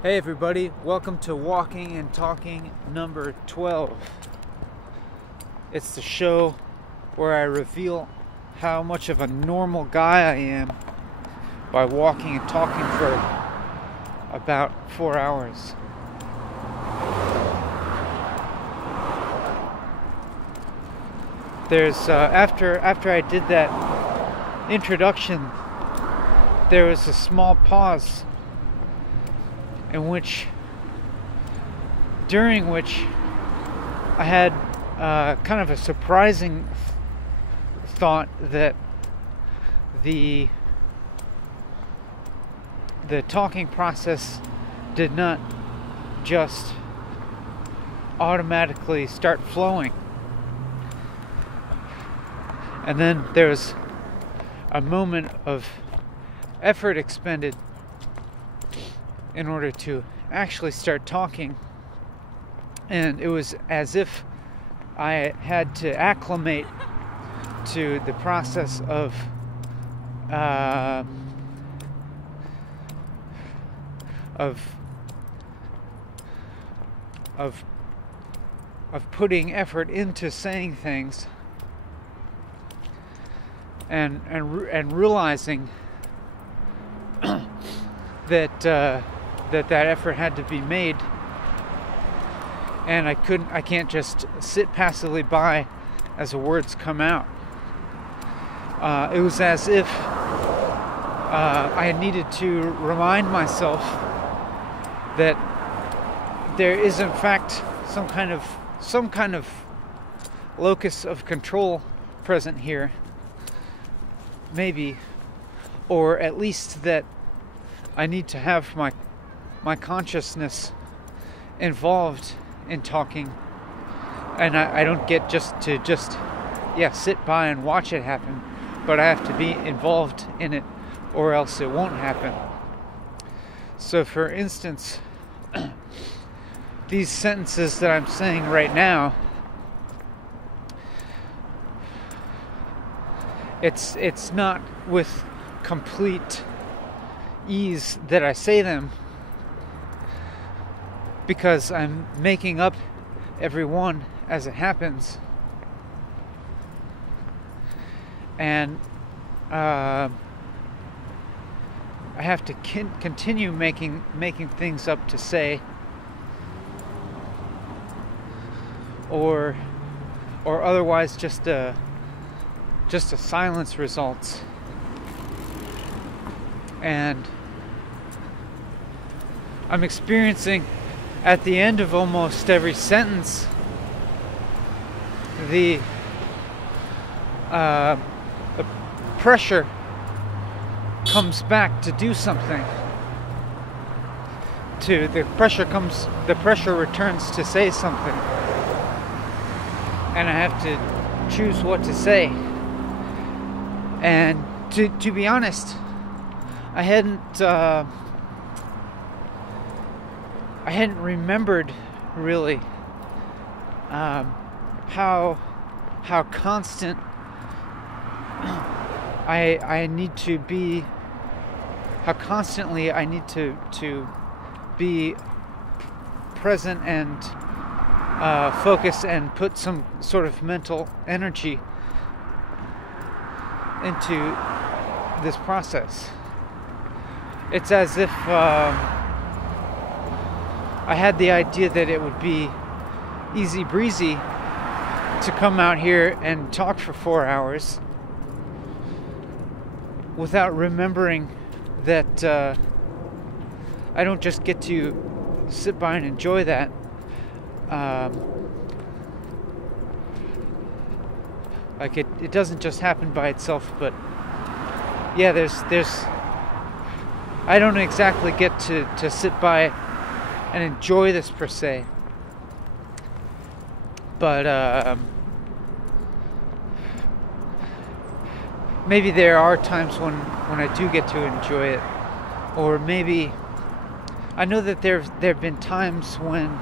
Hey everybody, welcome to Walking and Talking number 12. It's the show where I reveal how much of a normal guy I am by walking and talking for about 4 hours. There's after I did that introduction, there was a small pause during which I had kind of a surprising thought that the talking process did not just automatically start flowing. And then there was a moment of effort expended in order to actually start talking, and it was as if I had to acclimate to the process of putting effort into saying things and realizing that effort had to be made, and I can't just sit passively by as the words come out. It was as if I needed to remind myself that there is in fact some kind of locus of control present here, maybe, or at least that I need to have my consciousness involved in talking, and I don't get to sit by and watch it happen, but I have to be involved in it or else it won't happen. So for instance, these sentences that I'm saying right now, it's not with complete ease that I say them, because I'm making up every one as it happens, and I have to continue making things up to say, or otherwise just a silence results. And I'm experiencing at the end of almost every sentence the pressure comes back to do something. The pressure returns to say something, and I have to choose what to say. And to be honest, I hadn't remembered really how constant I need to be, how constantly I need to be present and focus and put some sort of mental energy into this process. It's as if I had the idea that it would be easy breezy to come out here and talk for 4 hours without remembering that I don't just get to sit by and enjoy that. Like it doesn't just happen by itself, but yeah, there's I don't exactly get to sit by and enjoy this per se, but maybe there are times when I do get to enjoy it, or maybe I know that there have been times when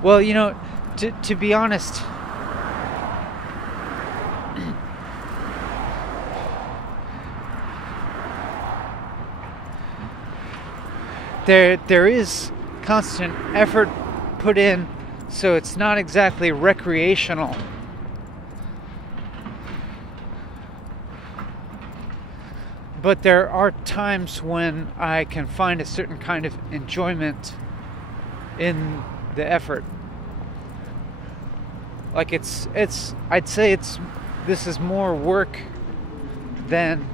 Well, you know, to be honest, there is constant effort put in, so it's not exactly recreational. But there are times when I can find a certain kind of enjoyment in the effort. Like I'd say this is more work than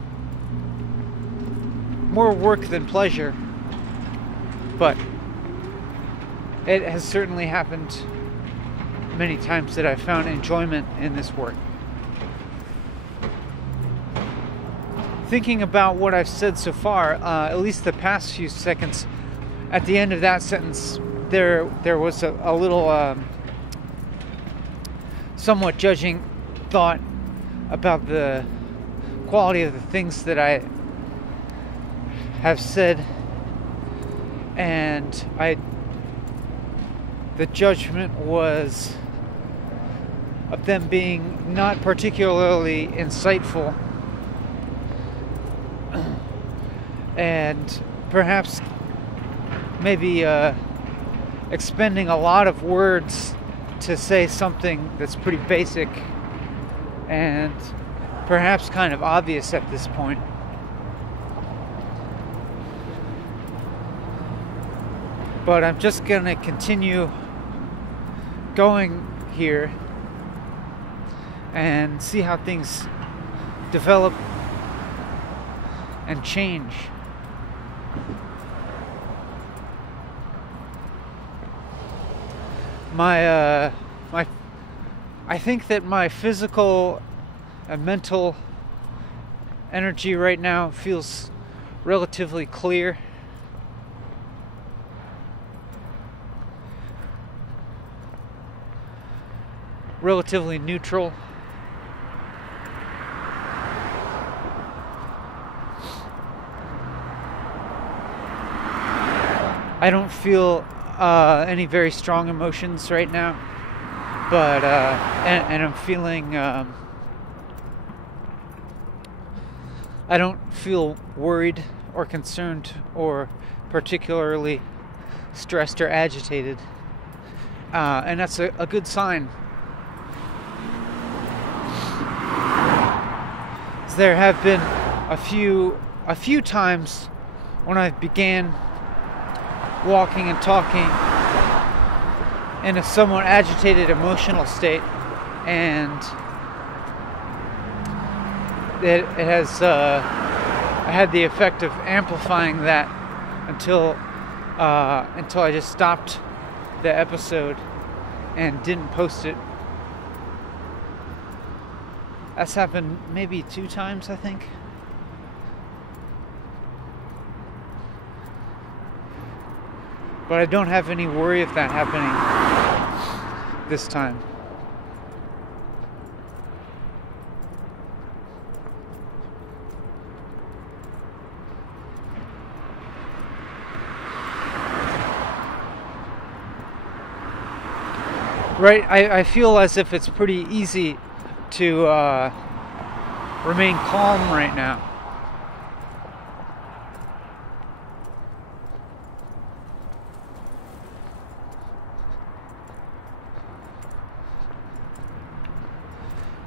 pleasure. But it has certainly happened many times that I've found enjoyment in this work. Thinking about what I've said so far, at least the past few seconds, at the end of that sentence, there was a little somewhat judging thought about the quality of the things that I have said, and the judgment was of them being not particularly insightful, and perhaps maybe expending a lot of words to say something that's pretty basic and perhaps kind of obvious at this point. But I'm just gonna continue going here and see how things develop and change. I think that my physical and mental energy right now feels relatively clear. Relatively neutral. I don't feel any very strong emotions right now, but and I'm feeling I don't feel worried or concerned or particularly stressed or agitated, and that's a good sign. There have been a few times when I began walking and talking in a somewhat agitated emotional state, and it has had the effect of amplifying that until I just stopped the episode and didn't post it. That's happened maybe 2 times, I think. But I don't have any worry of that happening this time. Right, I feel as if it's pretty easy to remain calm right now.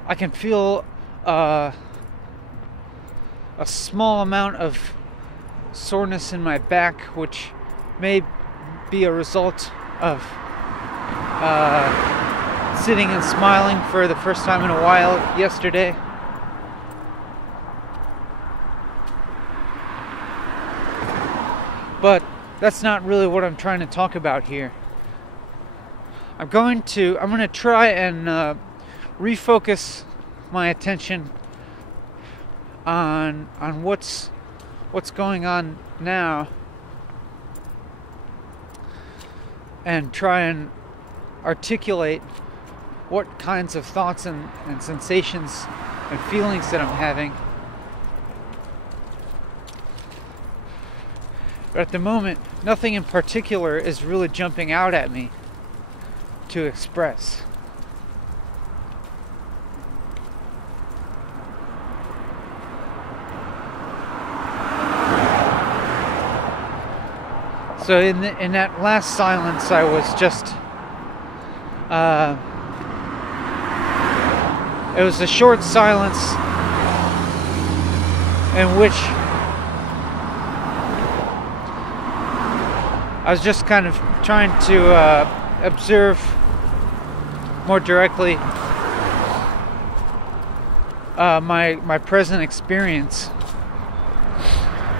I can feel a small amount of soreness in my back, which may be a result of sitting and smiling for the first time in a while yesterday. But that's not really what I'm trying to talk about here. I'm going to try and refocus my attention on what's going on now, and try and articulate what kinds of thoughts and sensations and feelings that I'm having. But at the moment, nothing in particular is really jumping out at me to express. So in that last silence, I was just, it was a short silence in which I was just kind of trying to observe more directly my present experience,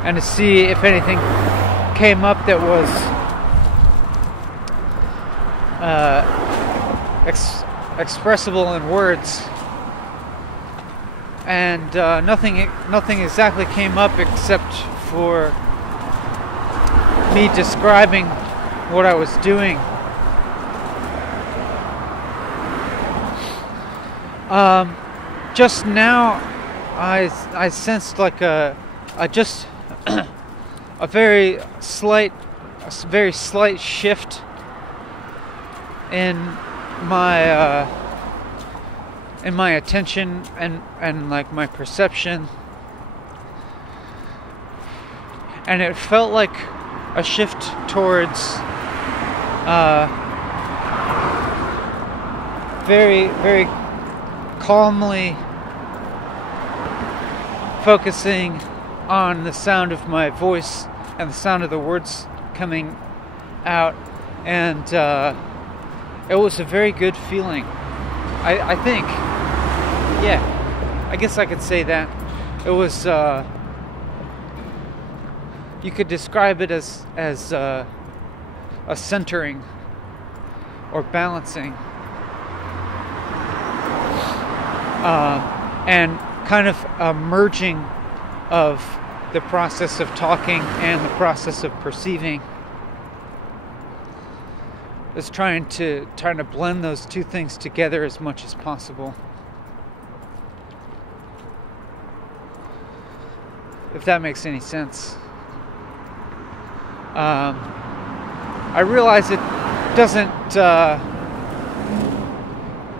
and to see if anything came up that was expressible in words. And nothing exactly came up except for me describing what I was doing. Just now, I sensed like a very slight shift in my attention and like my perception, and it felt like a shift towards very, very calmly focusing on the sound of my voice and the sound of the words coming out, and it was a very good feeling. I think, yeah, I guess I could say that. It was, you could describe it as a centering or balancing, and kind of a merging of the process of talking and the process of perceiving. Is trying to blend those two things together as much as possible. If that makes any sense. I realize it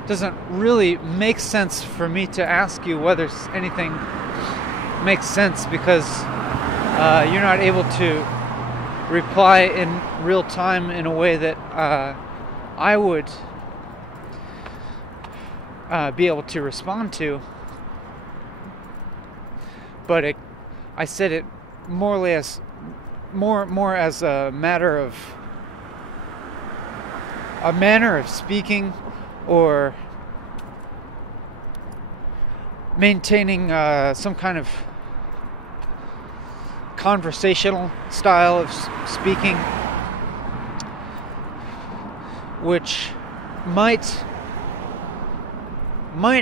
doesn't really make sense for me to ask you whether anything makes sense, because you're not able to reply in real time in a way that I would be able to respond to. But I said it more as a manner of speaking, or maintaining some kind of conversational style of speaking, which might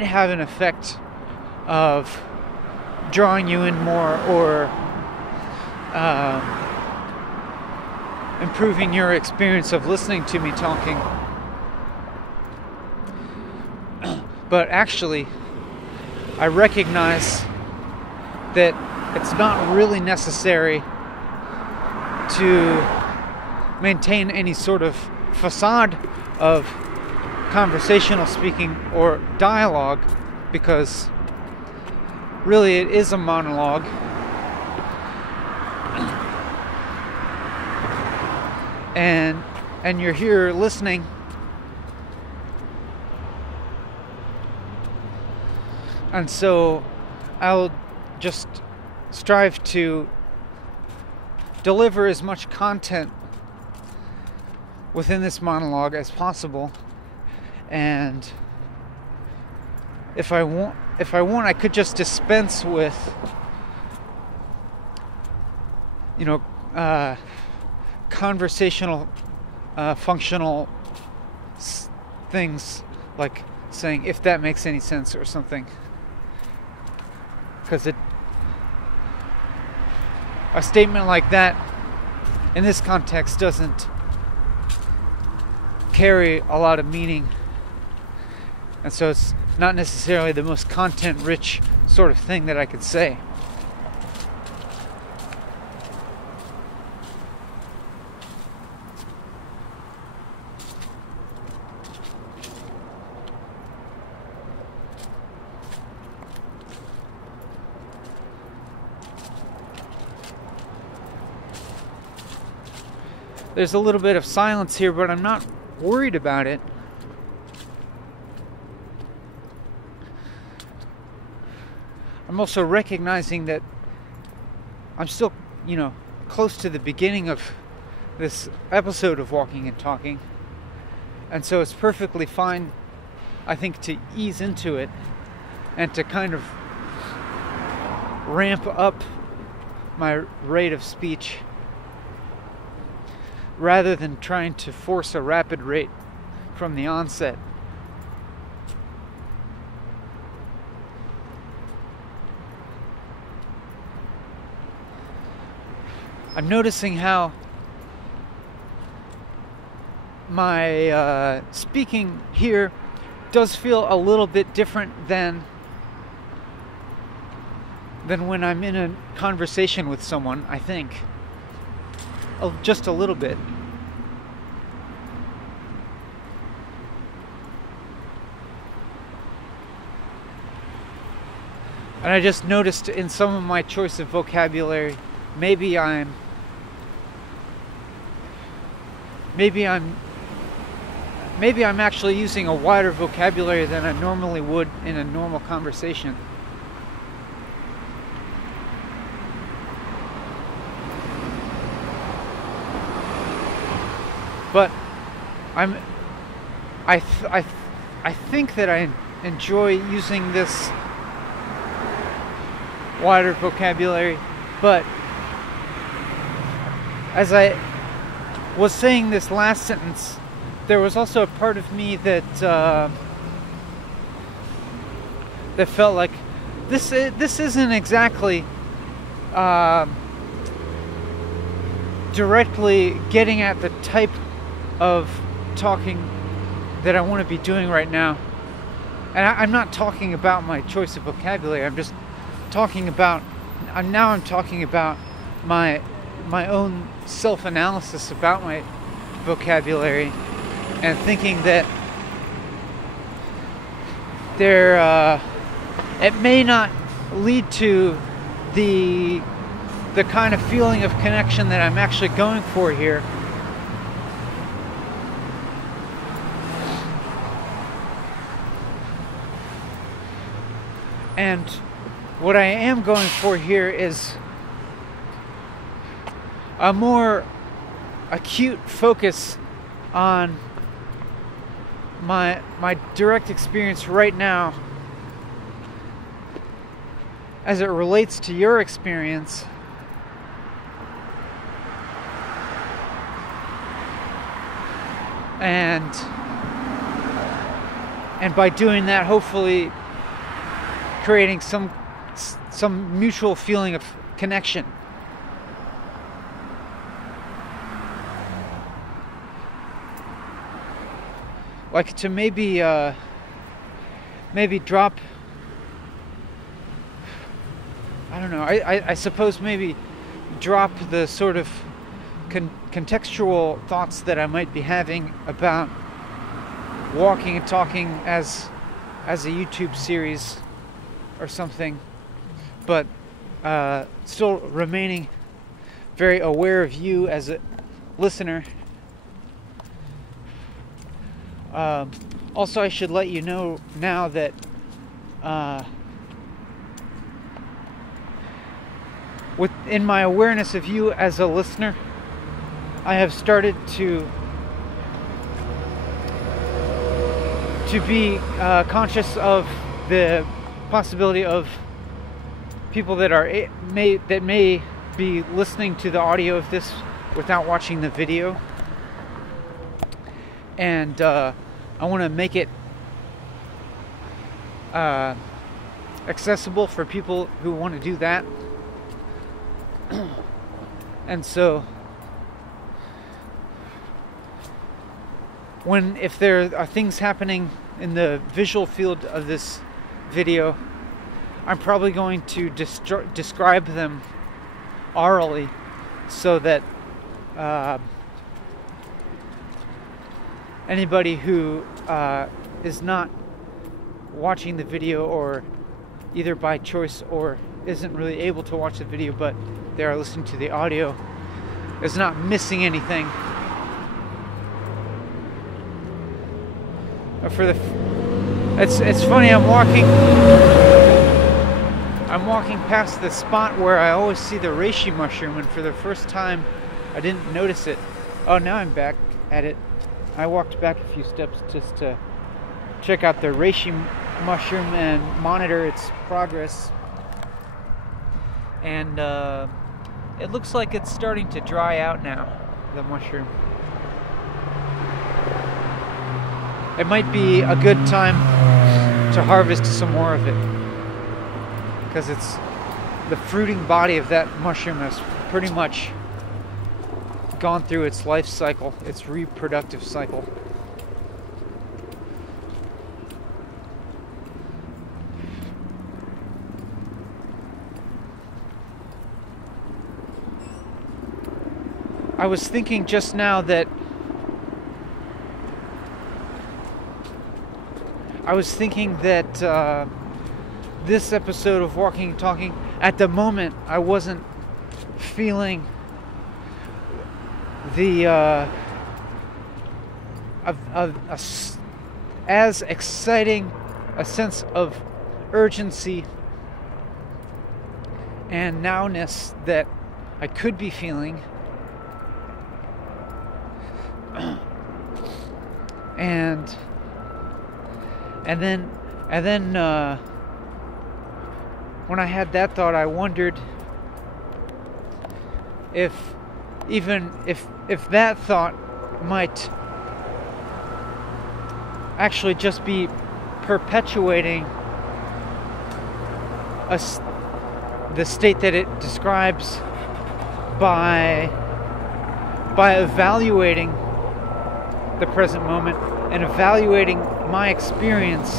have an effect of drawing you in more, or improving your experience of listening to me talking. But actually, I recognize that it's not really necessary to maintain any sort of facade of conversational speaking or dialogue, because really it is a monologue. And you're here listening, and so I'll just strive to deliver as much content within this monologue as possible. And if I want, I could just dispense with, conversational, functional things, like saying, if that makes any sense, or something. Because a statement like that in this context doesn't carry a lot of meaning, and so it's not necessarily the most content-rich sort of thing that I could say. there's a little bit of silence here, but I'm not worried about it. I'm also recognizing that I'm still, close to the beginning of this episode of Walking and Talking. And so it's perfectly fine, I think, to ease into it and to kind of ramp up my rate of speech rather than trying to force a rapid rate from the onset. I'm noticing how my speaking here does feel a little bit different than when I'm in a conversation with someone, I think. Just a little bit. And I just noticed in some of my choice of vocabulary, maybe I'm actually using a wider vocabulary than I normally would in a normal conversation. But I think that I enjoy using this wider vocabulary, but as I was saying this last sentence, there was also a part of me that felt like this isn't exactly directly getting at the type of talking that I want to be doing right now. And I'm not talking about my choice of vocabulary. I'm just talking about I'm talking about my own self-analysis about my vocabulary, and thinking that it may not lead to the kind of feeling of connection that I'm actually going for here. And what I am going for here is a more acute focus on my direct experience right now as it relates to your experience, and by doing that, hopefully creating some mutual feeling of connection. Like to maybe drop, I don't know, I suppose maybe drop the sort of contextual thoughts that I might be having about Walking and Talking as a YouTube series or something, but still remaining very aware of you as a listener. Also, I should let you know now that within my awareness of you as a listener, I have started to be conscious of the possibility of people that may be listening to the audio of this without watching the video, and I want to make it accessible for people who want to do that. And so if there are things happening in the visual field of this video, I'm probably going to describe them orally, so that anybody who is not watching the video, or either by choice or isn't really able to watch the video but they are listening to the audio, is not missing anything. For the, it's funny. I'm walking past the spot where I always see the reishi mushroom, and for the first time, I didn't notice it. Oh, now I'm back at it. I walked back a few steps just to check out the reishi mushroom and monitor its progress. And it looks like it's starting to dry out now, the mushroom. It might be a good time to harvest some more of it, because it's the fruiting body of that mushroom has pretty much gone through its life cycle, its reproductive cycle. I was thinking just now that this episode of Walking and Talking, at the moment, I wasn't feeling the as exciting a sense of urgency and nowness that I could be feeling. And then when I had that thought, I wondered if that thought might actually just be perpetuating the state that it describes by evaluating the present moment and evaluating my experience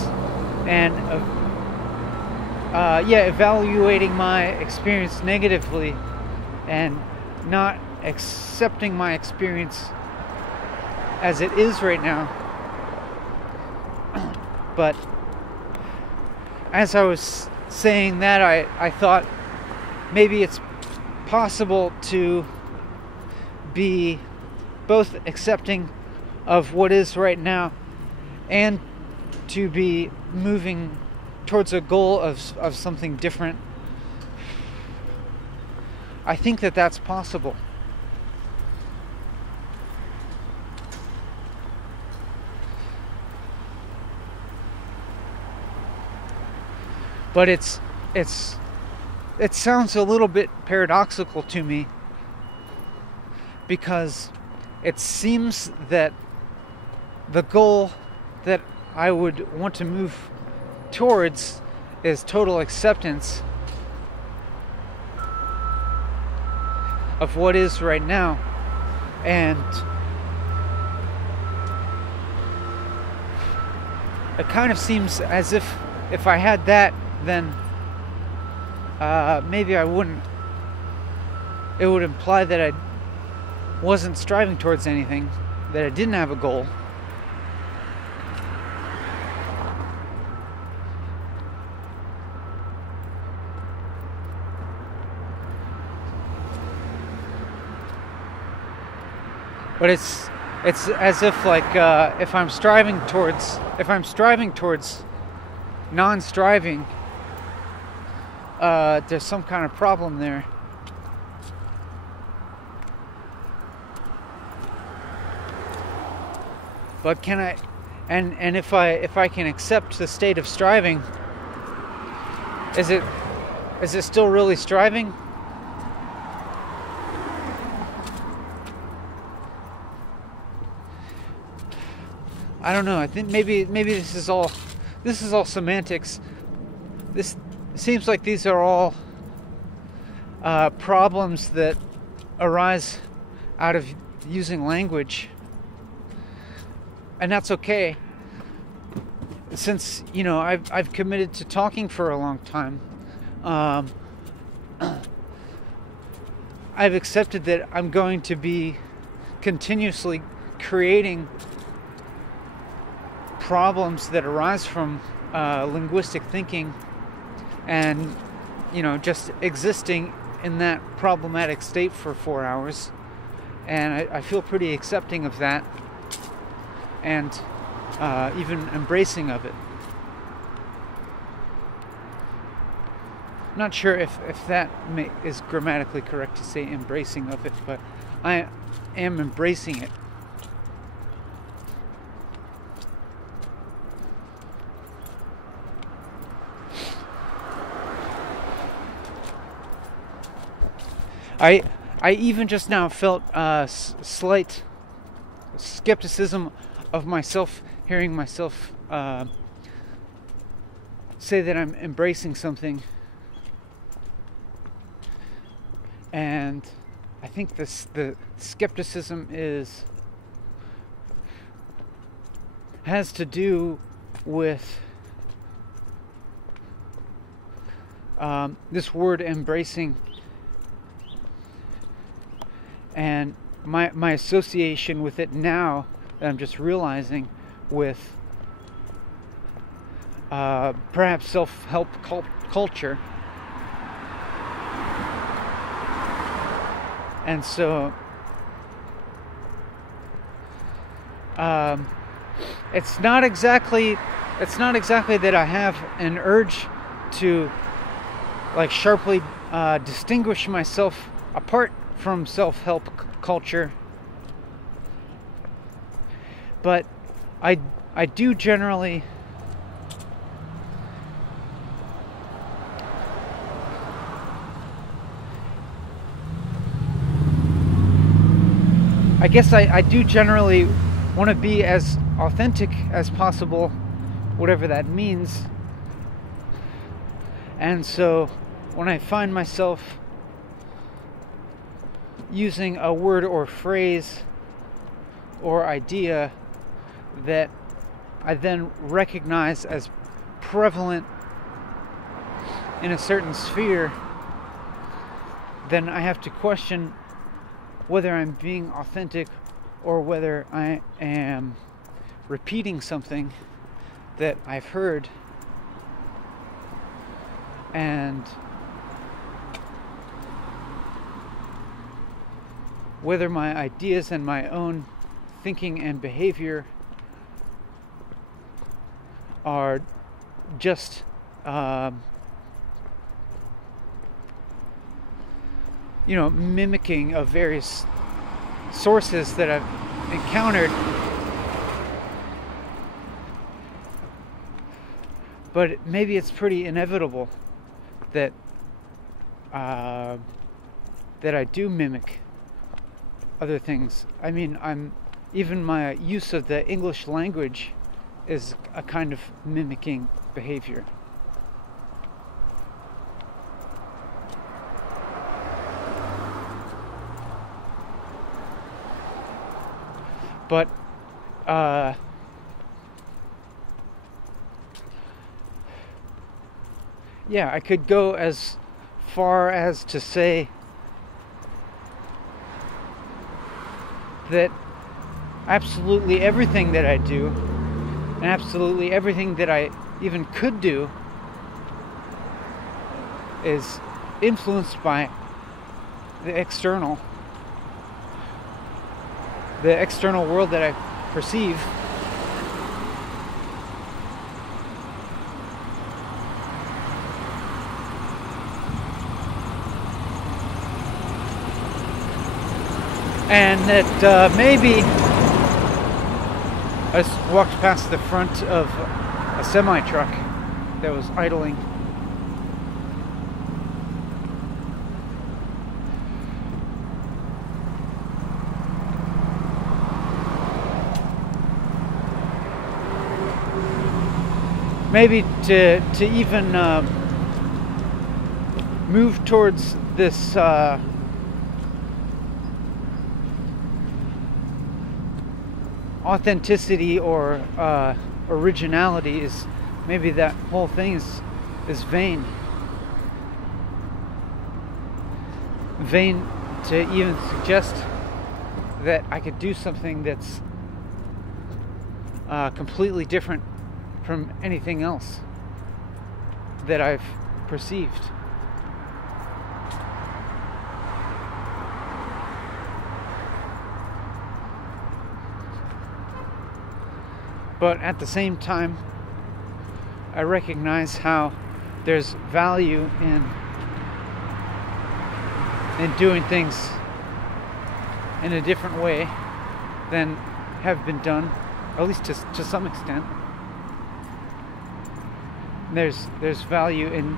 and evaluating my experience negatively and not accepting my experience as it is right now. But as I was saying that, I thought maybe it's possible to be both accepting of what is right now and to be moving towards a goal of something different. I think that that's possible. But it sounds a little bit paradoxical to me, because it seems that the goal that I would want to move towards is total acceptance of what is right now. And it kind of seems as if I had that, then maybe I wouldn't. It would imply that I wasn't striving towards anything, that I didn't have a goal. But it's as if, like, if I'm striving towards non-striving, there's some kind of problem there. But can I, and if I can accept the state of striving, is it still really striving? I don't know. I think maybe this is all semantics. This seems like these are all problems that arise out of using language, and that's okay. Since I've committed to talking for a long time, I've accepted that I'm going to be continuously creating problems that arise from linguistic thinking, and just existing in that problematic state for 4 hours, and I feel pretty accepting of that. And even embracing of it. Not sure if that is grammatically correct to say embracing of it, but I am embracing it. I even just now felt slight skepticism of myself, hearing myself say that I'm embracing something. And I think the skepticism has to do with this word embracing, and my association with it now that I'm just realizing with perhaps self-help culture. And so it's not exactly that I have an urge to like sharply distinguish myself apart from self-help culture, but I do generally I do generally want to be as authentic as possible, whatever that means. And so when I find myself using a word or phrase or idea that I then recognize as prevalent in a certain sphere, then I have to question whether I'm being authentic or whether I am repeating something that I've heard, and whether my ideas and my own thinking and behavior are just mimicking of various sources that I've encountered. But maybe it's pretty inevitable that I do mimic other things. I mean, even my use of the English language is a kind of mimicking behavior. But yeah, I could go as far as to say that absolutely everything that I do, and absolutely everything that I even could do, is influenced by the external world that I perceive. And that maybe I just walked past the front of a semi-truck that was idling. Maybe to even move towards this authenticity or originality, is maybe that whole thing is vain to even suggest that I could do something that's completely different from anything else that I've perceived. But at the same time, I recognize how there's value in doing things in a different way than have been done, at least to some extent. There's value in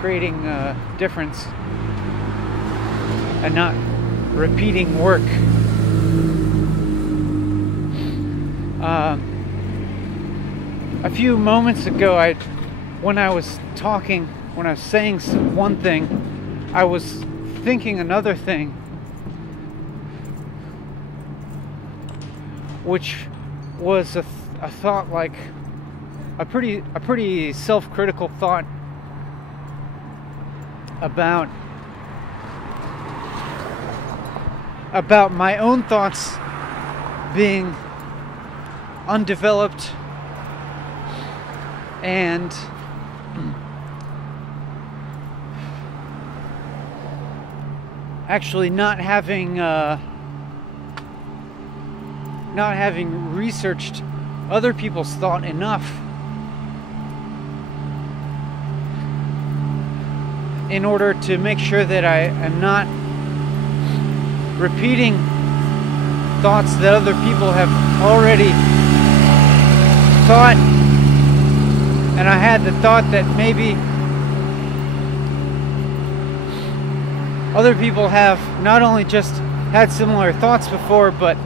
creating a difference and not repeating work. A few moments ago, when I was saying one thing, I was thinking another thing, which was a thought, like a pretty self-critical thought about my own thoughts being undeveloped and actually not having researched other people's thought enough in order to make sure that I am not repeating thoughts that other people have already thought. And I had the thought that maybe other people have not only just had similar thoughts before, but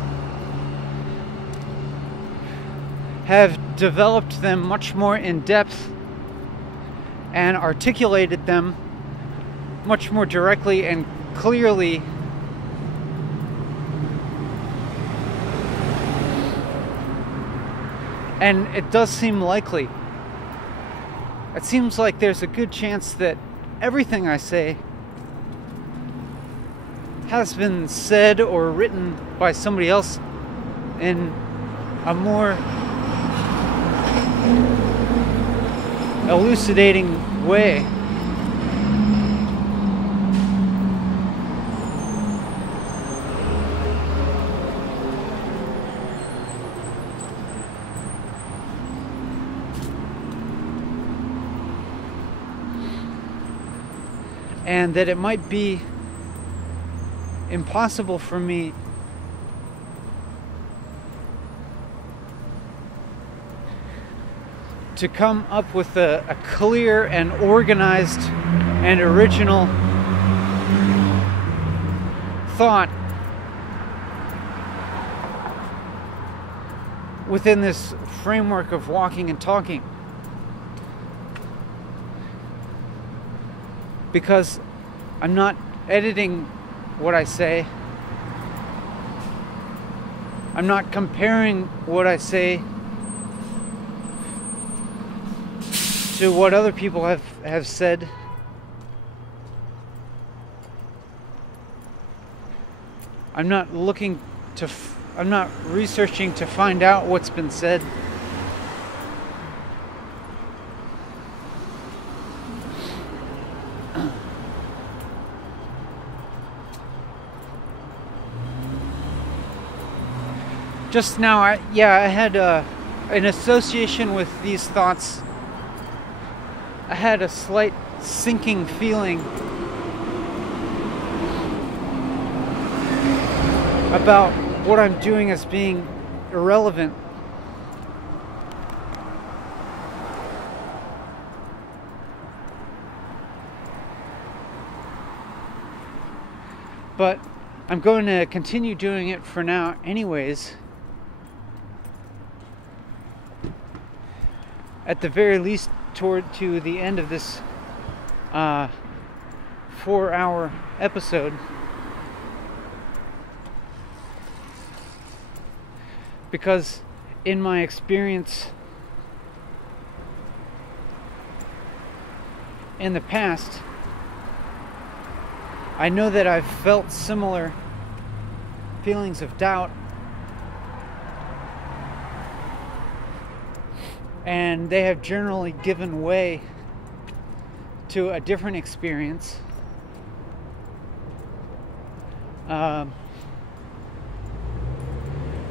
have developed them much more in depth and articulated them much more directly and clearly. And it does seem likely. It seems like there's a good chance that everything I say has been said or written by somebody else in a more elucidating way. And that it might be impossible for me to come up with a clear and organized and original thought within this framework of walking and talking. Because I'm not editing what I say. I'm not comparing what I say to what other people have said. I'm not researching to find out what's been said. Just now, I had an association with these thoughts. I had a slight sinking feeling about what I'm doing as being irrelevant. But I'm going to continue doing it for now anyways. At the very least, to the end of this 4-hour episode. Because in my experience in the past, I know that I've felt similar feelings of doubt, and they have generally given way to a different experience.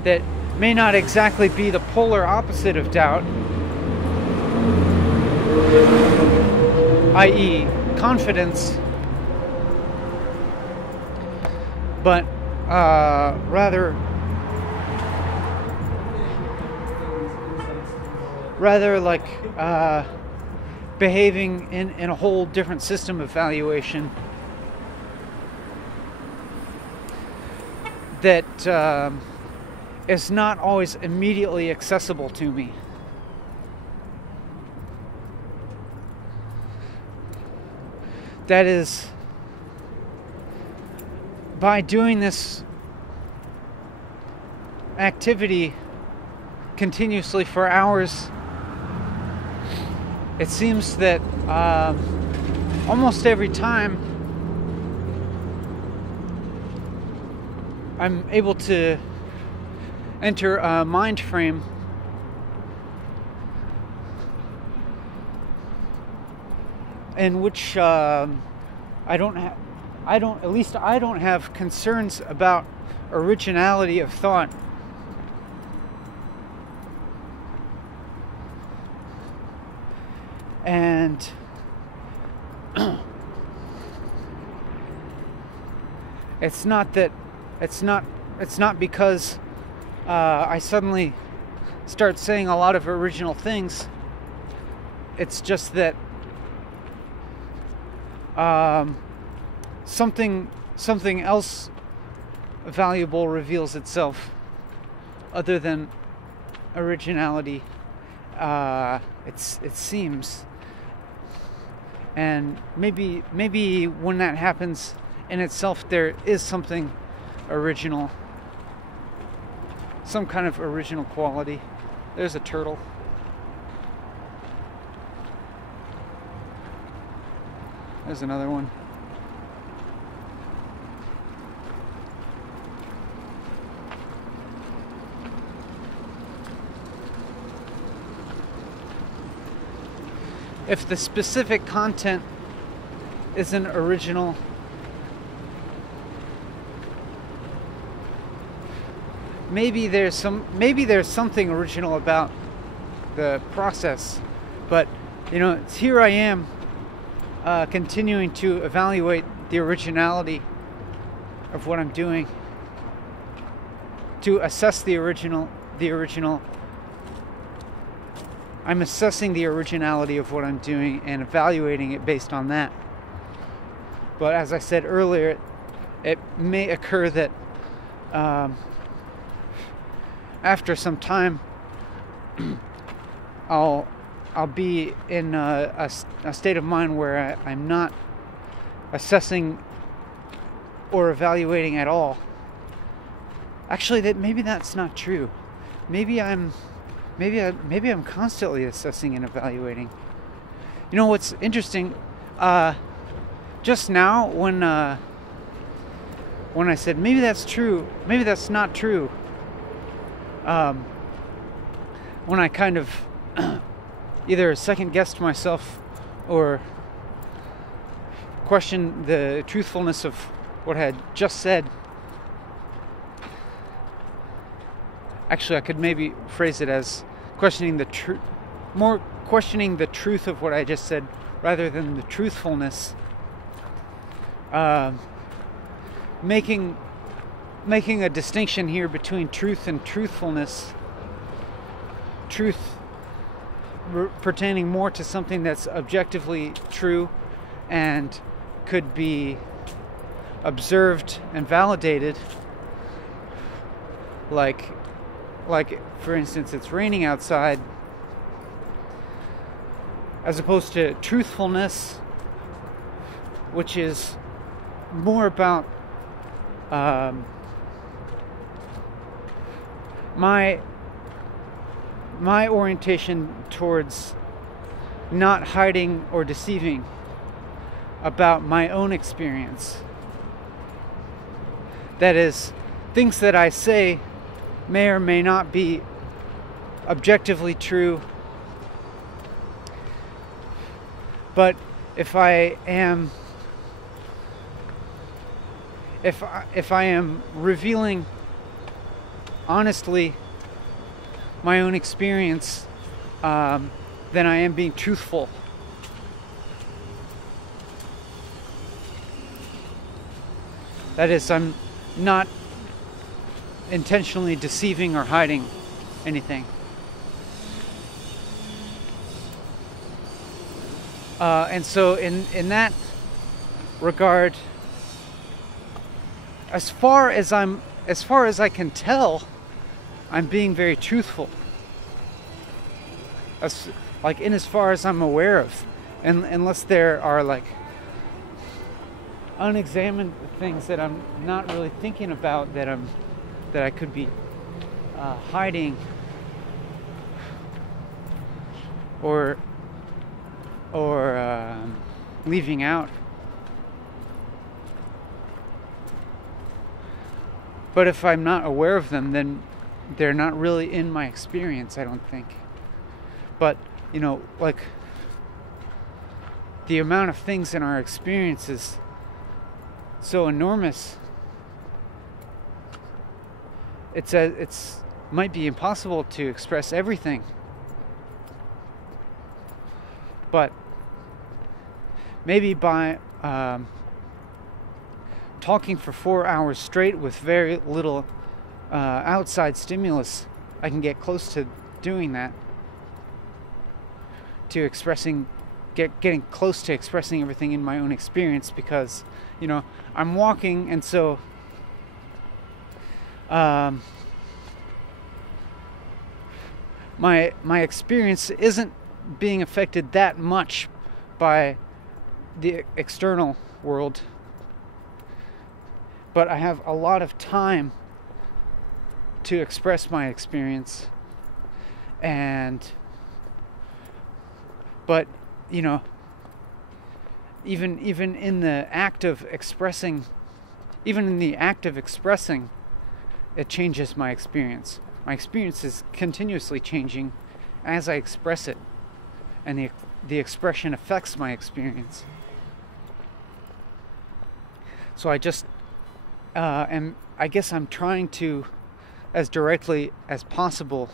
That may not exactly be the polar opposite of doubt, i.e. confidence, but rather like behaving in a whole different system of valuation that is not always immediately accessible to me. That is, by doing this activity continuously for hours, it seems that almost every time I'm able to enter a mind frame in which I don't have concerns about originality of thought. And it's not because I suddenly start saying a lot of original things. It's just that something else valuable reveals itself other than originality. It seems, and maybe when that happens in itself, there is something original, some kind of original quality. There's a turtle. There's another one. If the specific content isn't original, maybe there's something original about the process, but here I am continuing to evaluate the originality of what I'm doing, to assess the original. I'm assessing the originality of what I'm doing and evaluating it based on that. But as I said earlier, it may occur that after some time, I'll be in a state of mind where I'm not assessing or evaluating at all. Actually, maybe that's not true. Maybe I'm constantly assessing and evaluating. What's interesting? Just now, when I said maybe that's true, maybe that's not true. When I kind of either second guessed myself or questioned the truthfulness of what I had just said. Actually, I could maybe phrase it as questioning the truth of what I just said rather than the truthfulness. Making a distinction here between truth and truthfulness. Truth pertaining more to something that's objectively true and could be observed and validated, like for instance, it's raining outside, as opposed to truthfulness, which is more about my orientation towards not hiding or deceiving about my own experience. That is, things that I say may or may not be objectively true, but if I am revealing honestly my own experience than I am being truthful. That is, I'm not intentionally deceiving or hiding anything. And so in that regard, as far as I can tell, I'm being very truthful. As far as I'm aware of, and unless there are like unexamined things that I'm not really thinking about that I could be hiding or leaving out. But if I'm not aware of them, then they're not really in my experience, I don't think. But, like, the amount of things in our experience is so enormous. It's might be impossible to express everything. But maybe by talking for 4 hours straight with very little outside stimulus, I can get close to doing that. To getting close to expressing everything in my own experience, because I'm walking, and so my experience isn't being affected that much by the external world, but I have a lot of time to express my experience, but even in the act of expressing, it changes my experience. My experience is continuously changing as I express it, and the expression affects my experience. So I guess I'm trying to, as directly as possible,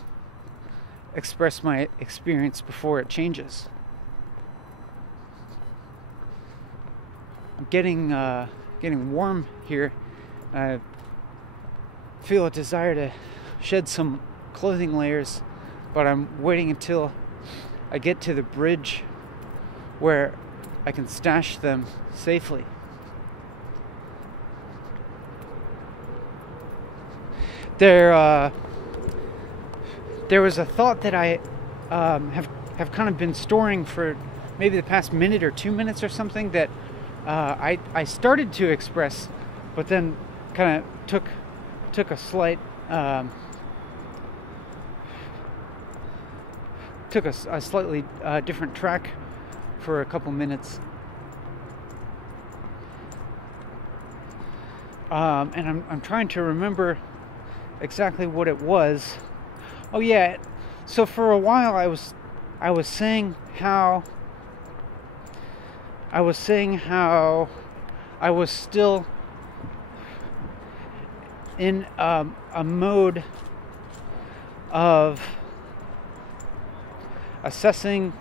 express my experience before it changes. I'm getting warm here. I feel a desire to shed some clothing layers, but I'm waiting until I get to the bridge where I can stash them safely. There was a thought that I have kind of been storing for maybe the past minute or 2 minutes or something, that I started to express, but then kind of took a slight took a slightly different track for a couple minutes, and I'm trying to remember exactly what it was. Oh yeah, so for a while I was saying how I was still in a mode of assessing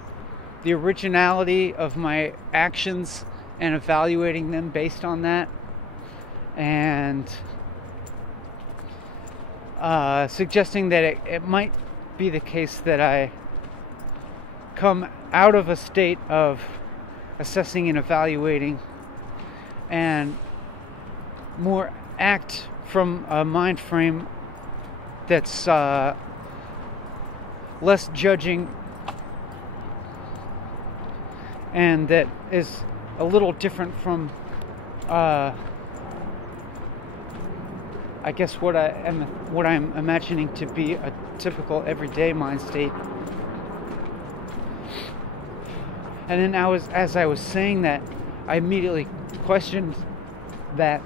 the originality of my actions and evaluating them based on that, and suggesting that it might be the case that I come out of a state of assessing and evaluating and more act from a mind frame that's less judging, and that is a little different from I guess what I'm imagining to be a typical everyday mind state. And then as I was saying that, I immediately questioned that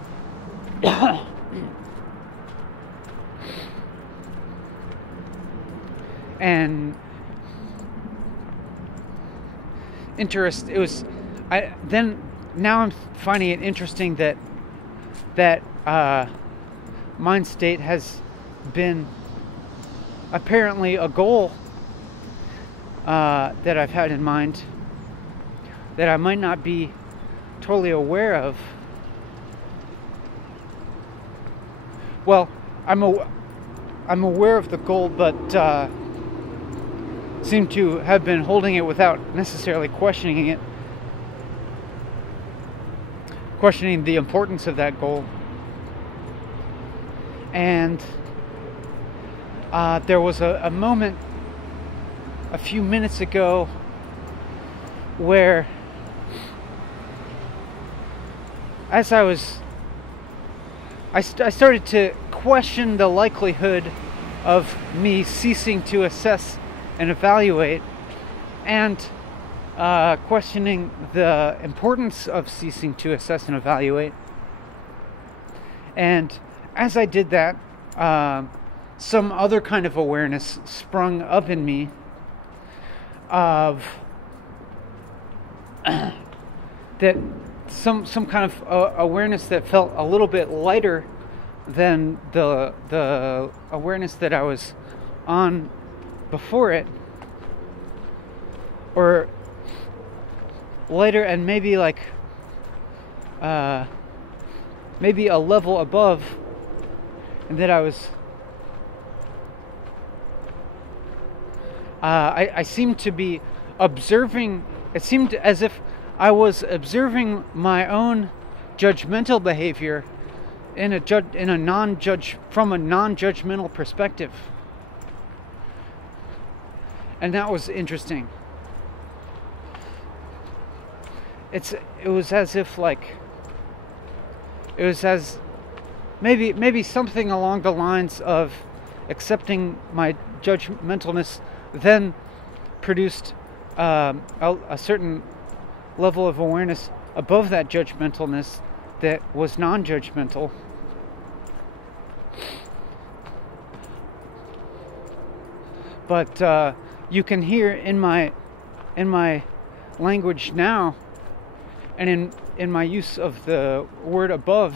and now I'm finding it interesting that mind state has been apparently a goal that I've had in mind that I might not be totally aware of. Well, I'm aware of the goal, but seem to have been holding it without necessarily questioning it, questioning the importance of that goal. And there was a moment a few minutes ago where, as I started to question the likelihood of me ceasing to assess and evaluate, and questioning the importance of ceasing to assess and evaluate. And as I did that, some other kind of awareness sprung up in me of that some kind of awareness that felt a little bit lighter than the awareness that I was on before it, or lighter and maybe like maybe a level above, and that I was I seemed to be observing. It seemed as if I was observing my own judgmental behavior from a non-judgmental perspective, and that was interesting. It was as if maybe something along the lines of accepting my judgmentalness then produced a certain level of awareness above that judgmentalness that was non-judgmental. But you can hear in my language now, and in my use of the word above,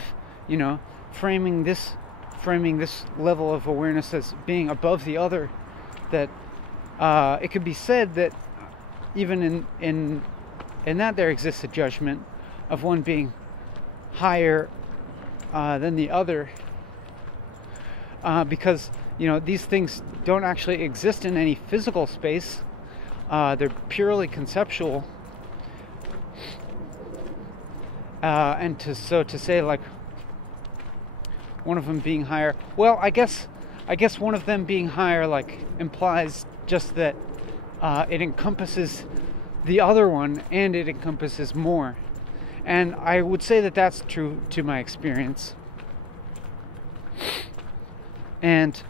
framing this level of awareness as being above the other, that it could be said that even in that there exists a judgment of one being higher than the other, because these things don't actually exist in any physical space. They're purely conceptual, and to say like one of them being higher, well, I guess one of them being higher like implies just that it encompasses the other one, and it encompasses more. And I would say that that's true to my experience. And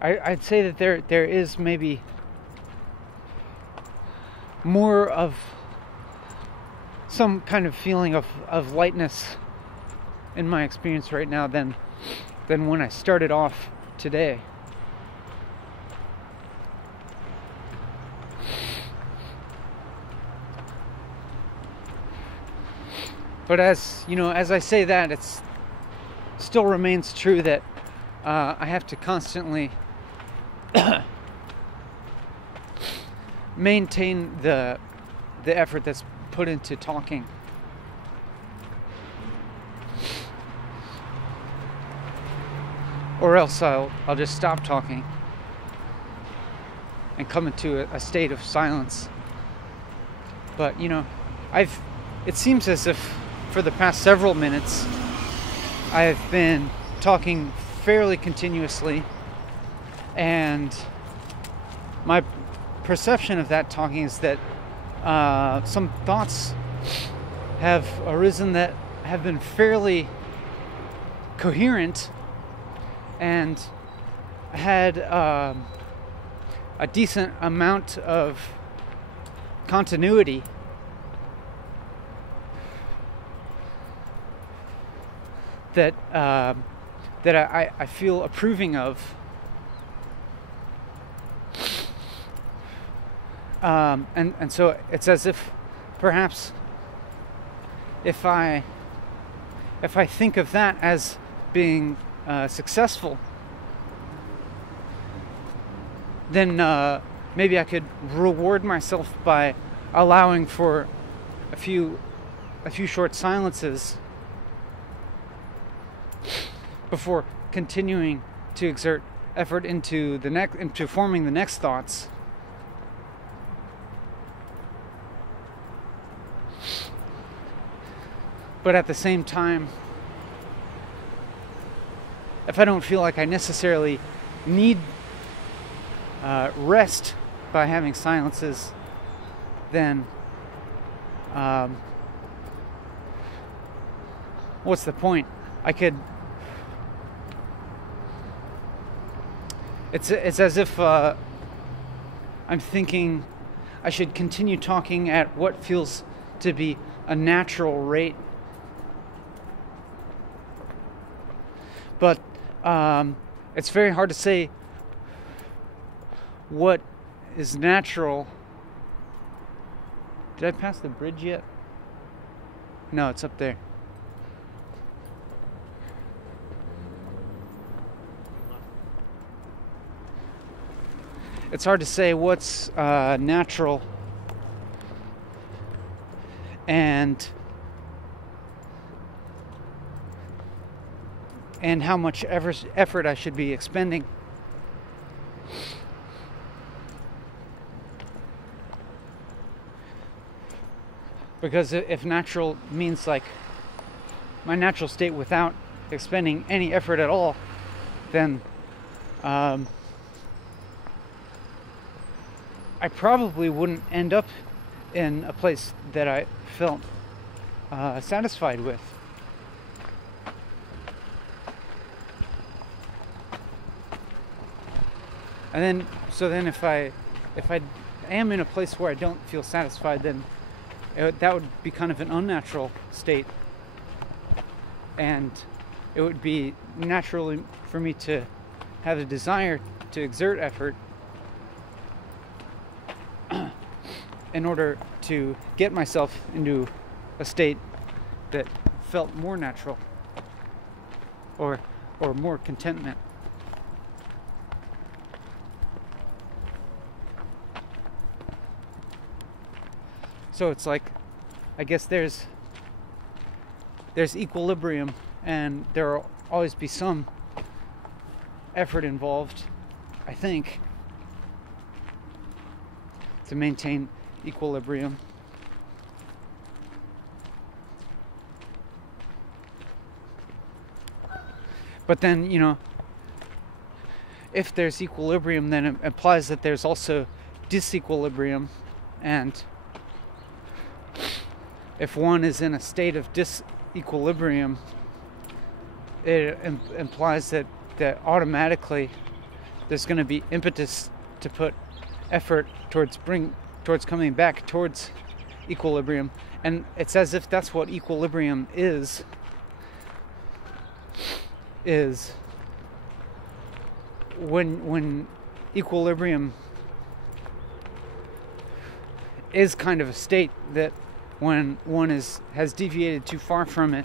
I'd say that there is maybe more of some kind of feeling of lightness in my experience right now than when I started off today. But as I say that, it still remains true that I have to constantly maintain the effort that's put into talking. Or else I'll just stop talking and come into a state of silence. But it seems as if for the past several minutes I have been talking fairly continuously, and my perception of that talking is that some thoughts have arisen that have been fairly coherent and had a decent amount of continuity. That I feel approving of. And so it's as if perhaps if I think of that as being successful, then maybe I could reward myself by allowing for a few short silences before continuing to exert effort into forming the next thoughts. But at the same time, if I don't feel like I necessarily need rest by having silences, then what's the point? I could. It's as if I'm thinking I should continue talking at what feels to be a natural rate. But it's very hard to say what is natural. Did I pass the bridge yet? No, it's up there. It's hard to say what's natural and how much effort I should be expending. Because if natural means like my natural state without expending any effort at all, then I probably wouldn't end up in a place that I felt satisfied with. And then, if I am in a place where I don't feel satisfied, then that would be kind of an unnatural state, and it would be naturally for me to have a desire to exert effort in order to get myself into a state that felt more natural or more contentment. So it's like, I guess there's equilibrium, and there will always be some effort involved, I think, to maintain equilibrium. But then, if there's equilibrium, then it implies that there's also disequilibrium, and if one is in a state of disequilibrium, it implies that automatically there's going to be impetus to put effort towards coming back towards equilibrium. And it's as if that's what equilibrium is when equilibrium is kind of a state that when one has deviated too far from it,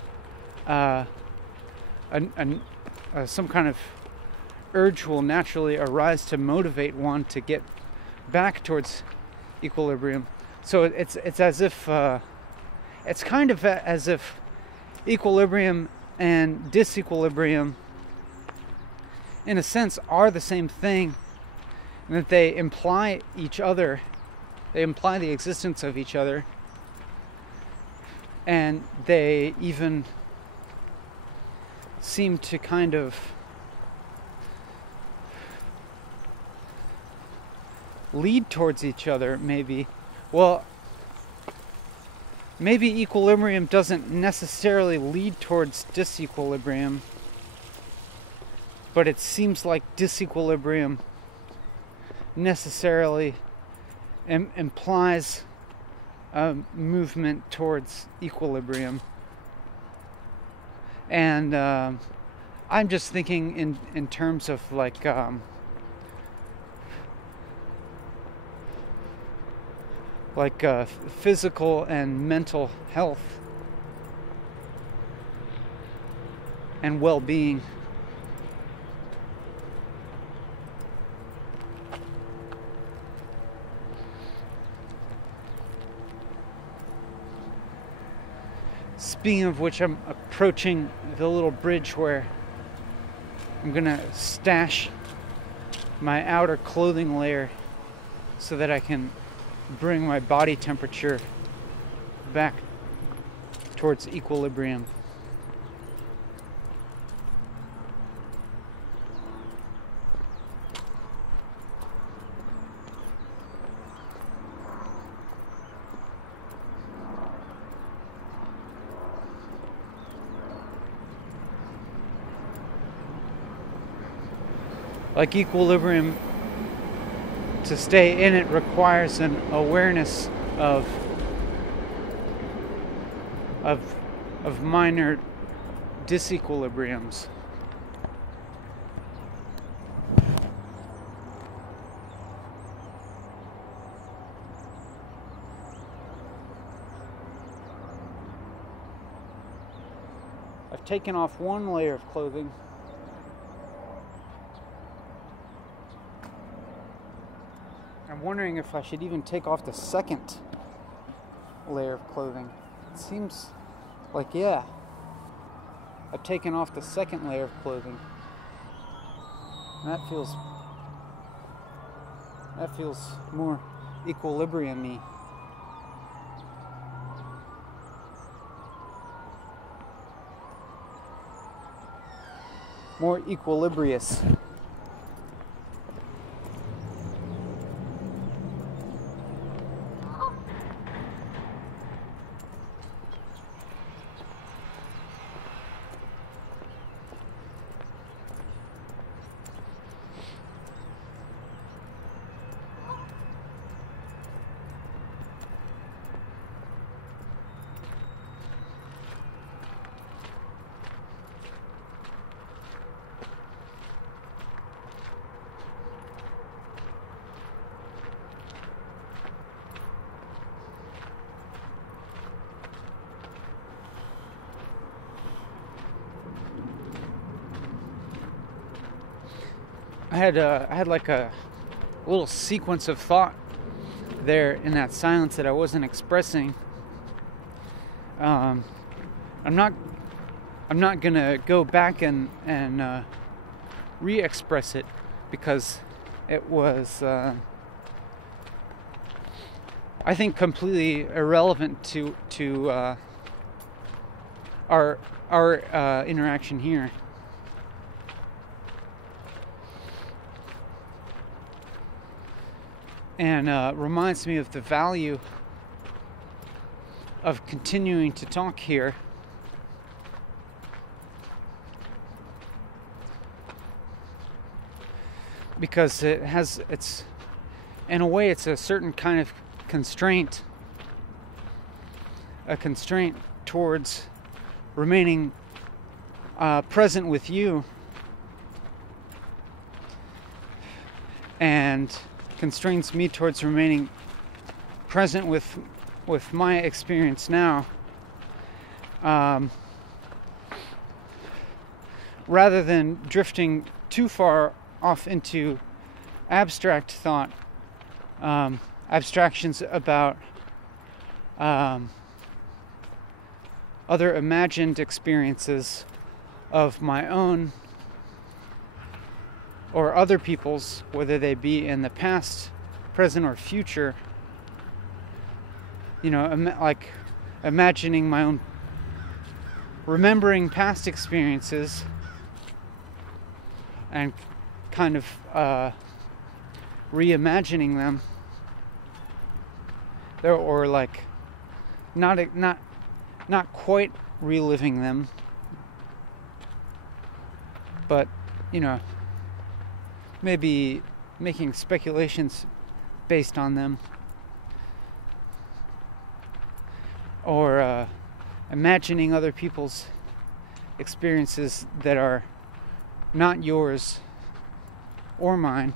some kind of urge will naturally arise to motivate one to get back towards equilibrium. So it's as if it's kind of as if equilibrium and disequilibrium, in a sense, are the same thing, and that they imply each other. They imply the existence of each other. And they even seem to kind of lead towards each other, maybe. Well, maybe equilibrium doesn't necessarily lead towards disequilibrium, but it seems like disequilibrium necessarily implies a movement towards equilibrium. And I'm just thinking in terms of like physical and mental health and well-being. speaking of which, I'm approaching the little bridge where I'm gonna stash my outer clothing layer so that I can bring my body temperature back towards equilibrium. Like equilibrium, to stay in it requires an awareness of minor disequilibriums. I've taken off one layer of clothing. I'm wondering if I should even take off the second layer of clothing. It seems like, yeah, I've taken off the second layer of clothing. And that feels more equilibrium-y. More equilibrious. I had like a little sequence of thought there in that silence that I wasn't expressing. I'm not gonna go back and re-express it because it was I think completely irrelevant to our interaction here. And reminds me of the value of continuing to talk here. Because it's in a way, it's a certain kind of constraint. A constraint towards remaining present with you. And constrains me towards remaining present with my experience now, rather than drifting too far off into abstract thought, abstractions about other imagined experiences of my own or other people's, whether they be in the past, present, or future. You know, like imagining my own, remembering past experiences and kind of reimagining them, or like not quite reliving them, but you know, maybe making speculations based on them, or imagining other people's experiences that are not yours or mine.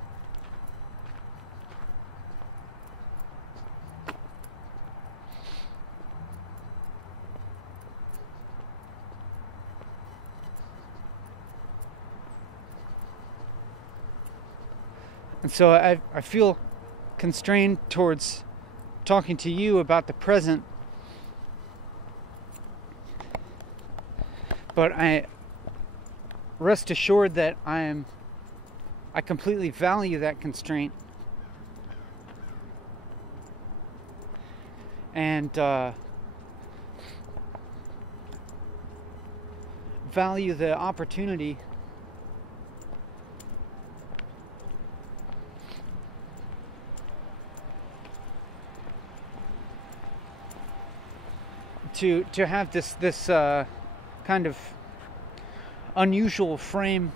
And so I feel constrained towards talking to you about the present But I rest assured that I completely value that constraint, and value the opportunity to have this kind of unusual framework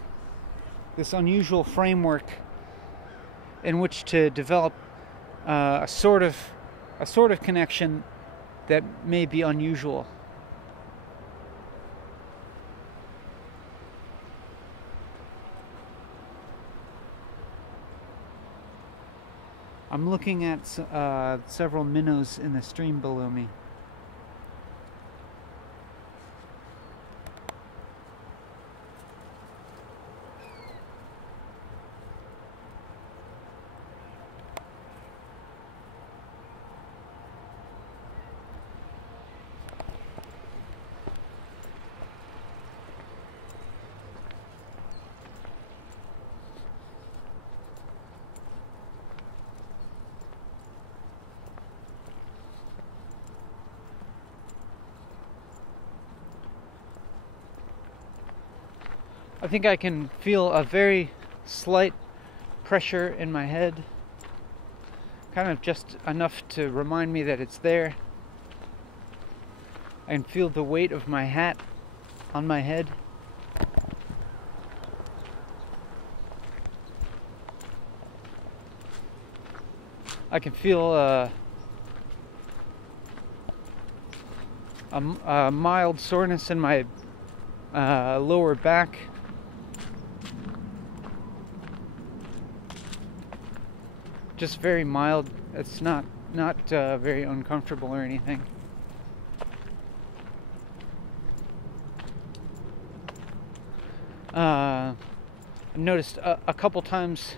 in which to develop a sort of connection that may be unusual. I'm looking at several minnows in the stream below me. I think I can feel a very slight pressure in my head, kind of just enough to remind me that it's there. I can feel the weight of my hat on my head. I can feel a mild soreness in my lower back. Just very mild. It's not very uncomfortable or anything. I've noticed a couple times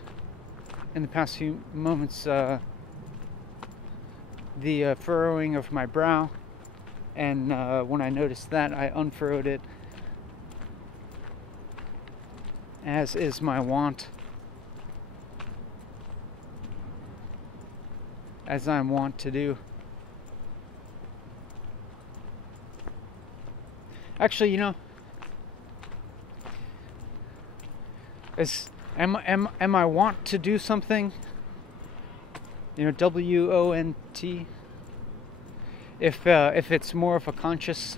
in the past few moments the furrowing of my brow, and when I noticed that, I unfurrowed it, as is my wont. As I'm wont to do. Actually, you know, am I wont to do something? You know, W-O-N-T. If it's more of a conscious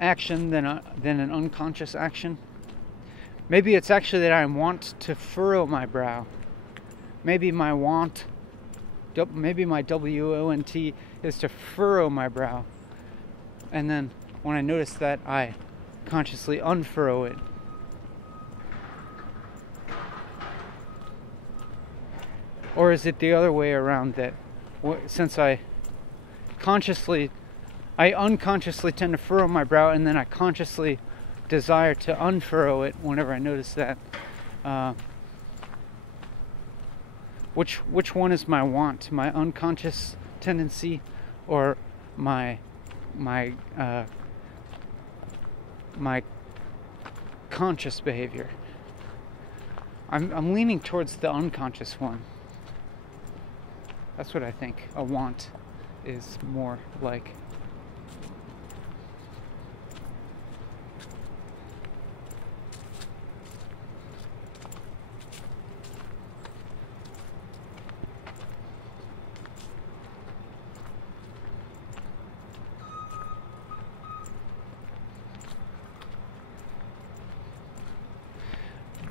action than an unconscious action, maybe it's actually that I want to furrow my brow. Maybe my W-O-N-T is to furrow my brow. And then when I notice that, I consciously unfurrow it. Or is it the other way around, that since I unconsciously tend to furrow my brow, and then I consciously desire to unfurrow it whenever I notice that? Which one is my want? My unconscious tendency, or my conscious behavior? I'm leaning towards the unconscious one. That's what I think a want is more like.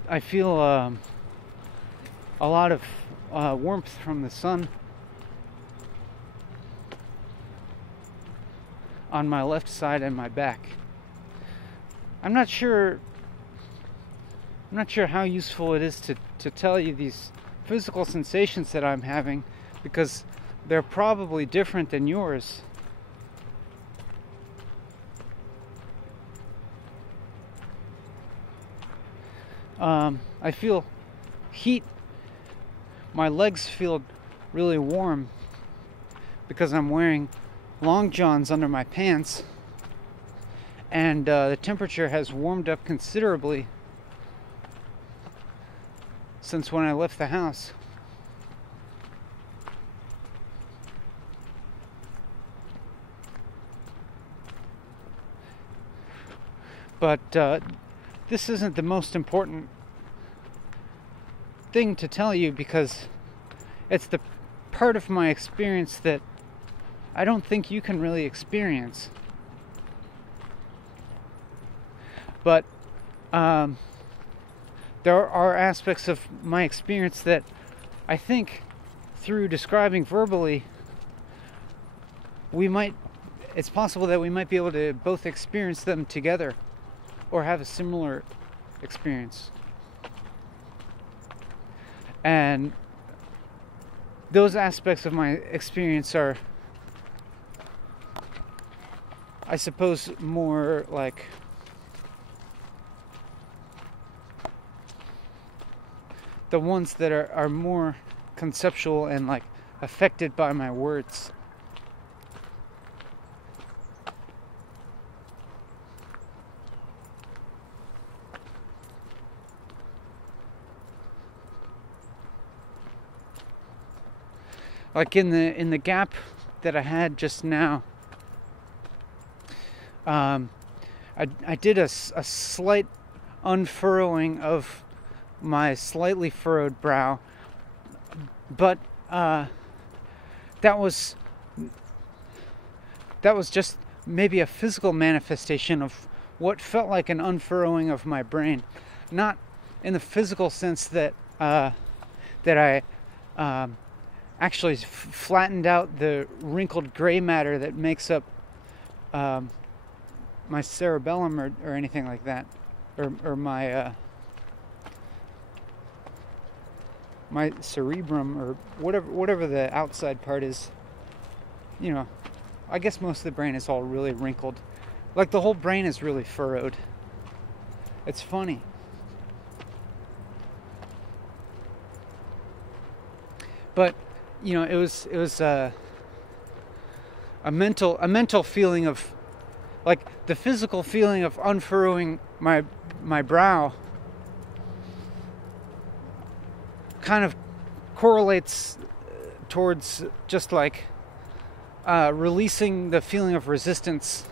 I feel a lot of warmth from the sun on my left side and my back. I'm not sure how useful it is to tell you these physical sensations that I'm having, because they're probably different than yours. I feel heat. My legs feel really warm because I'm wearing long johns under my pants, and the temperature has warmed up considerably since when I left the house. But this isn't the most important thing to tell you, because it's the part of my experience that I don't think you can really experience. But there are aspects of my experience that I think, through describing verbally, it's possible that we might be able to both experience them together or have a similar experience. And those aspects of my experience are, I suppose, more like the ones that are more conceptual and like affected by my words. Like in the gap that I had just now, I did a slight unfurrowing of my slightly furrowed brow, but that was just maybe a physical manifestation of what felt like an unfurrowing of my brain, not in the physical sense that I actually flattened out the wrinkled gray matter that makes up my cerebellum or anything like that, or my my cerebrum, or whatever the outside part is. You know, I guess most of the brain is all really wrinkled. Like the whole brain is really furrowed. It's funny. But you know, it was a mental feeling of, like, the physical feeling of unfurrowing my brow kind of correlates towards just like releasing the feeling of resistance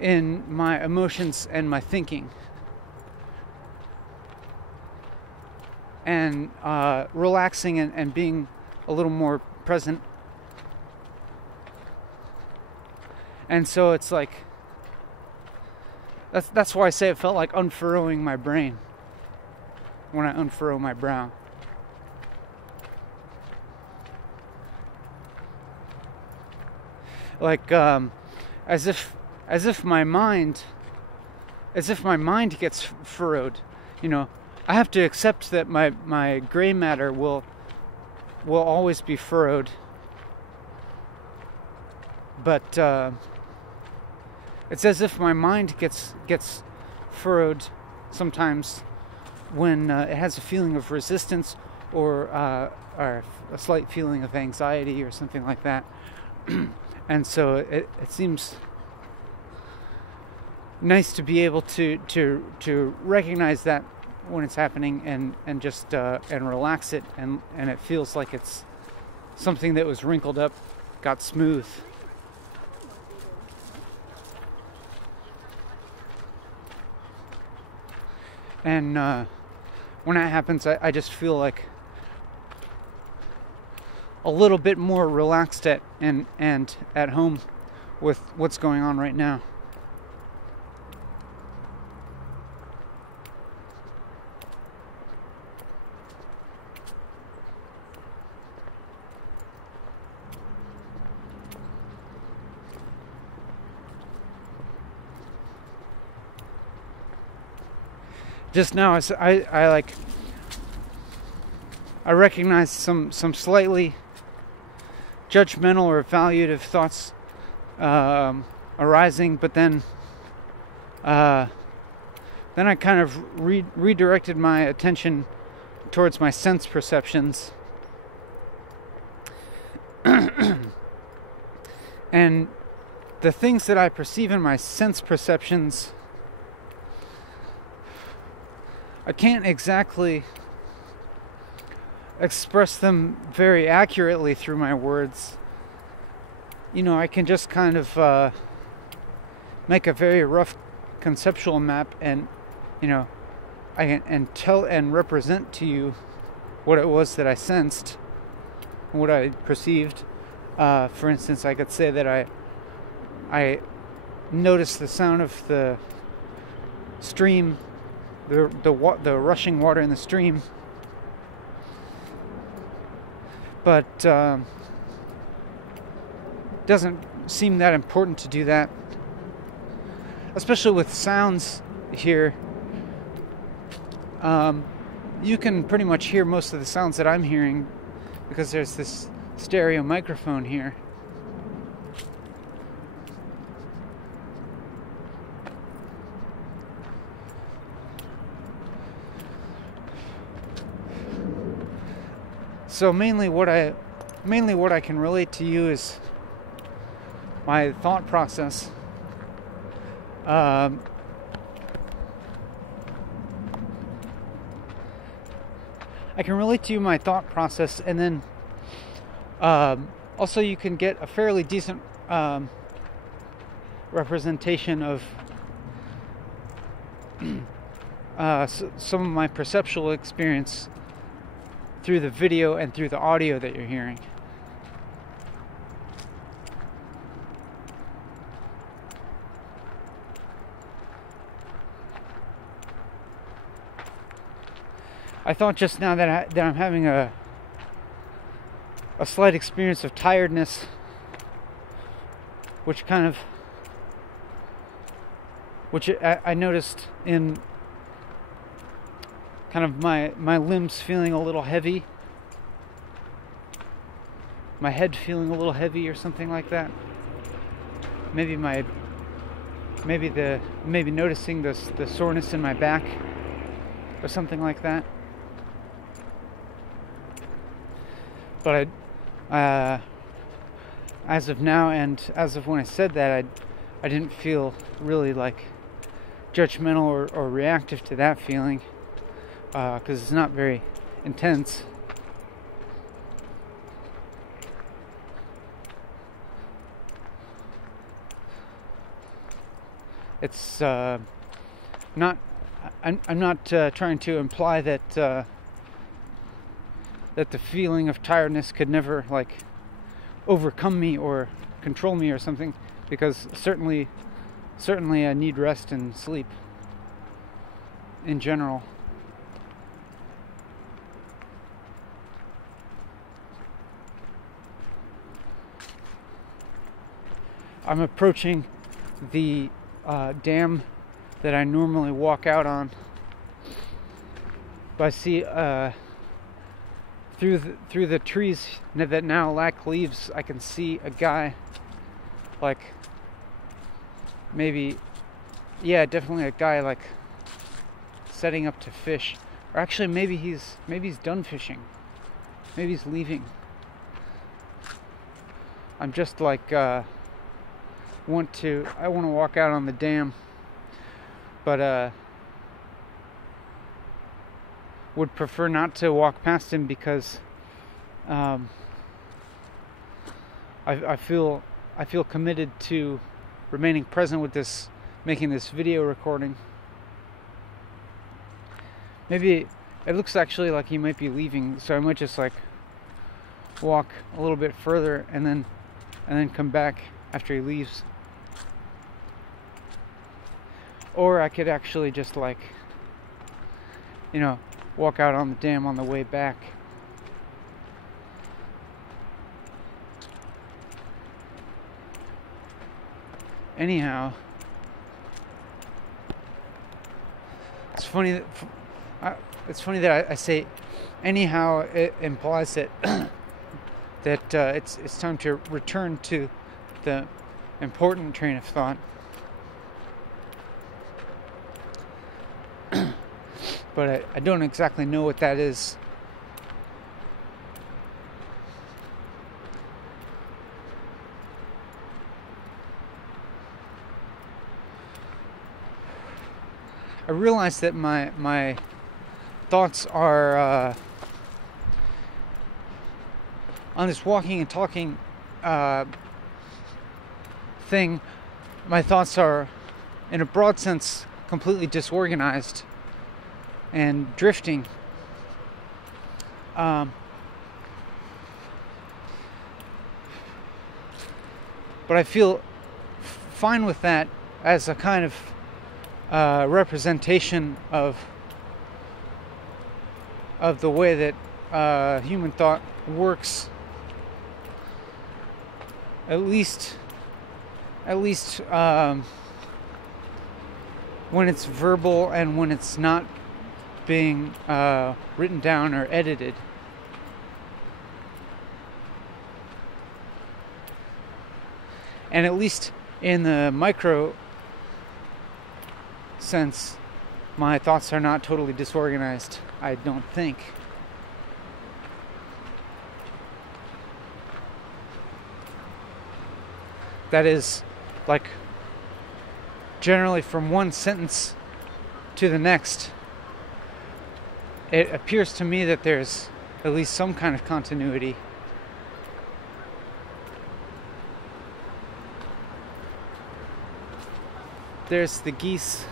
in my emotions and my thinking, and relaxing and being a little more present. And so it's like, that's why I say it felt like unfurrowing my brain when I unfurrow my brow. Like as if my mind gets furrowed. You know, I have to accept that my gray matter will always be furrowed, but it's as if my mind gets furrowed sometimes when it has a feeling of resistance or a slight feeling of anxiety or something like that. And so it seems nice to be able to recognize that when it's happening, and just and relax it, and it feels like it's something that was wrinkled up got smooth. And when that happens, I just feel like a little bit more relaxed and at home with what's going on right now. Just now, I recognize some slightly judgmental or evaluative thoughts arising, but then I kind of redirected my attention towards my sense perceptions, and the things that I perceive in my sense perceptions, I can't exactly express them very accurately through my words. You know, I can just kind of make a very rough conceptual map, and you know, I can and tell and represent to you what it was that I sensed, what I perceived. For instance, I could say that I noticed the sound of the stream, the rushing water in the stream, but doesn't seem that important to do that, especially with sounds here. You can pretty much hear most of the sounds that I'm hearing because there's this stereo microphone here. So mainly what I can relate to you is my thought process. I can relate to you my thought process, and then also you can get a fairly decent representation of some of my perceptual experience through the video and through the audio that you're hearing. I thought just now that I'm having a slight experience of tiredness, which I noticed in kind of my limbs feeling a little heavy, my head feeling a little heavy or something like that. Maybe noticing the soreness in my back or something like that. But as of now, and as of when I said that, I didn't feel really like judgmental or reactive to that feeling, because it's not very intense. It's not. I'm not trying to imply that the feeling of tiredness could never like overcome me or control me or something, because certainly I need rest and sleep in general. I'm approaching the dam that I normally walk out on. But I see through the trees that now lack leaves, I can see a guy, like definitely a guy like setting up to fish, or actually maybe he's done fishing, maybe he's leaving. I'm just like I want to walk out on the dam, but would prefer not to walk past him because I feel committed to remaining present with this, making this video recording. Maybe it looks actually like he might be leaving, so I might just like walk a little bit further and then come back after he leaves. Or I could actually just like, walk out on the dam on the way back. Anyhow, it's funny that I say anyhow. It implies that it's time to return to the important train of thought. But I don't exactly know what that is. I realize that my thoughts are on this walking and talking thing. My thoughts are, in a broad sense, completely disorganized and drifting. But I feel fine with that as a kind of representation of the way that human thought works. At least when it's verbal and when it's not being written down or edited. And at least in the micro sense, my thoughts are not totally disorganized, I don't think. That is, like, generally from one sentence to the next, it appears to me that there's at least some kind of continuity. There's the geese,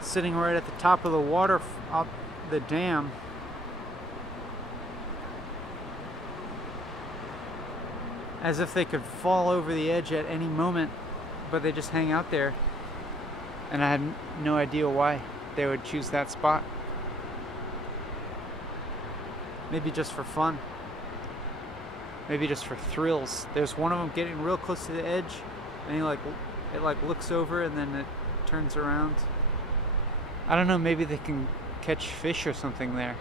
sitting right at the top of the water, up the dam. As if they could fall over the edge at any moment, but they just hang out there. And I had no idea why they would choose that spot. Maybe just for fun. Maybe just for thrills. There's one of them getting real close to the edge, and it looks over and then it turns around. I don't know, maybe they can catch fish or something there.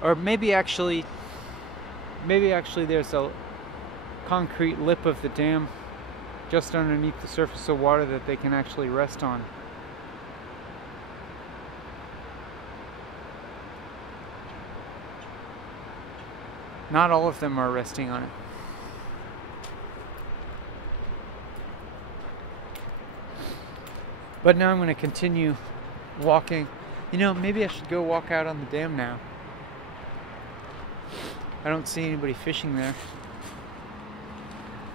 Or maybe actually there's a concrete lip of the dam just underneath the surface of water that they can actually rest on. Not all of them are resting on it. But now I'm going to continue walking. Maybe I should go walk out on the dam now. I don't see anybody fishing there.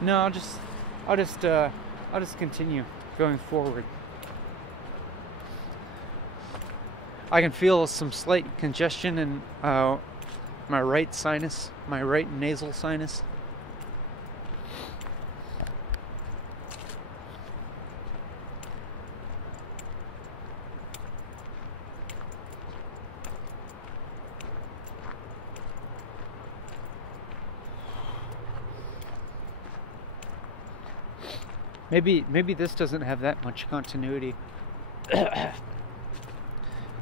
No, I'll just continue going forward. I can feel some slight congestion in my right sinus, my right nasal sinus. Maybe this doesn't have that much continuity.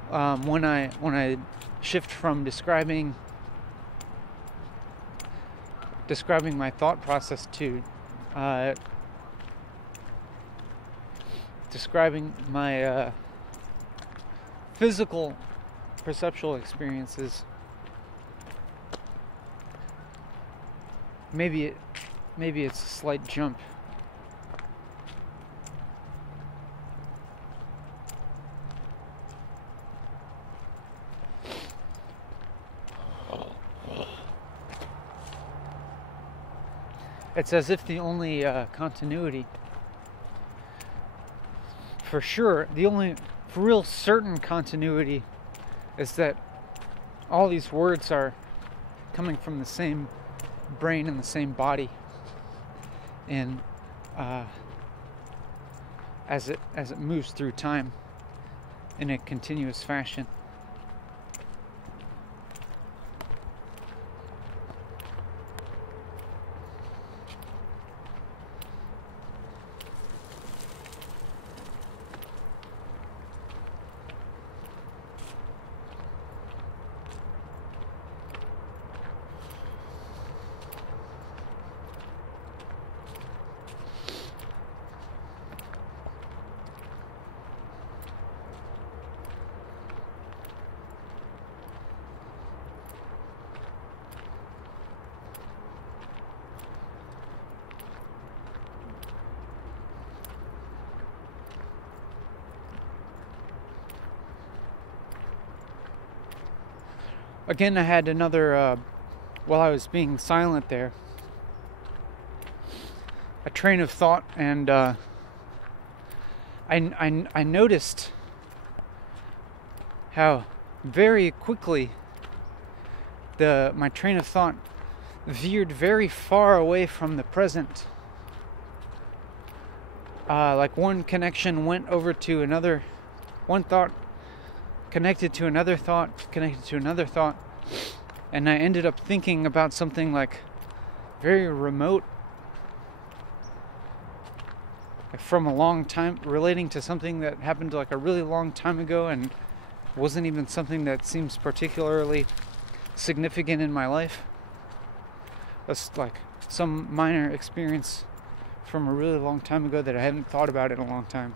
When I shift from describing my thought process to describing my physical perceptual experiences, maybe it's a slight jump. It's as if the only continuity, for sure, the only for real certain continuity is that all these words are coming from the same brain and the same body, and as it moves through time in a continuous fashion. again, I had another, while I was being silent there, a train of thought, and I noticed how very quickly my train of thought veered very far away from the present. Like one connection went over to another, one thought connected to another thought, connected to another thought, and I ended up thinking about something like very remote, from a long time, relating to something that happened like a really long time ago and wasn't even something that seems particularly significant in my life. That's like some minor experience from a really long time ago that I haven't thought about in a long time.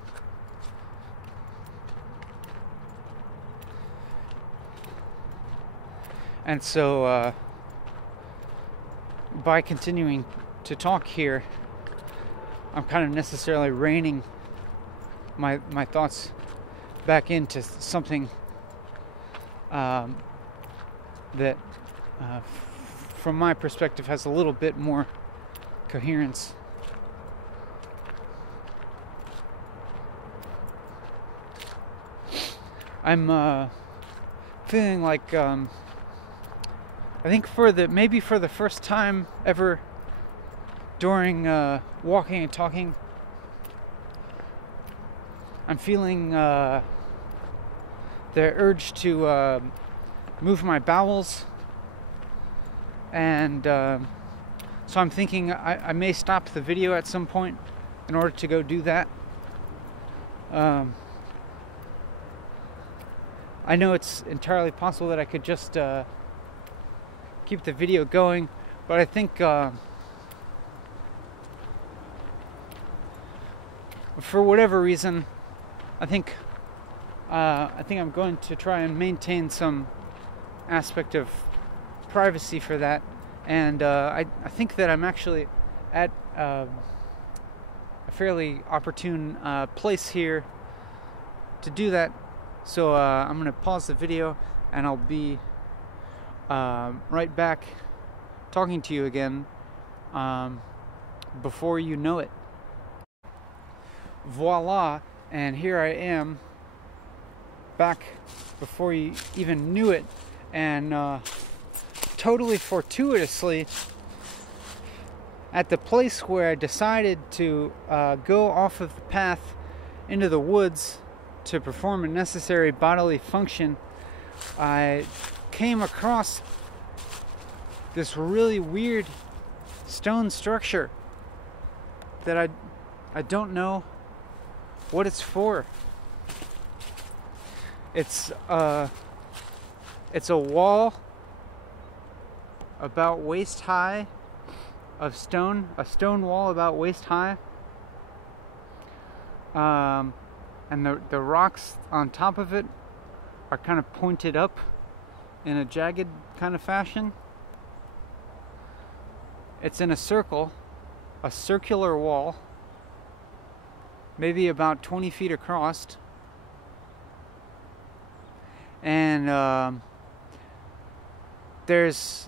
And so by continuing to talk here, I'm kind of necessarily reining my thoughts back into something that from my perspective has a little bit more coherence. I'm feeling like I think maybe for the first time ever during walking and talking, I'm feeling the urge to move my bowels, and so I'm thinking I may stop the video at some point in order to go do that. I know it's entirely possible that I could just keep the video going, but I think for whatever reason, I think I'm going to try and maintain some aspect of privacy for that, and I think that I'm actually at a fairly opportune place here to do that. So I'm going to pause the video, and I'll be right back talking to you again before you know it. Voila, and here I am back before you even knew it, and totally fortuitously at the place where I decided to go off of the path into the woods to perform a necessary bodily function, I came across this really weird stone structure that I don't know what it's for. It's a wall about waist high of stone, a stone wall about waist high, and the rocks on top of it are kind of pointed up in a jagged kind of fashion. It's in a circle, a circular wall, maybe about 20 feet across, and there's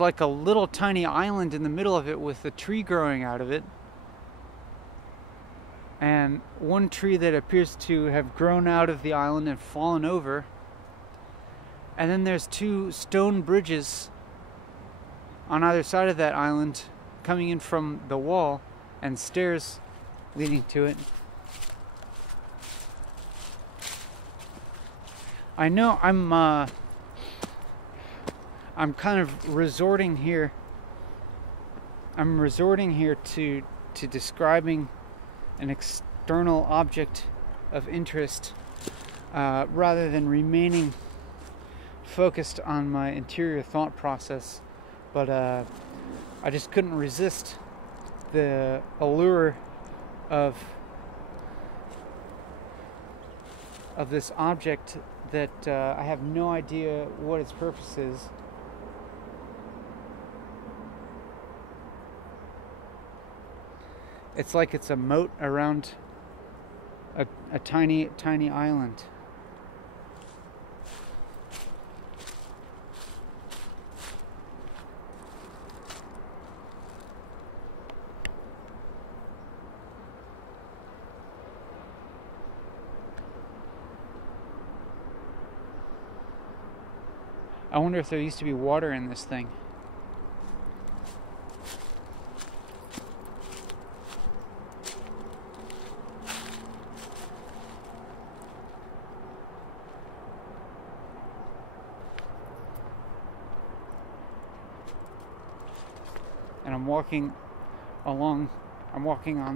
like a little tiny island in the middle of it with a tree growing out of it, and one tree that appears to have grown out of the island and fallen over, and then there's two stone bridges on either side of that island coming in from the wall, and stairs leading to it. I know I'm kind of resorting here to describing an external object of interest rather than remaining focused on my interior thought process. But I just couldn't resist the allure of this object that I have no idea what its purpose is. It's like it's a moat around a tiny island. I wonder if there used to be water in this thing. And I'm walking on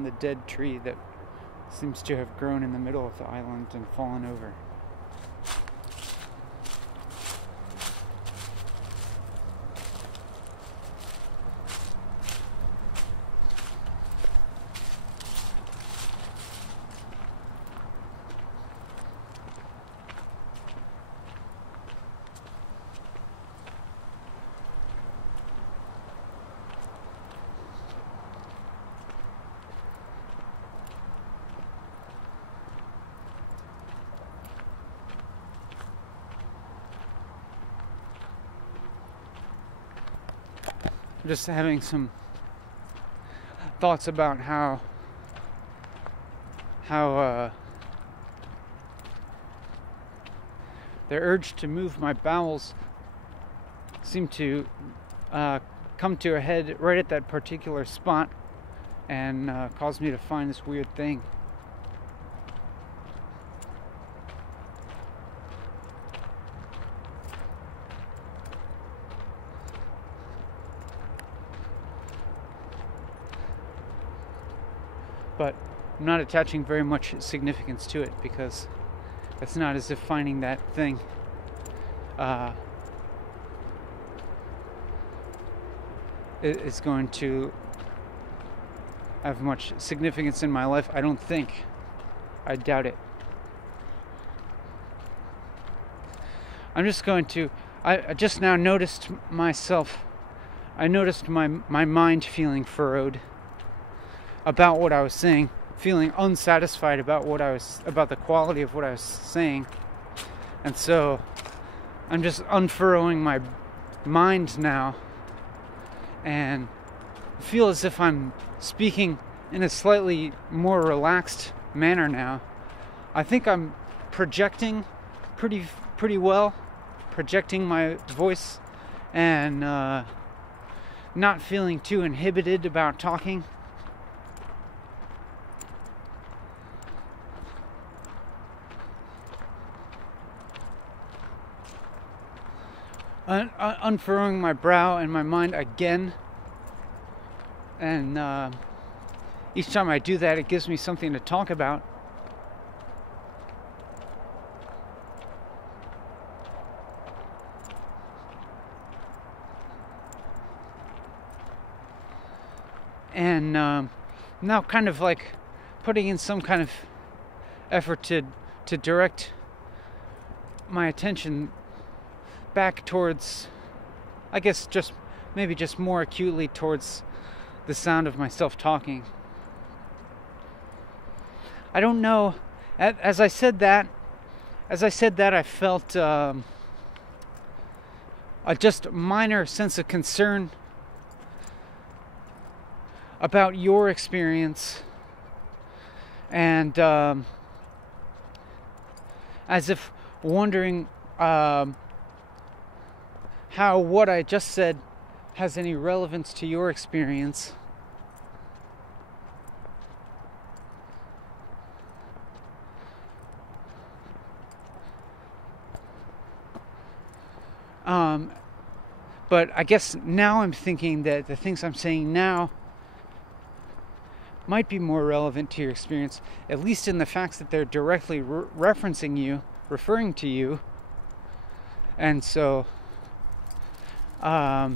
the dead tree that seems to have grown in the middle of the island and fallen over. I'm just having some thoughts about how the urge to move my bowels seemed to come to a head right at that particular spot and caused me to find this weird thing. But I'm not attaching very much significance to it because it's not as if finding that thing is going to have much significance in my life. I don't think. I doubt it. I'm just going to... I just now noticed myself. I noticed my mind feeling furrowed about what I was saying, feeling unsatisfied about the quality of what I was saying. And so I'm just unfurrowing my mind now and feel as if I'm speaking in a slightly more relaxed manner now. I think I'm projecting pretty well, projecting my voice and not feeling too inhibited about talking. Unfurrowing my brow and my mind again, and each time I do that, it gives me something to talk about. And now kind of like putting in some kind of effort to direct my attention back towards, I guess, maybe just more acutely towards the sound of myself talking. I don't know. As I said that, I felt a just minor sense of concern about your experience, and as if wondering how what I just said has any relevance to your experience. But I guess now I'm thinking that the things I'm saying now might be more relevant to your experience, at least in the facts that they're directly referencing you, referring to you. And so but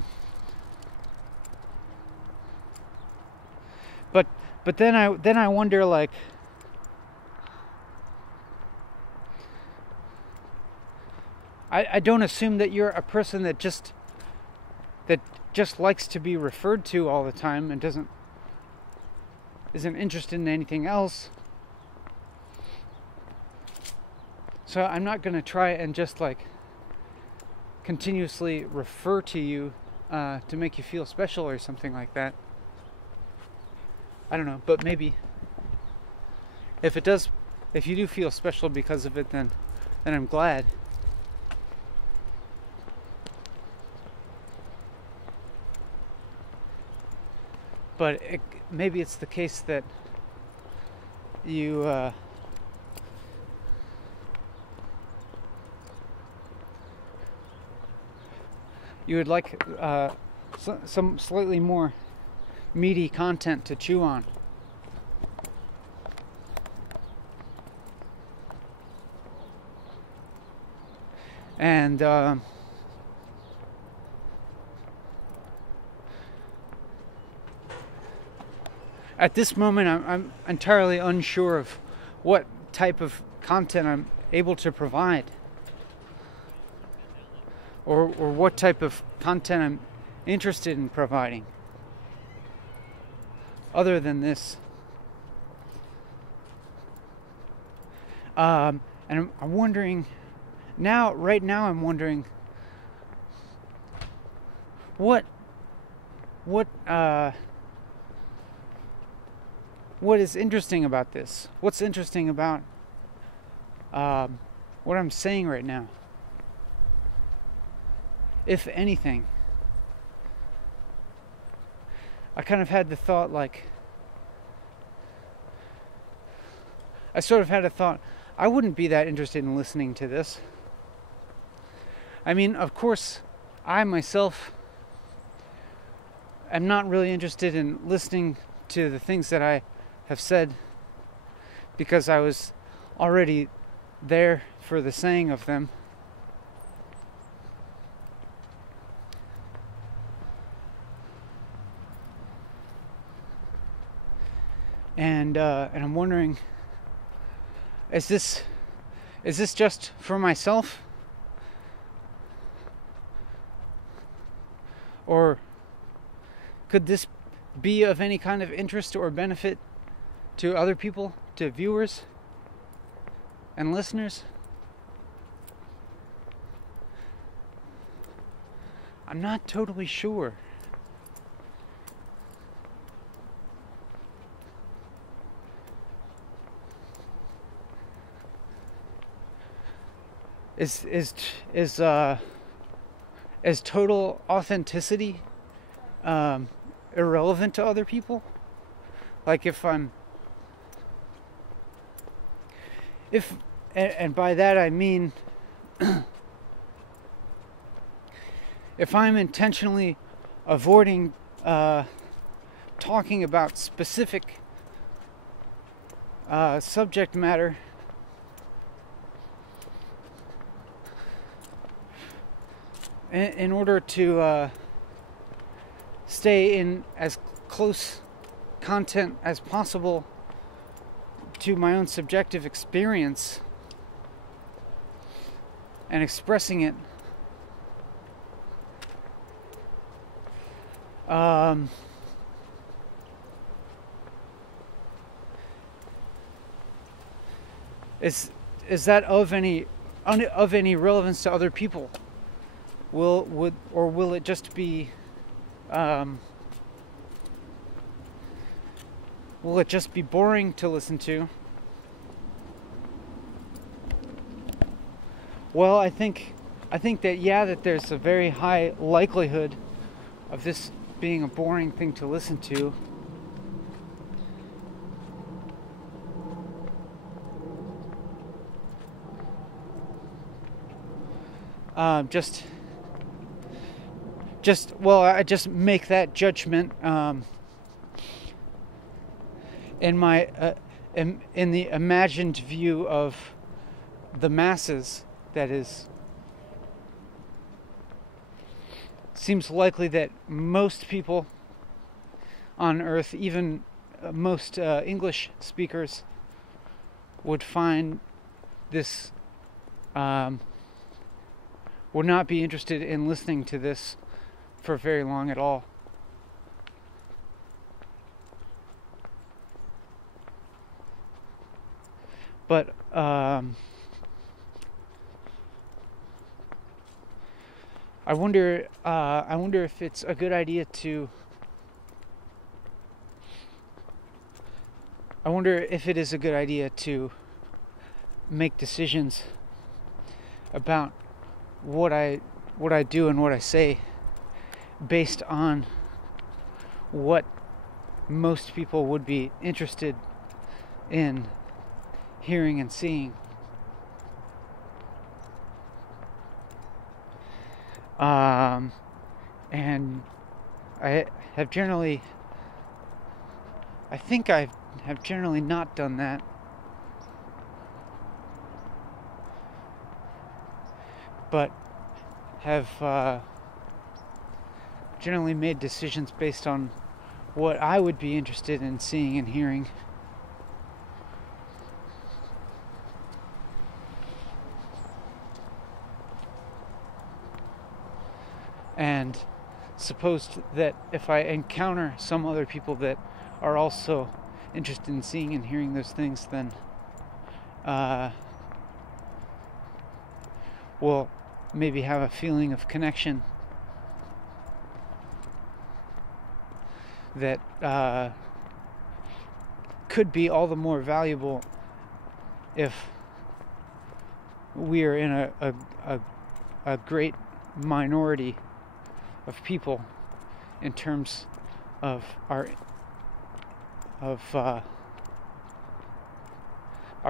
then I wonder, like, I don't assume that you're a person that just likes to be referred to all the time and isn't interested in anything else. So I'm not going to try and just like continuously refer to you to make you feel special or something like that. I don't know, but maybe if you do feel special because of it, then I'm glad. But maybe it's the case that you you would like some slightly more meaty content to chew on. And at this moment, I'm entirely unsure of what type of content I'm able to provide, or what type of content I'm interested in providing, other than this. And I'm wondering now. Right now, I'm wondering what is interesting about this? What's interesting about what I'm saying right now? If anything. I kind of had the thought, I sort of had a thought, I wouldn't be that interested in listening to this. I mean, of course, I myself am not really interested in listening to the things that I have said, because I was already there for the saying of them. And I'm wondering, is this just for myself? Or could this be of any kind of interest or benefit to other people, to viewers and listeners? I'm not totally sure. Is total authenticity irrelevant to other people? Like and by that I mean if I'm intentionally avoiding talking about specific subject matter in order to stay in as close content as possible to my own subjective experience and expressing it, is that of any relevance to other people? Will it just be will it just be boring to listen to? Well, I think that there's a very high likelihood of this being a boring thing to listen to. I just make that judgment in my in the imagined view of the masses. That is, seems likely that most people on Earth, even most English speakers, would find this, would not be interested in listening to this for very long at all. But I wonder if it's a good idea to. I wonder if it is a good idea to make decisions about what I do and what I say based on what most people would be interested in hearing and seeing. And I think I have generally not done that. But have generally made decisions based on what I would be interested in seeing and hearing. And supposed that if I encounter some other people that are also interested in seeing and hearing those things, then we'll maybe have a feeling of connection that could be all the more valuable if we are in a great minority of people in terms of our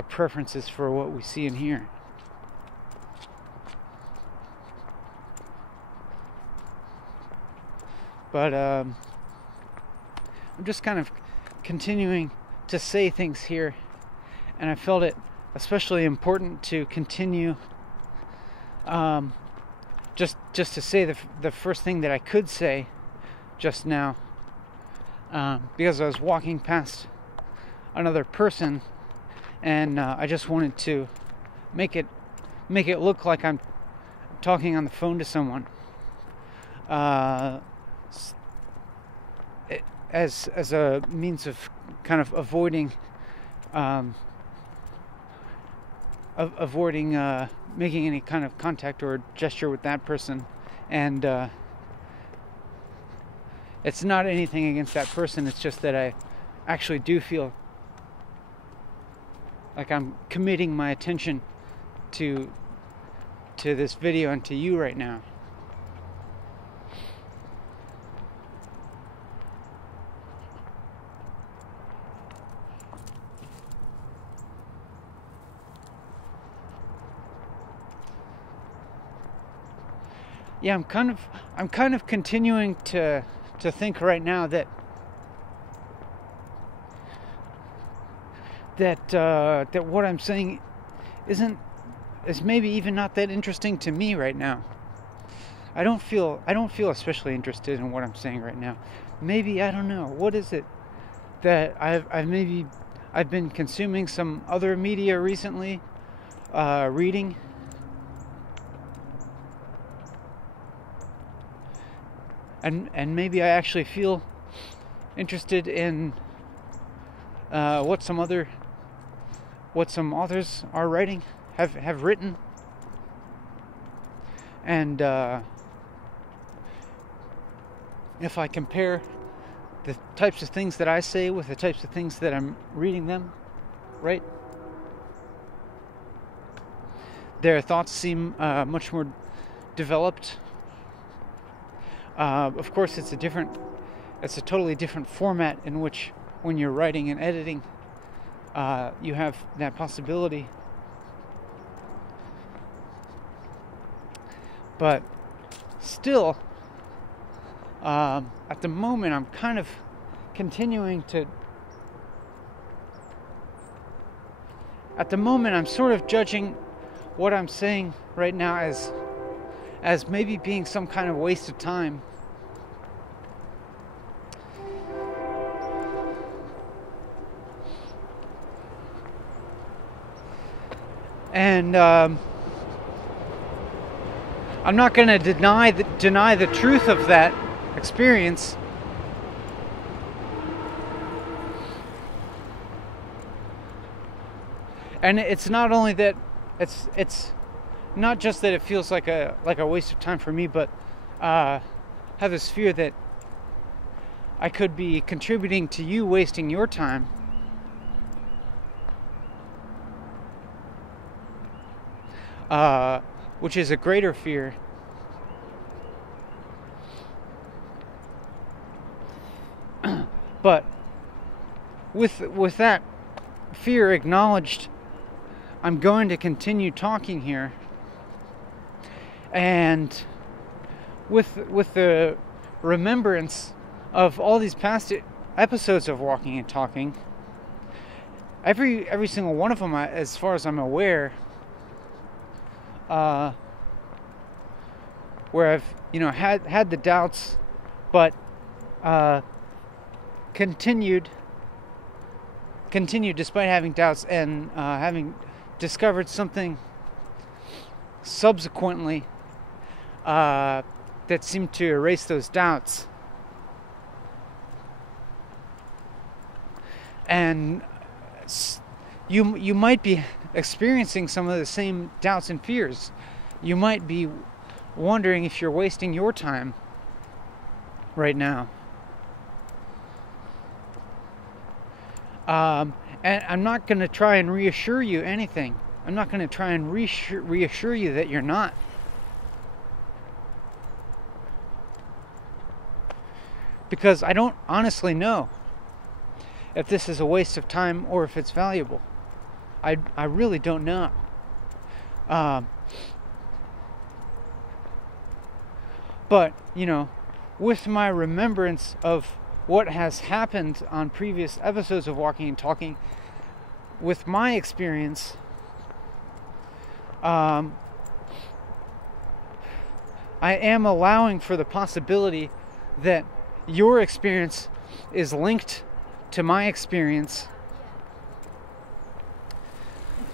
preferences for what we see and hear. But I'm just kind of continuing to say things here, and I felt it especially important to continue just to say the first thing that I could say just now, because I was walking past another person, and I just wanted to make it look like I'm talking on the phone to someone, as a means of kind of avoiding making any kind of contact or gesture with that person. And it's not anything against that person, it's just that I actually do feel like I'm committing my attention to this video and to you right now. Yeah, I'm kind of continuing to think right now that what I'm saying is maybe even not that interesting to me right now. I don't feel especially interested in what I'm saying right now. Maybe, I don't know, what is it that I've been consuming some other media recently, reading. And maybe I actually feel interested in what some authors are writing, have written, and if I compare the types of things that I say with the types of things that I'm reading them, right? Their thoughts seem much more developed. Of course, it's a totally different format in which, when you're writing and editing, you have that possibility. But still, at the moment, I'm kind of continuing to. At the moment, I'm sort of judging what I'm saying right now as maybe being some kind of waste of time. And I'm not going to deny the truth of that experience. And it's not only that it's not just that it feels like a waste of time for me, but have this fear that I could be contributing to you wasting your time. Which is a greater fear. But with that fear acknowledged, I'm going to continue talking here. And with the remembrance of all these past episodes of Walking and Talking, every single one of them, as far as I'm aware, where I've had the doubts, but continued despite having doubts, and having discovered something subsequently that seemed to erase those doubts. And you might be experiencing some of the same doubts and fears. You might be wondering if you're wasting your time right now. And I'm not going to try and reassure you anything. I'm not going to try and reassure you that you're not. Because I don't honestly know if this is a waste of time or if it's valuable. I really don't know. But, with my remembrance of what has happened on previous episodes of Walking and Talking, with my experience, I am allowing for the possibility that your experience is linked to my experience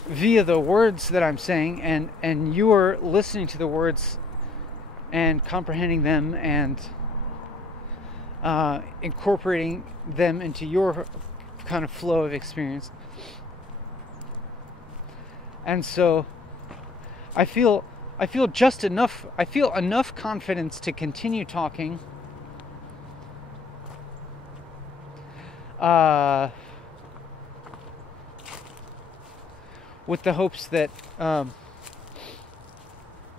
via the words that I'm saying, and you're listening to the words and comprehending them and incorporating them into your kind of flow of experience. And so I feel just enough, I feel enough confidence to continue talking. With the hopes that,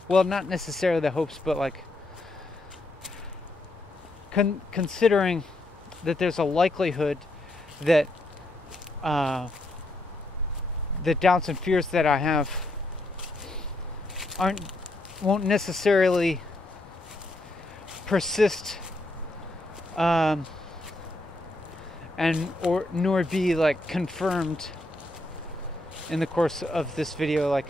well, not necessarily the hopes, but like considering that there's a likelihood that the doubts and fears that I have won't necessarily persist, nor be like confirmed in the course of this video. Like,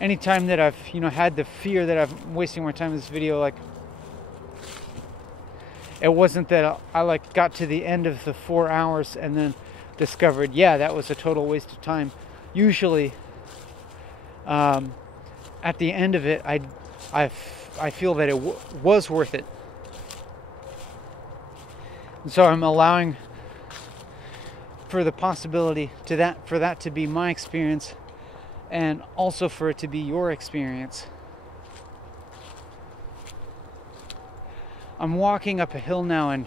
anytime that I've had the fear that I'm wasting my time in this video, like, it wasn't that I like got to the end of the 4 hours and then discovered, yeah, that was a total waste of time. Usually, at the end of it, I feel that it was worth it. And so I'm allowing for the possibility for that to be my experience, and also for it to be your experience. I'm walking up a hill now and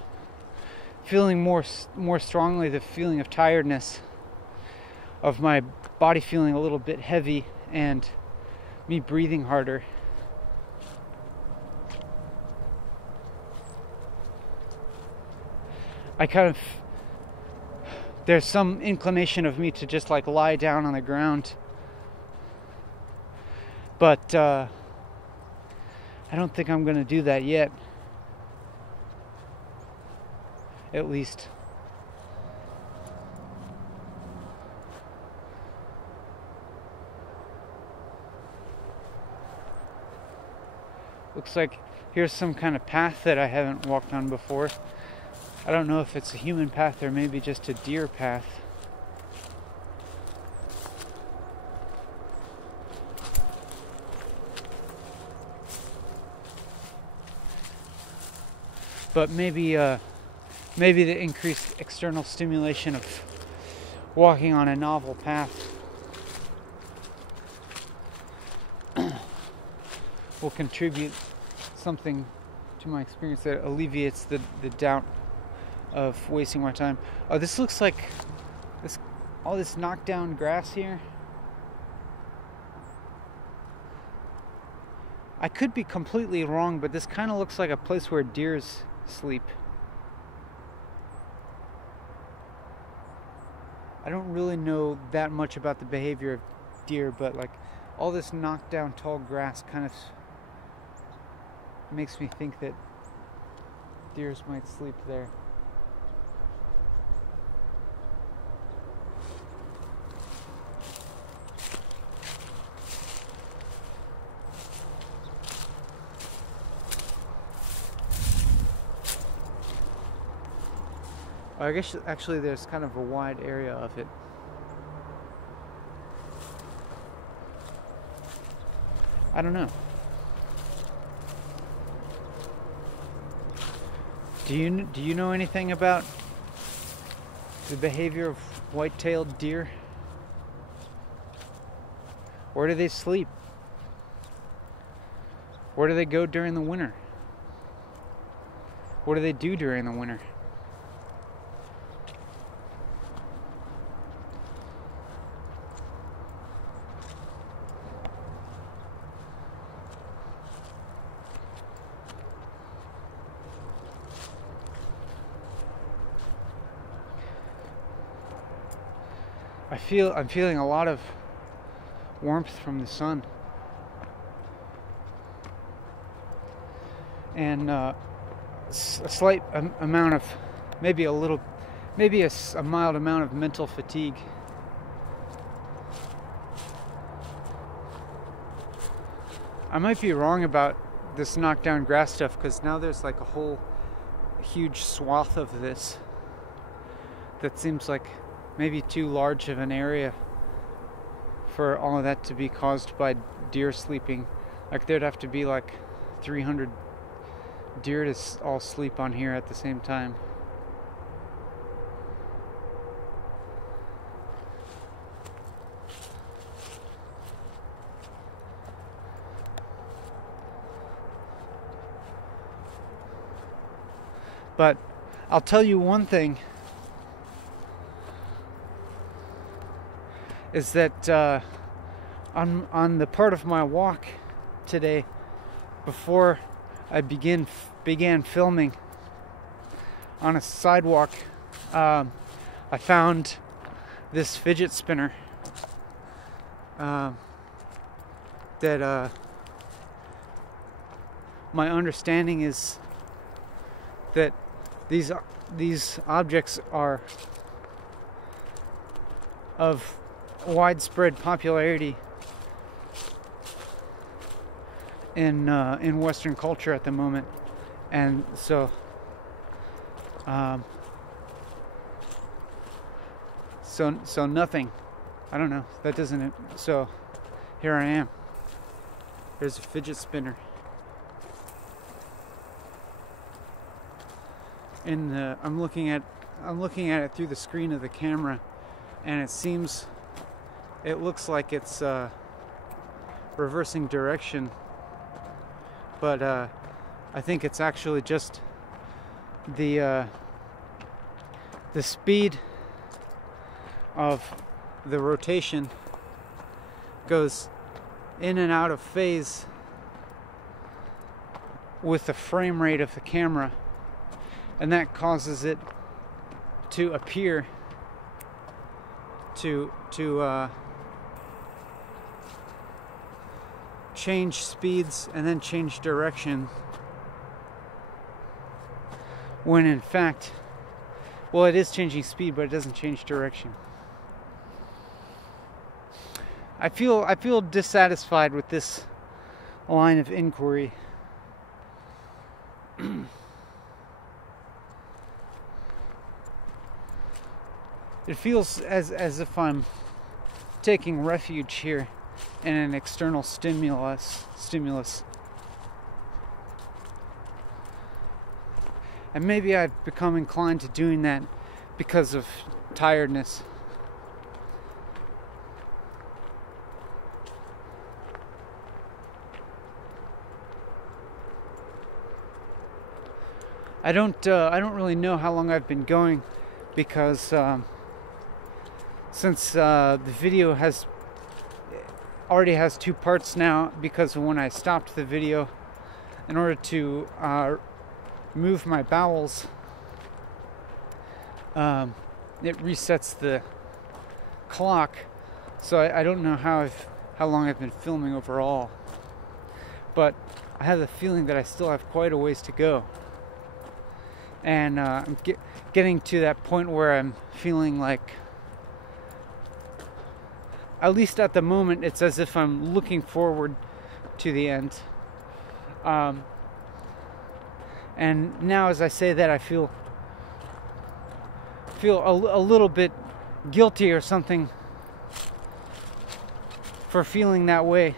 feeling more strongly the feeling of tiredness, of my body feeling a little bit heavy and me breathing harder. There's some inclination of me to just like lie down on the ground. But I don't think I'm going to do that yet. At least. Looks like here's some kind of path that I haven't walked on before. I don't know if it's a human path or maybe just a deer path. But maybe the increased external stimulation of walking on a novel path will contribute something to my experience that alleviates the doubt of wasting my time. Oh, this looks like all this knockdown grass here. I could be completely wrong, but this kind of looks like a place where deers sleep. I don't really know that much about the behavior of deer, but like all this knocked down tall grass kind of makes me think that deers might sleep there. I guess actually there's kind of a wide area of it. I don't know. Do you know anything about the behavior of white-tailed deer? Where do they sleep? Where do they go during the winter? What do they do during the winter? I'm feeling a lot of warmth from the sun, and a slight amount of, maybe a mild amount of mental fatigue. I might be wrong about this knockdown grass stuff, because now there's like a whole huge swath of this that seems like maybe too large of an area for all of that to be caused by deer sleeping. Like there'd have to be like 300 deer to all sleep on here at the same time. But I'll tell you one thing, is that on the part of my walk today, before I began filming on a sidewalk, I found this fidget spinner that my understanding is that these objects are of widespread popularity in Western culture at the moment, and so nothing. I don't know. That doesn't. So here I am. There's a fidget spinner. I'm looking at it through the screen of the camera, and it looks like it's reversing direction, but I think it's actually just the speed of the rotation goes in and out of phase with the frame rate of the camera, and that causes it to appear to change speeds and then change direction, when in fact, well, it is changing speed, but it doesn't change direction. I feel dissatisfied with this line of inquiry. It feels as if I'm taking refuge here in an external stimulus. And maybe I've become inclined to doing that because of tiredness. I don't really know how long I've been going, because since the video already has 2 parts now, because when I stopped the video in order to move my bowels, it resets clock, so I don't know how long I've been filming overall. But I have the feeling that I still have quite a ways to go. And I'm getting to that point where I'm feeling like, at least at the moment, it's as if I'm looking forward to the end. And now as I say that, I feel a little bit guilty or something for feeling that way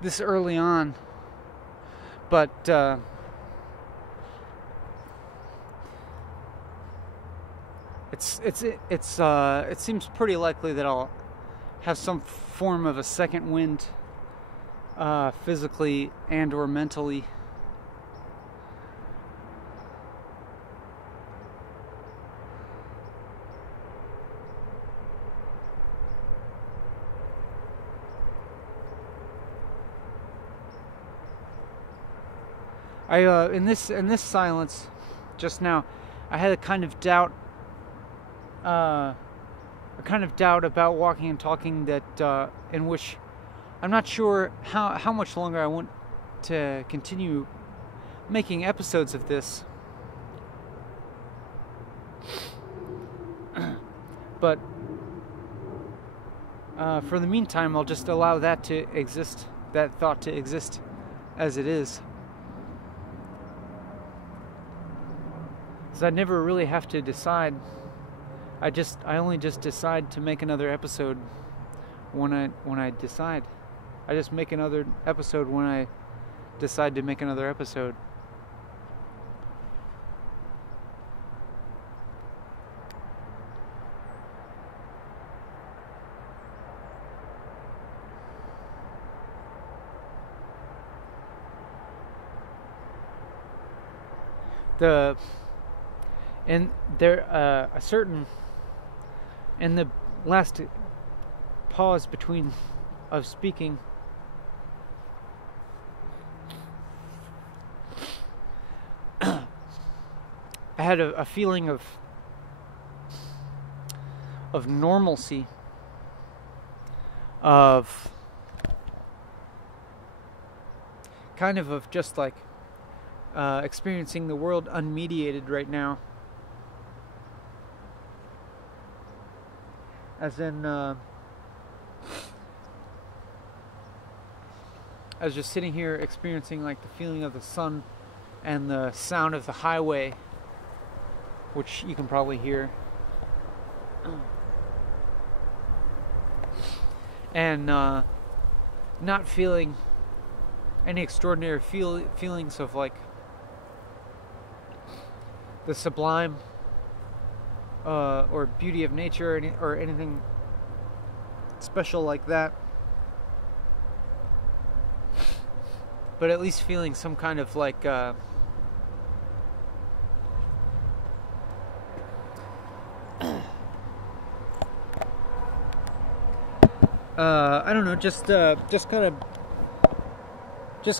this early on. But it seems pretty likely that I'll have some form of a second wind, physically and or mentally. In this silence just now, I had a kind of doubt about walking and talking that in which I'm not sure how much longer I want to continue making episodes of this. But for the meantime, I'll just allow that to exist, that thought to exist as it is. So I never really have to decide. I only just decide to make another episode when I decide. I just make another episode when I decide to make another episode. And there a certain, in the last pause between of speaking, I had a feeling of normalcy, of just like experiencing the world unmediated right now. As in, I was just sitting here experiencing like the feeling of the sun and the sound of the highway, which you can probably hear. And not feeling any extraordinary feelings of like the sublime or beauty of nature or anything special like that, but at least feeling some kind of like I don't know, just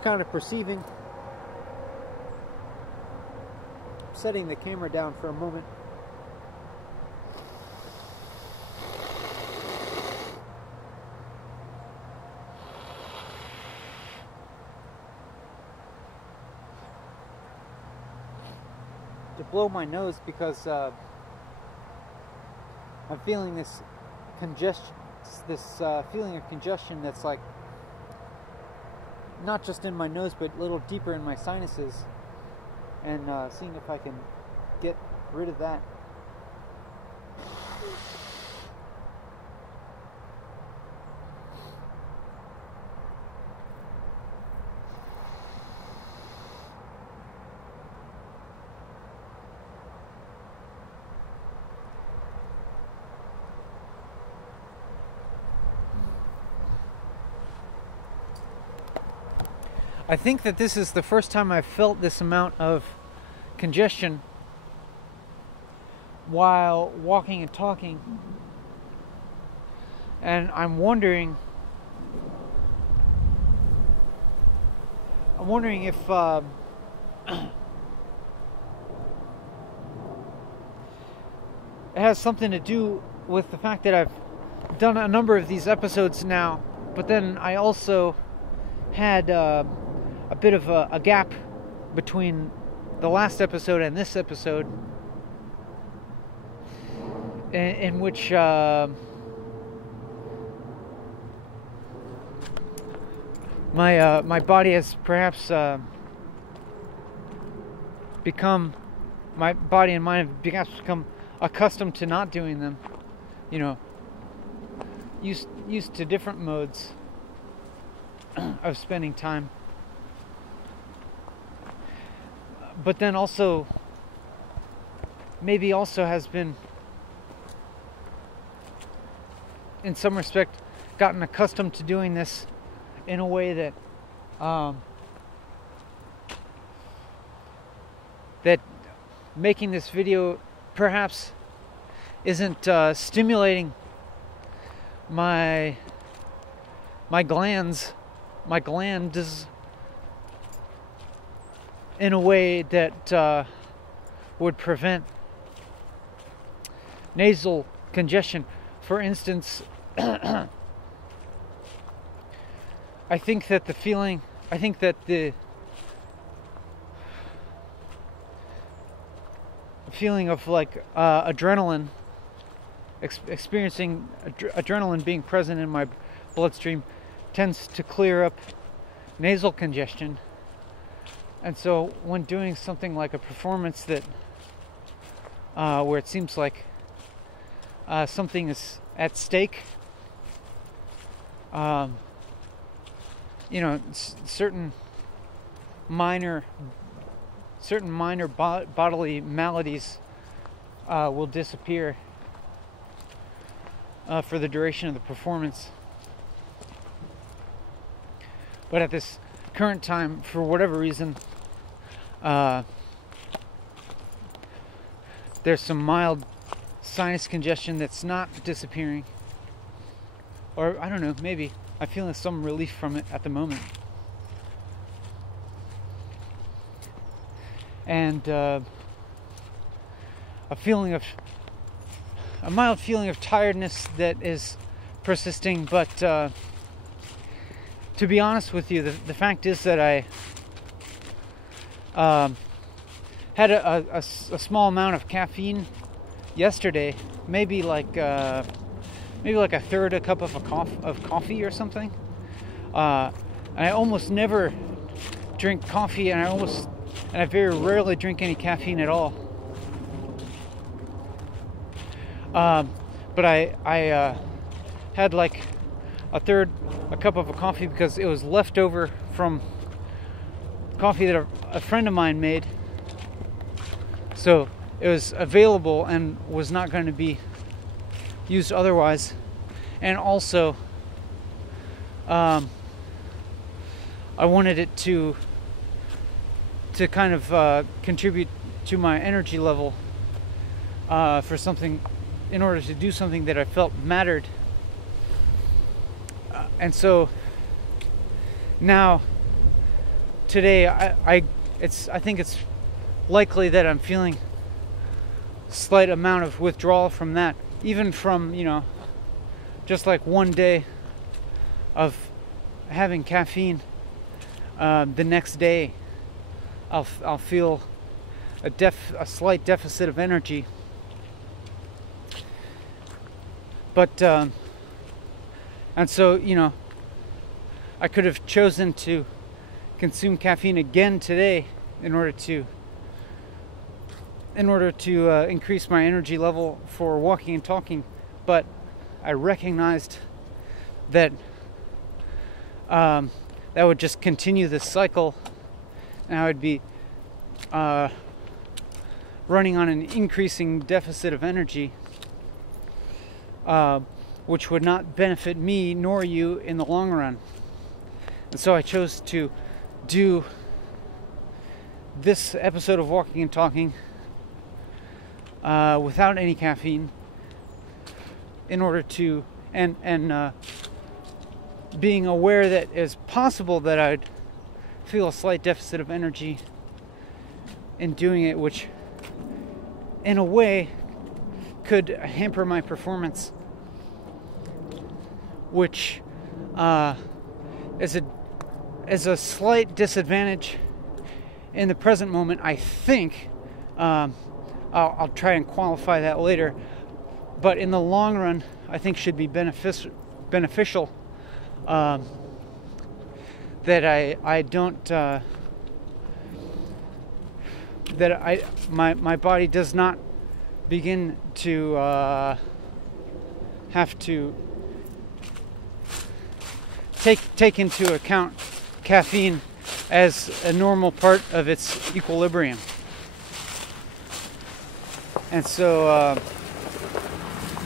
kind of perceiving. Setting the camera down for a moment. To blow my nose because I'm feeling this congestion, this feeling of congestion that's like not just in my nose but a little deeper in my sinuses, and seeing if I can get rid of that. I think that this is the first time I've felt this amount of congestion while walking and talking, and I'm wondering if it has something to do with the fact that I've done a number of these episodes now, but then I also had a bit of a gap between the last episode and this episode, in which my body has perhaps become, my body and mind have perhaps become accustomed to not doing them, you know, used to different modes of spending time. But then also, maybe also has been, in some respect, gotten accustomed to doing this in a way that that making this video perhaps isn't stimulating my glands in a way that would prevent nasal congestion. For instance, I think that the feeling of like adrenaline, experiencing adrenaline being present in my bloodstream tends to clear up nasal congestion. And so when doing something like a performance that where it seems like something is at stake, you know, certain minor bodily maladies will disappear for the duration of the performance. But at this current time, for whatever reason, there's some mild sinus congestion that's not disappearing. Or, I don't know, maybe I'm feeling some relief from it at the moment. And a mild feeling of tiredness that is persisting, but to be honest with you, the fact is that I had a small amount of caffeine yesterday, maybe like a third a cup of coffee or something. And I almost never drink coffee, and I very rarely drink any caffeine at all. But I had like a cup of coffee because it was left over from coffee that a friend of mine made. So it was available and was not going to be used otherwise. And also, I wanted it to kind of contribute to my energy level for something, in order to do something that I felt mattered. And so now, today, I think it's likely that I'm feeling a slight amount of withdrawal from that, even from, you know, just like one day of having caffeine. The next day, I'll feel a slight deficit of energy. But and so, you know, I could have chosen to consume caffeine again today in order to increase my energy level for walking and talking, but I recognized that that would just continue this cycle, and I would be running on an increasing deficit of energy, which would not benefit me nor you in the long run. And so I chose to do this episode of Walking and Talking without any caffeine, in order to, and being aware that it's possible that I'd feel a slight deficit of energy in doing it, which in a way could hamper my performance. which is a slight disadvantage in the present moment, I think. I'll try and qualify that later, but in the long run, I think should be beneficial. That I don't that my body does not begin to have to take into account caffeine as a normal part of its equilibrium. And so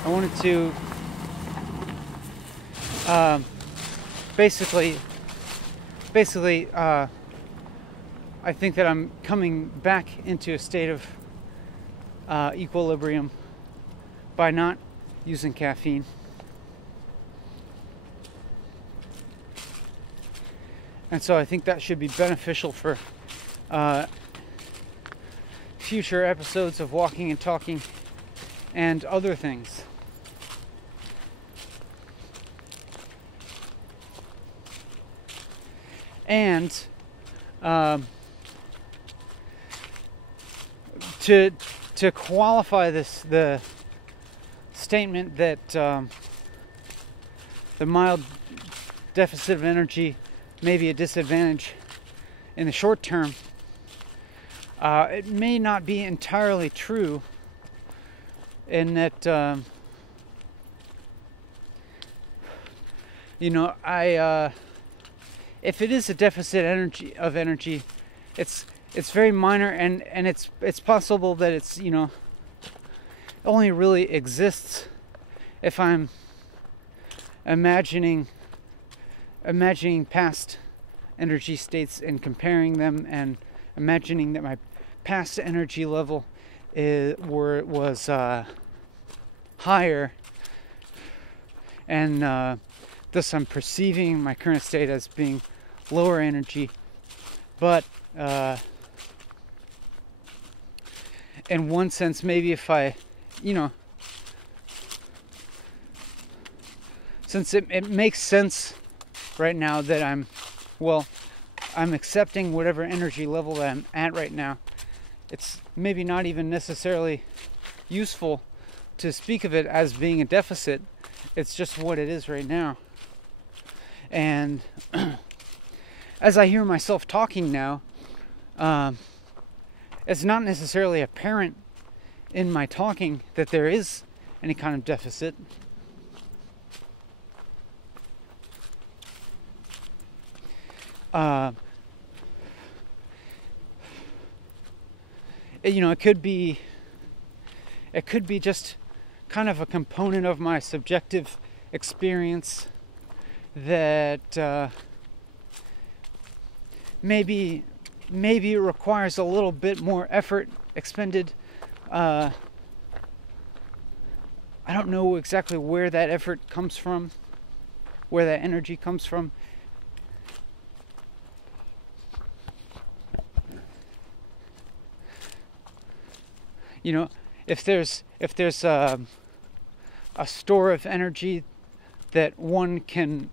I wanted to basically I think that I'm coming back into a state of equilibrium by not using caffeine. And so I think that should be beneficial for future episodes of Walking and Talking and other things. And to qualify the statement that the mild deficit of energy may be a disadvantage in the short term, it may not be entirely true in that if it is a deficit of energy, it's very minor, and it's possible that it's only really exists if I'm imagining past energy states and comparing them, and imagining that my past energy level was higher, and thus I'm perceiving my current state as being lower energy. But in one sense, maybe if I, since it makes sense right now that I'm accepting whatever energy level that I'm at right now, it's maybe not even necessarily useful to speak of it as being a deficit. It's just what it is right now. And as I hear myself talking now, it's not necessarily apparent in my talking that there is any kind of deficit. It could be just kind of a component of my subjective experience that maybe it requires a little bit more effort expended. I don't know exactly where that effort comes from, where that energy comes from. If there's a store of energy that one can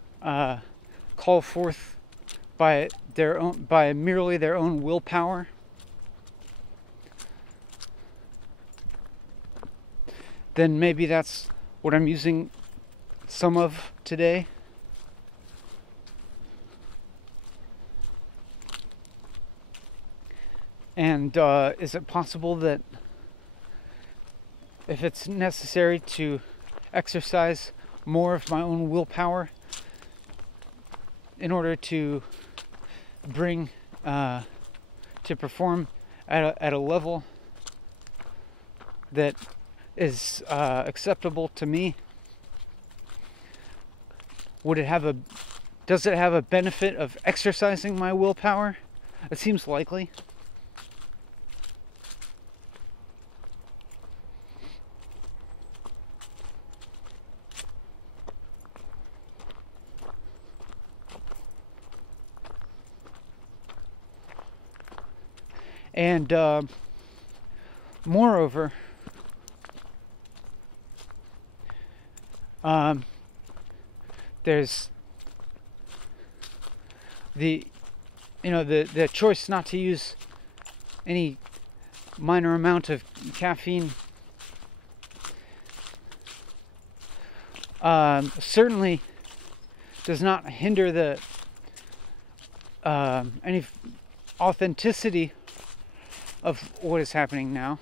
call forth by merely their own willpower, then maybe that's what I'm using some of today. And is it possible that if it's necessary to exercise more of my own willpower in order to bring to perform at a level that is acceptable to me, does it have a benefit of exercising my willpower? It seems likely. And moreover, there's the choice not to use any minor amount of caffeine certainly does not hinder the any authenticity of what is happening now.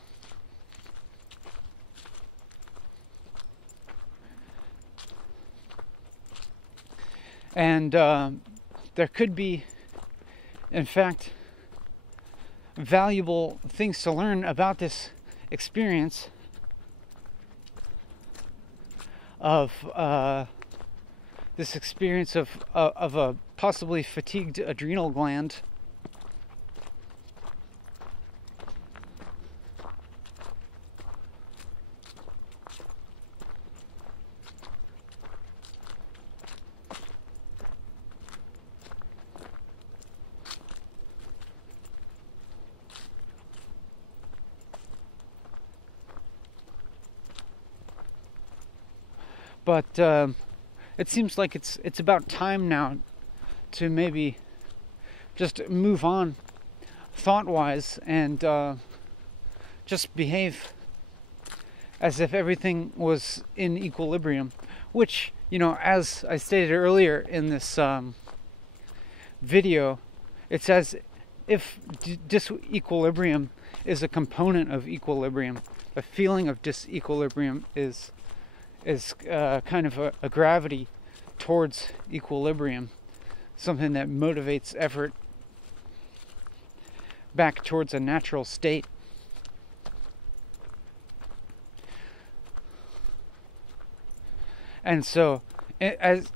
And there could be, in fact, valuable things to learn about this experience of a possibly fatigued adrenal gland. But it seems like it's about time now to maybe just move on thought-wise and just behave as if everything was in equilibrium. Which, as I stated earlier in this video, it's as if disequilibrium is a component of equilibrium. A feeling of disequilibrium is kind of a gravity towards equilibrium, something that motivates effort back towards a natural state. And so, as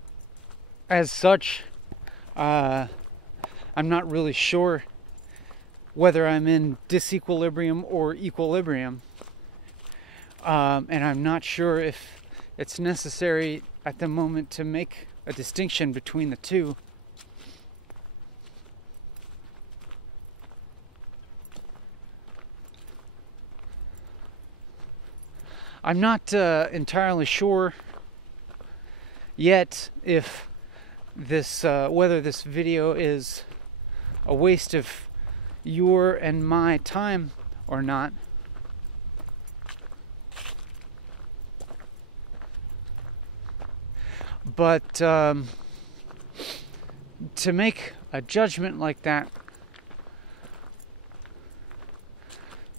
such, I'm not really sure whether I'm in disequilibrium or equilibrium, and I'm not sure if it's necessary at the moment to make a distinction between the two. I'm not entirely sure yet if this whether this video is a waste of your and my time or not. But to make a judgment like that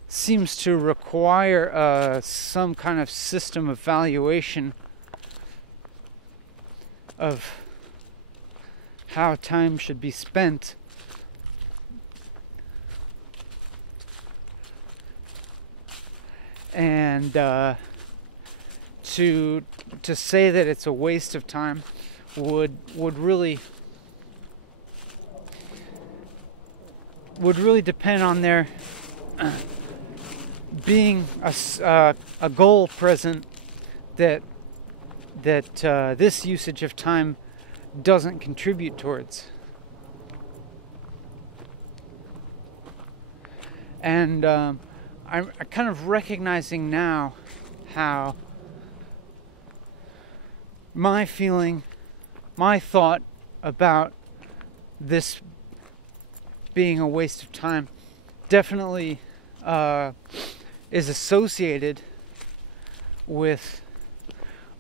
seems to require some kind of system of valuation of how time should be spent. And to say that it's a waste of time would really depend on there being a goal present that this usage of time doesn't contribute towards. And I'm kind of recognizing now how my feeling, my thought about this being a waste of time definitely is associated with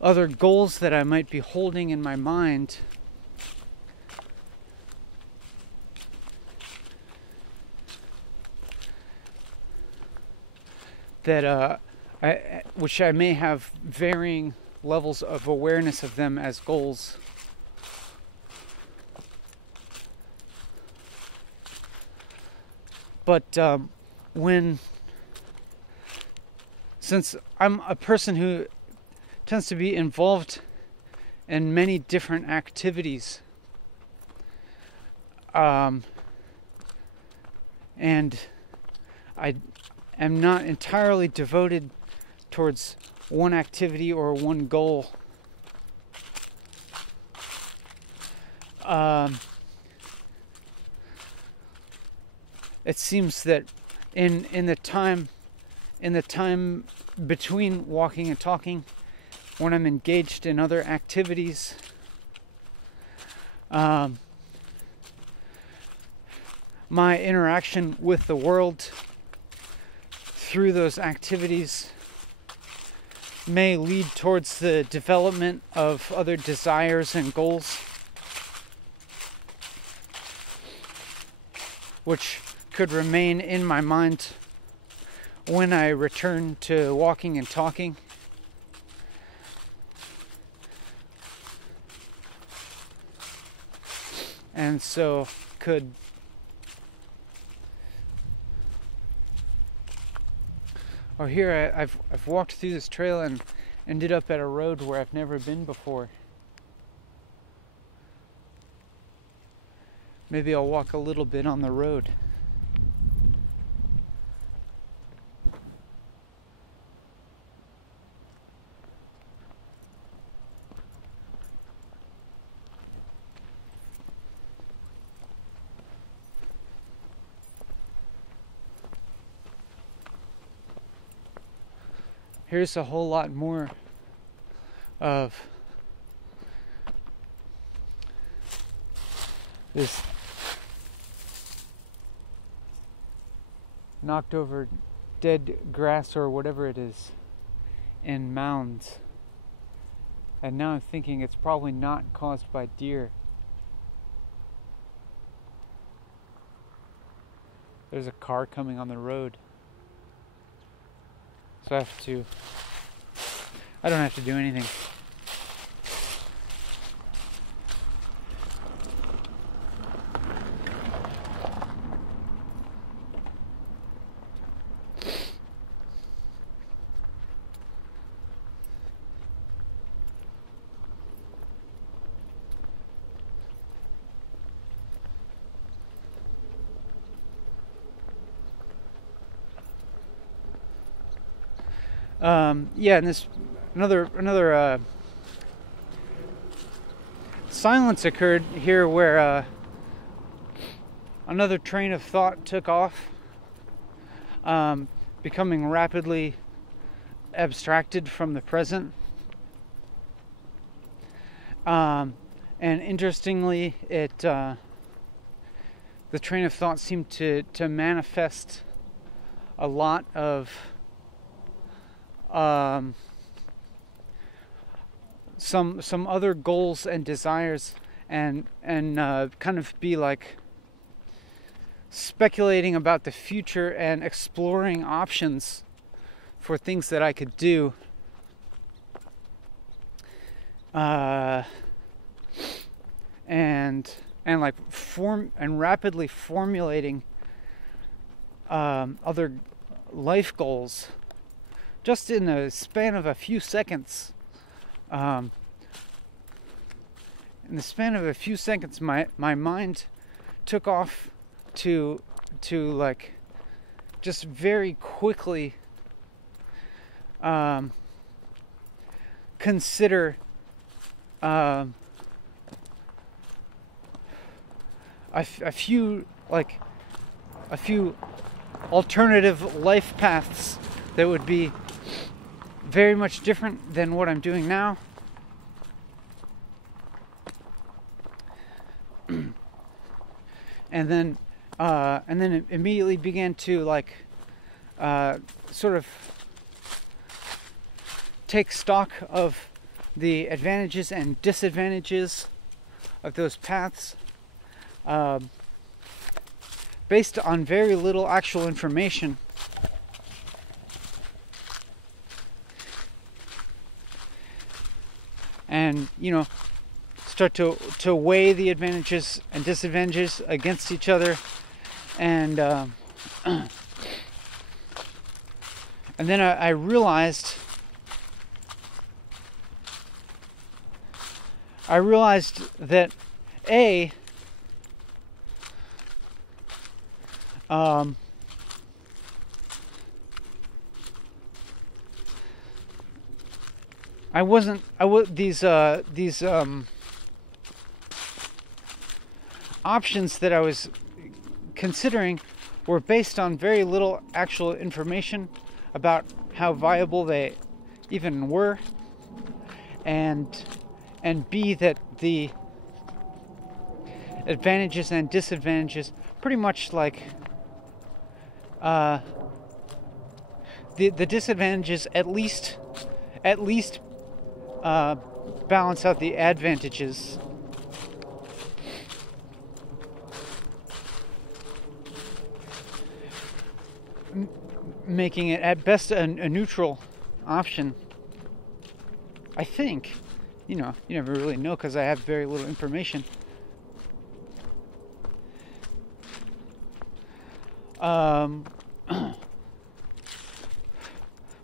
other goals that I might be holding in my mind that which I may have varying levels of awareness of them as goals. But since I'm a person who tends to be involved in many different activities, and I am not entirely devoted towards one activity or one goal, it seems that in the time between walking and talking, when I'm engaged in other activities, my interaction with the world through those activities may lead towards the development of other desires and goals, which could remain in my mind when I return to walking and talking. And so could here I've walked through this trail and ended up at a road where I've never been before. Maybe I'll walk a little bit on the road. Here's a whole lot more of this knocked over dead grass or whatever it is in mounds. And now I'm thinking it's probably not caused by deer. There's a car coming on the road. So I don't have to do anything. And this another silence occurred here where another train of thought took off, becoming rapidly abstracted from the present. And interestingly, the train of thought seemed to manifest a lot of some other goals and desires, and kind of be like speculating about the future and exploring options for things that I could do, and like rapidly formulating other life goals just in the span of a few seconds. In the span of a few seconds, my mind took off to like just very quickly consider a few alternative life paths that would be very much different than what I'm doing now. And then it immediately began to sort of take stock of the advantages and disadvantages of those paths, based on very little actual information. And, start to weigh the advantages and disadvantages against each other. And and then I realized that these options that I was considering were based on very little actual information about how viable they even were, and B, that the advantages and disadvantages, pretty much like the disadvantages at least balance out the advantages. Making it at best a neutral option. I think, you never really know because I have very little information.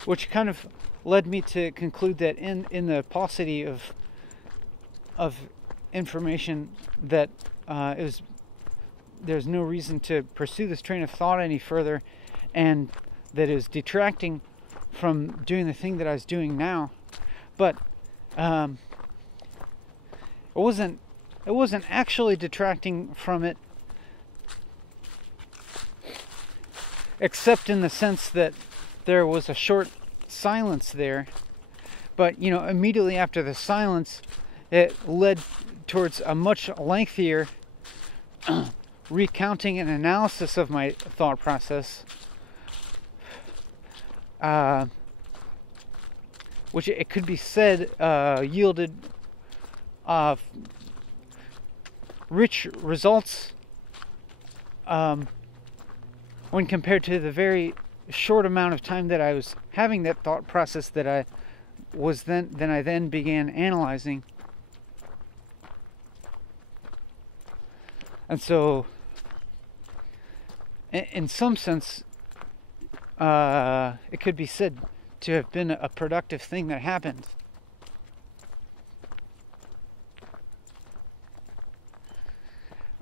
Which kind of led me to conclude that in the paucity of information that there's no reason to pursue this train of thought any further, and that is detracting from doing the thing that I was doing now. But it wasn't actually detracting from it, except in the sense that there was a short silence there. But immediately after the silence, it led towards a much lengthier recounting and analysis of my thought process, which it could be said yielded rich results when compared to the very short amount of time that I was having that thought process that I then began analyzing. And so, in some sense, it could be said to have been a productive thing that happened.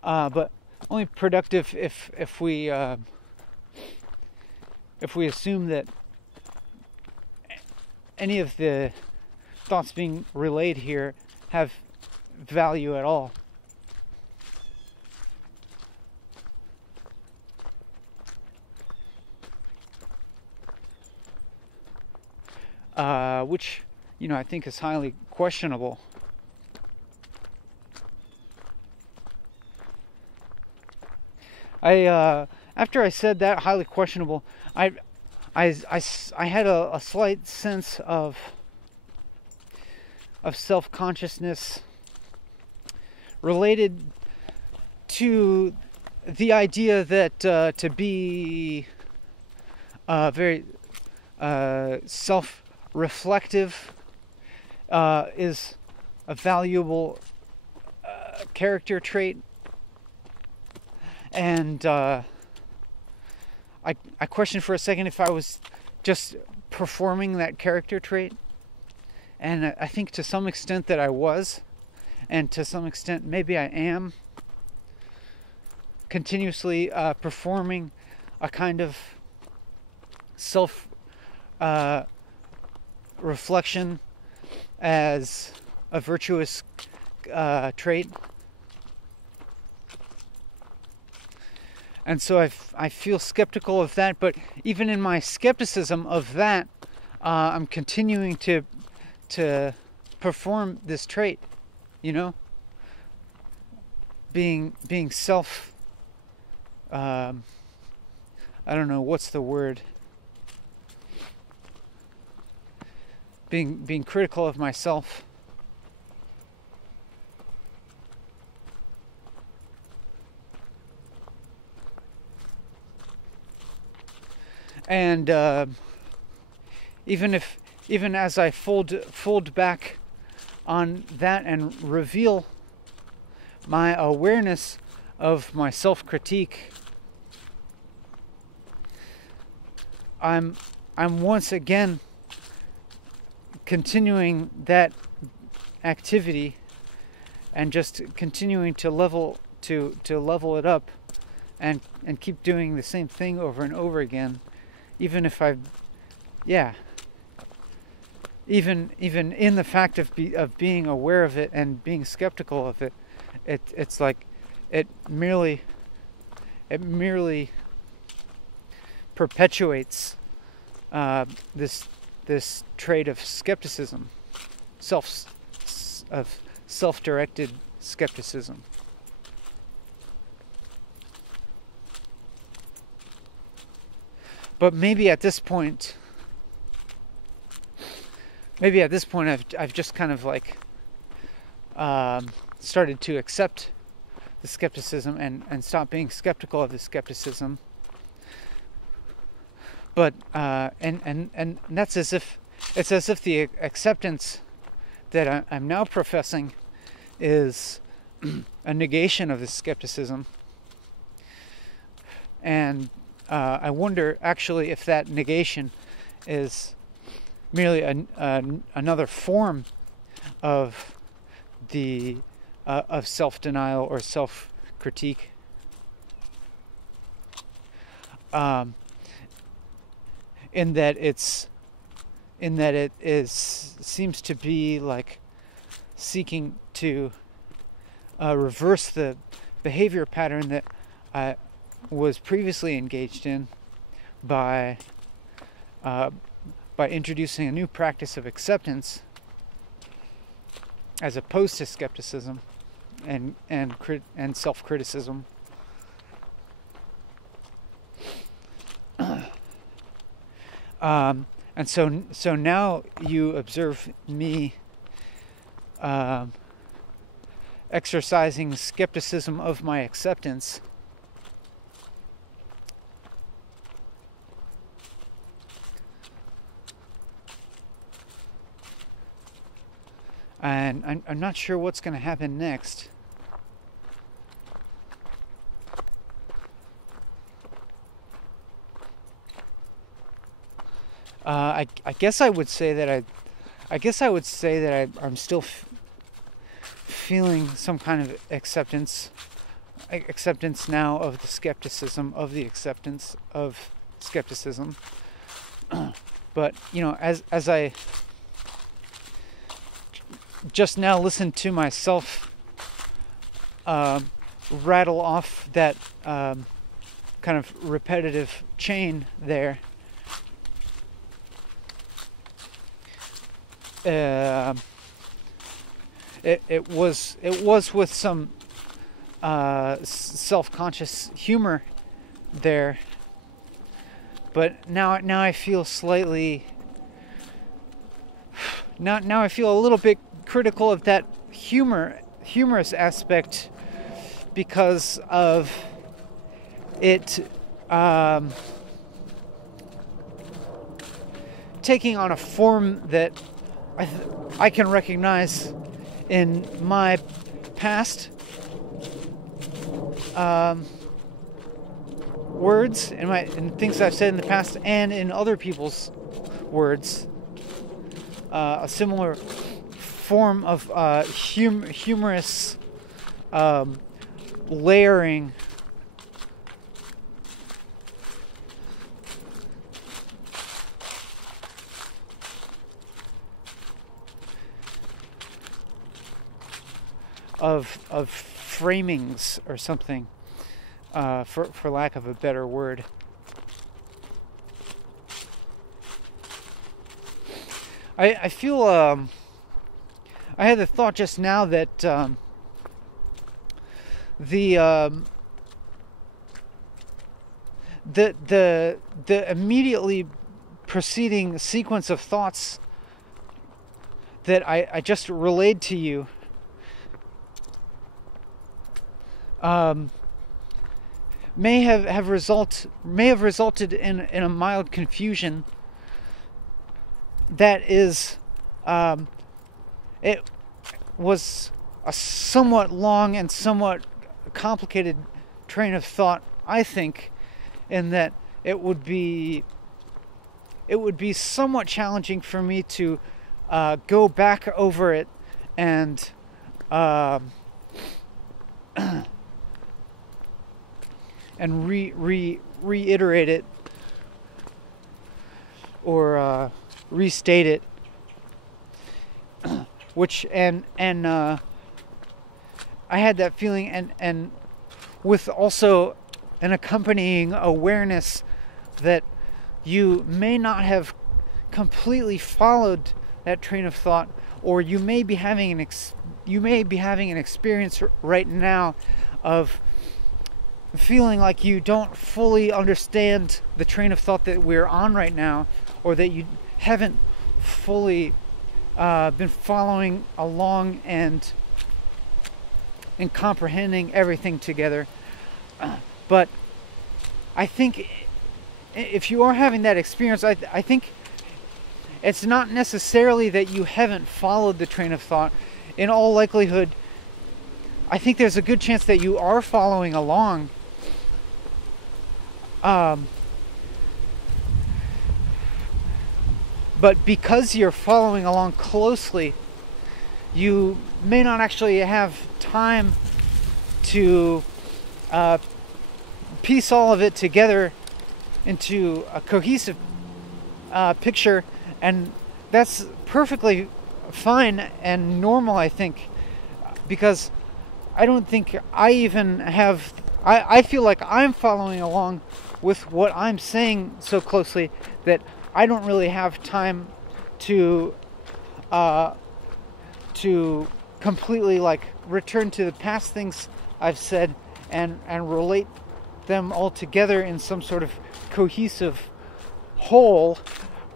But only productive if we assume that any of the thoughts being relayed here have value at all. Which, I think is highly questionable. After I said that, highly questionable, I had a slight sense of self-consciousness related to the idea that to be very self-reflective is a valuable character trait. And I questioned for a second if I was just performing that character trait. And I think to some extent that I was. And to some extent maybe I am. Continuously performing a kind of self-reflection as a virtuous trait. And so I feel skeptical of that, but even in my skepticism of that, I'm continuing to perform this trait, being self. I don't know what's the word. Being critical of myself. And even as I fold back on that and reveal my awareness of my self-critique, I'm once again continuing that activity and just continuing to level it up and keep doing the same thing over and over again. Even if even in the fact of being aware of it and being skeptical of it, it's like it merely perpetuates this trait of skepticism, self-directed skepticism. But maybe at this point I've just kind of like started to accept the skepticism and stop being skeptical of the skepticism. But and that's as if the acceptance that I'm now professing is a negation of the skepticism. And I wonder actually if that negation is merely another form of the of self-denial or self-critique. In that it seems to be like seeking to reverse the behavior pattern that I was previously engaged in by introducing a new practice of acceptance as opposed to skepticism and self-criticism. And so now you observe me exercising skepticism of my acceptance. And I'm not sure what's going to happen next. I guess I would say that I'm still feeling some kind of acceptance now of the skepticism of the acceptance of skepticism. But as I just now listened to myself rattle off that kind of repetitive chain there. It was with some self-conscious humor there, but now I feel slightly. Now I feel a little bit critical of that humorous aspect because of it taking on a form that I can recognize in my past words, in things I've said in the past, and in other people's words. A similar form of humorous layering of framings or something, for lack of a better word. I feel I had the thought just now that the immediately preceding sequence of thoughts that I just relayed to you may have resulted in a mild confusion. That is, it was a somewhat long and somewhat complicated train of thought, I think, in that it would be somewhat challenging for me to go back over it and reiterate it or restate it, which and I had that feeling, and with also an accompanying awareness that you may not have completely followed that train of thought, or you may be having an experience right now of feeling like you don't fully understand the train of thought that we're on right now, or that you haven't fully been following along and comprehending everything together. But I think if you are having that experience, I think it's not necessarily that you haven't followed the train of thought. In all likelihood, I think there's a good chance that you are following along. But because you're following along closely, you may not actually have time to piece all of it together into a cohesive picture, and that's perfectly fine and normal, I think, because I don't think I even have... I feel like I'm following along with what I'm saying so closely that I don't really have time to completely like return to the past things I've said and relate them all together in some sort of cohesive whole.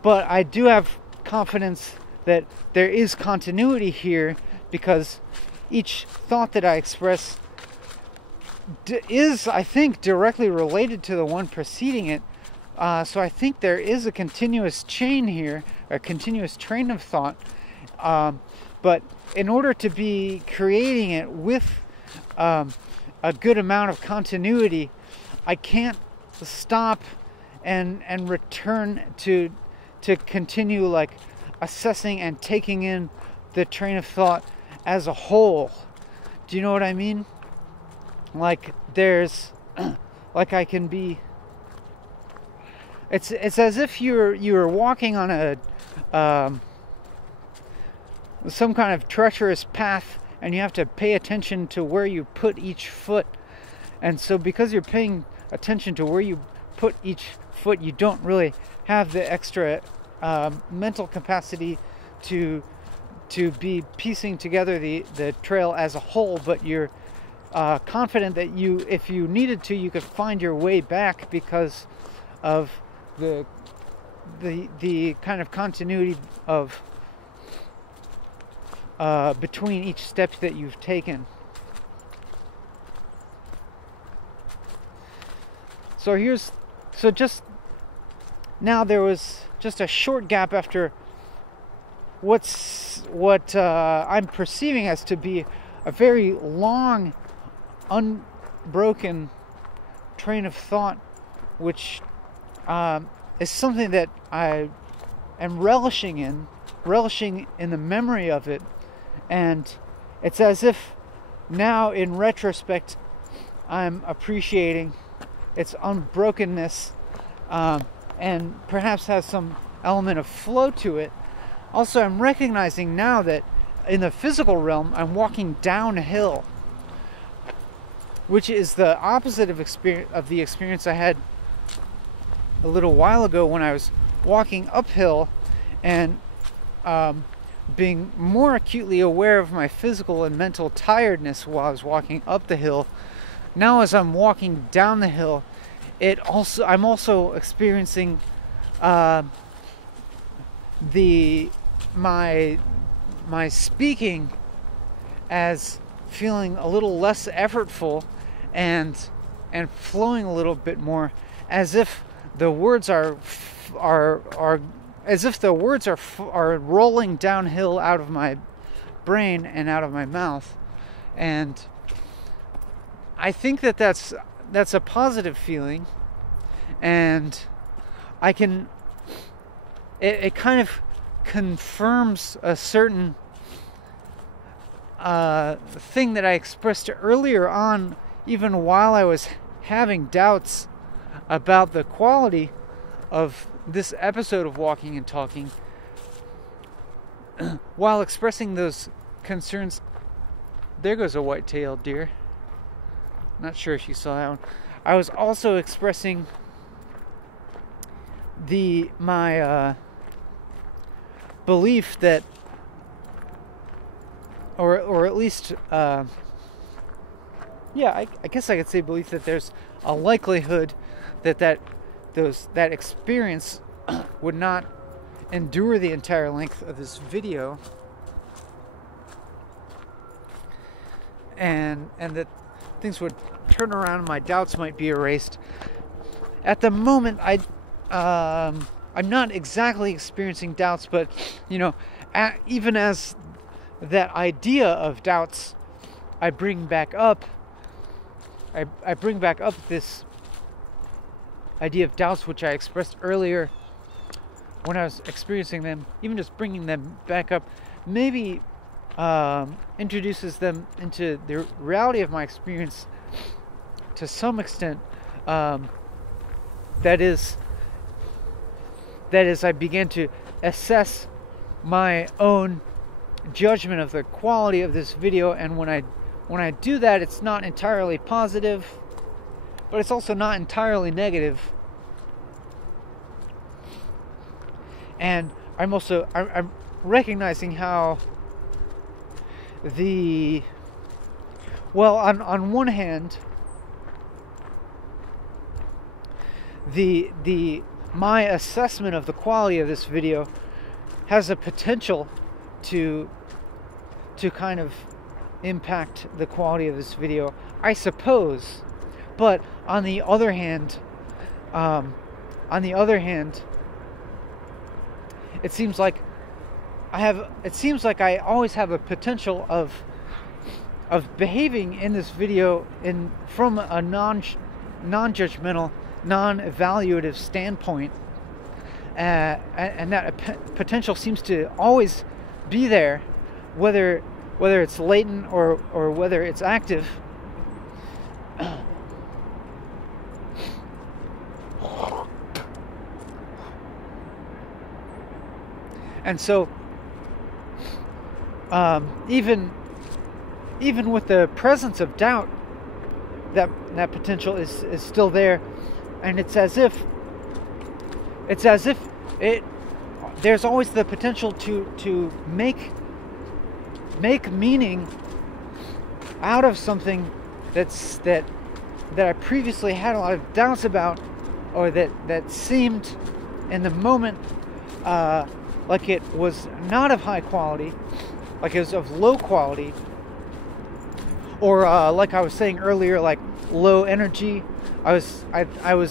But I do have confidence that there is continuity here, because each thought that I express is, I think, directly related to the one preceding it. So I think there is a continuous chain here, a continuous train of thought. But in order to be creating it with a good amount of continuity, I can't stop and return to continue like assessing and taking in the train of thought as a whole. Do you know what I mean? Like there's like I can be... It's as if you're walking on a some kind of treacherous path, and you have to pay attention to where you put each foot. And so because you're paying attention to where you put each foot, you don't really have the extra mental capacity to be piecing together the trail as a whole, but you're confident that if you needed to, you could find your way back because of the kind of continuity of between each step that you've taken. So just now there was just a short gap after what I'm perceiving as to be a very long, unbroken train of thought, which is something that I am relishing in the memory of it. And it's as if now in retrospect I'm appreciating its unbrokenness, and perhaps has some element of flow to it. Also, I'm recognizing now that in the physical realm I'm walking downhill, which is the opposite of the experience I had a little while ago when I was walking uphill and being more acutely aware of my physical and mental tiredness while I was walking up the hill. Now as I'm walking down the hill, I'm also experiencing my speaking as feeling a little less effortful and flowing a little bit more, as if the words are rolling downhill out of my brain and out of my mouth. And I think that's a positive feeling, and it kind of confirms a certain thing that I expressed earlier on, even while I was having doubts about the quality of this episode of Walking and Talking. While expressing those concerns, there goes a white-tailed deer. Not sure if you saw that one. I was also expressing my belief that, or at least yeah, I guess I could say belief that there's a likelihood that experience would not endure the entire length of this video, and that things would turn around and my doubts might be erased. At the moment, I'm not exactly experiencing doubts, but even as that idea of doubts, I bring back up this idea of doubts, which I expressed earlier when I was experiencing them. Even just bringing them back up maybe introduces them into the reality of my experience to some extent. That is, I began to assess my own judgment of the quality of this video, and when I do that, it's not entirely positive, but it's also not entirely negative. And I'm recognizing how on one hand, my assessment of the quality of this video has a potential to kind of impact the quality of this video, I suppose. But on the other hand, it seems like I always have a potential of behaving in this video from a non-judgmental, non-evaluative standpoint, and that potential seems to always be there, whether it's latent or whether it's active. And so, even with the presence of doubt, that potential is still there, and it's as if there's always the potential to make meaning out of something that I previously had a lot of doubts about, or that seemed in the moment like it was not of high quality, like it was of low quality, or like I was saying earlier, like low energy. I was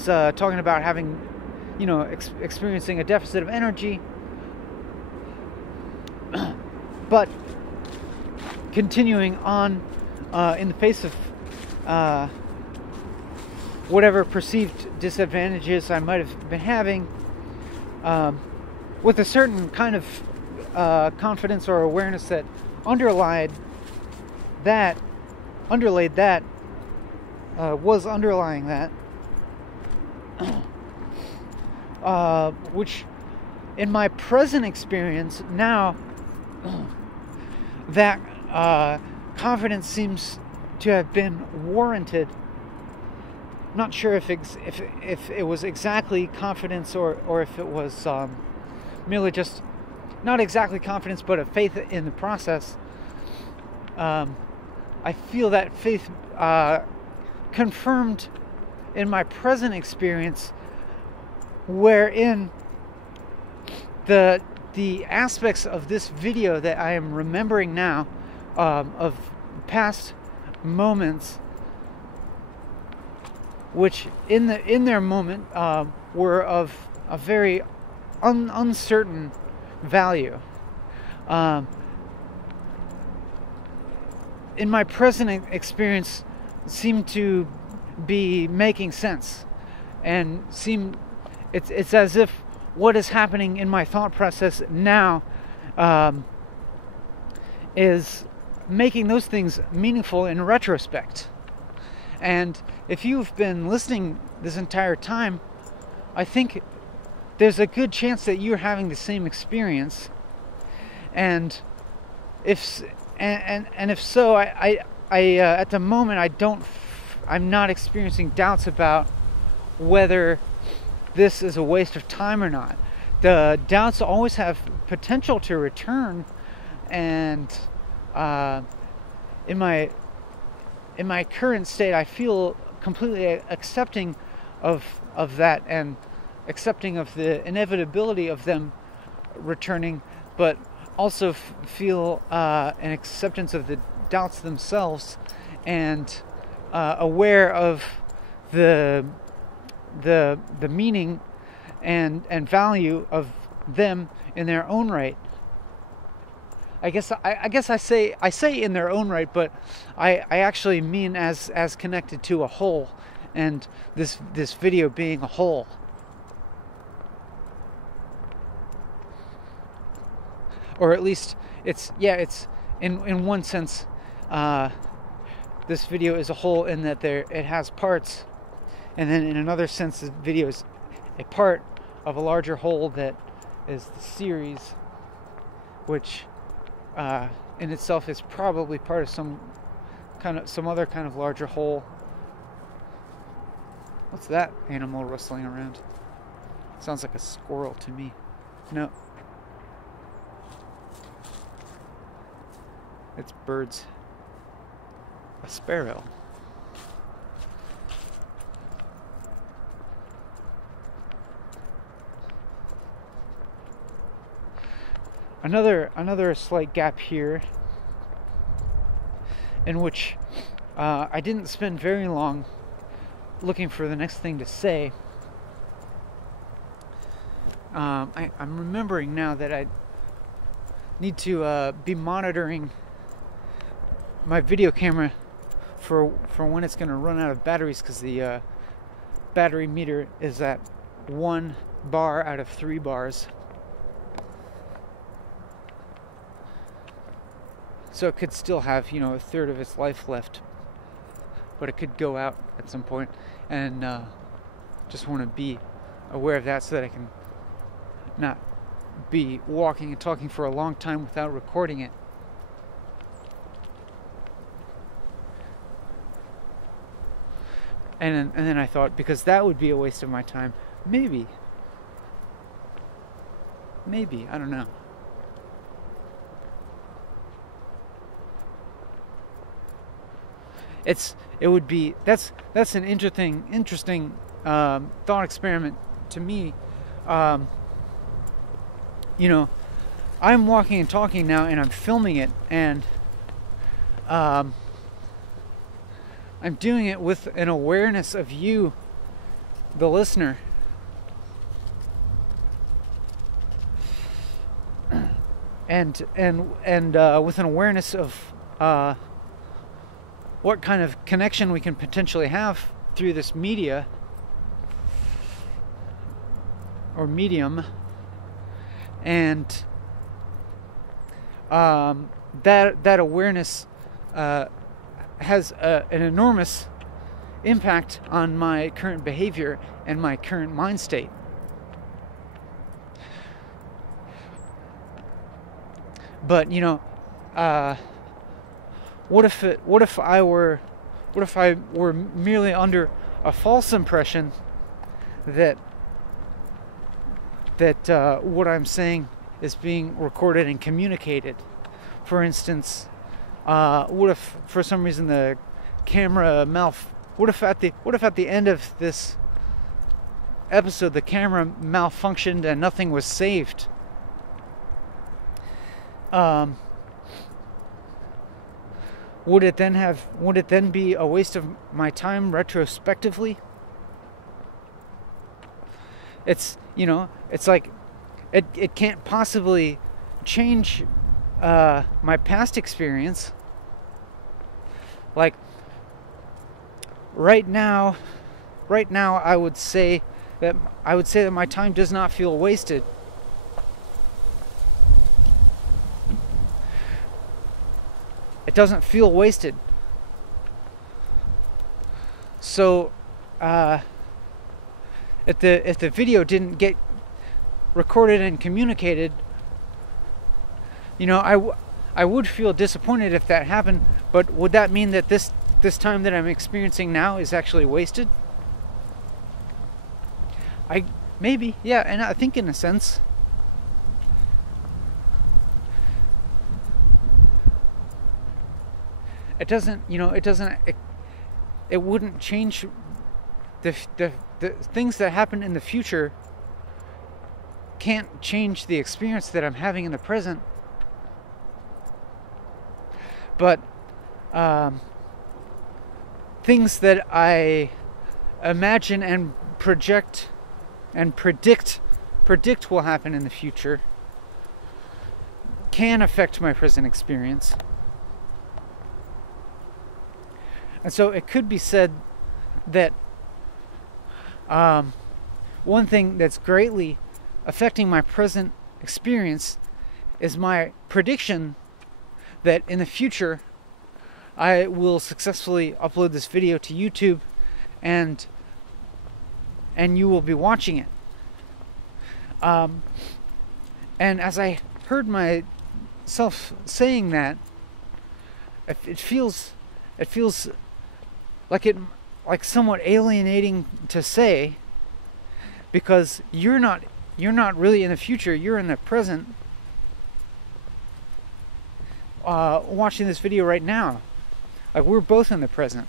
talking about having, experiencing a deficit of energy, but continuing on in the face of whatever perceived disadvantages I might have been having, with a certain kind of confidence or awareness that underlaid that, was underlying that, which in my present experience now, that confidence seems to have been warranted. I'm not sure if it was exactly confidence or if it was merely just not exactly confidence, but a faith in the process. I feel that faith confirmed in my present experience, wherein the aspects of this video that I am remembering now, of past moments, which in their moment were of a very uncertain value, in my present experience seem to be making sense, and it's as if what is happening in my thought process now is making those things meaningful in retrospect. And if you've been listening this entire time, I think there's a good chance that you're having the same experience. And if so, I at the moment I'm not experiencing doubts about whether this is a waste of time or not. The doubts always have potential to return, and in in my current state, I feel completely accepting of that, and accepting of the inevitability of them returning, but also feel an acceptance of the doubts themselves, and aware of the meaning and value of them in their own right. I guess I say in their own right, but I actually mean as connected to a whole, and this video being a whole. Or at least it's in one sense, this video is a whole in that it has parts, and then in another sense, this video is a part of a larger whole that is the series, which in itself is probably part of some other kind of larger whole. What's that animal rustling around? Sounds like a squirrel to me. No. It's birds. A sparrow. Another slight gap here, in which I didn't spend very long looking for the next thing to say. I'm remembering now that I need to be monitoring my video camera for when it's going to run out of batteries, because the battery meter is at 1 bar out of 3 bars. So it could still have, a third of its life left, but it could go out at some point, and just want to be aware of that so that I can not be walking and talking for a long time without recording it. And then I thought, because that would be a waste of my time, maybe, I don't know. That's an interesting thought experiment to me. I'm walking and talking now, and I'm filming it, and I'm doing it with an awareness of you, the listener. And with an awareness of what kind of connection we can potentially have through this media or medium, and that awareness has an enormous impact on my current behavior and my current mind state. But what if I were merely under a false impression that what I'm saying is being recorded and communicated? For instance, what if for some reason the camera what if at the end of this episode the camera malfunctioned and nothing was saved? Would it then be a waste of my time retrospectively? It's like it can't possibly change my past experience. Like right now I would say that my time does not feel wasted. It doesn't feel wasted. So if the video didn't get recorded and communicated, I would feel disappointed if that happened. But would that mean that this time that I'm experiencing now is actually wasted? Maybe, yeah, and I think in a sense. It doesn't it wouldn't change the things that happen in the future. Can't change the experience that I'm having in the present. But things that I imagine and project and predict will happen in the future can affect my present experience. And so it could be said that one thing that's greatly affecting my present experience is my prediction that in the future I will successfully upload this video to YouTube and you will be watching it. And as I heard myself saying that, it feels like somewhat alienating to say, because you're not really in the future, you're in the present, watching this video right now. Like, we're both in the present.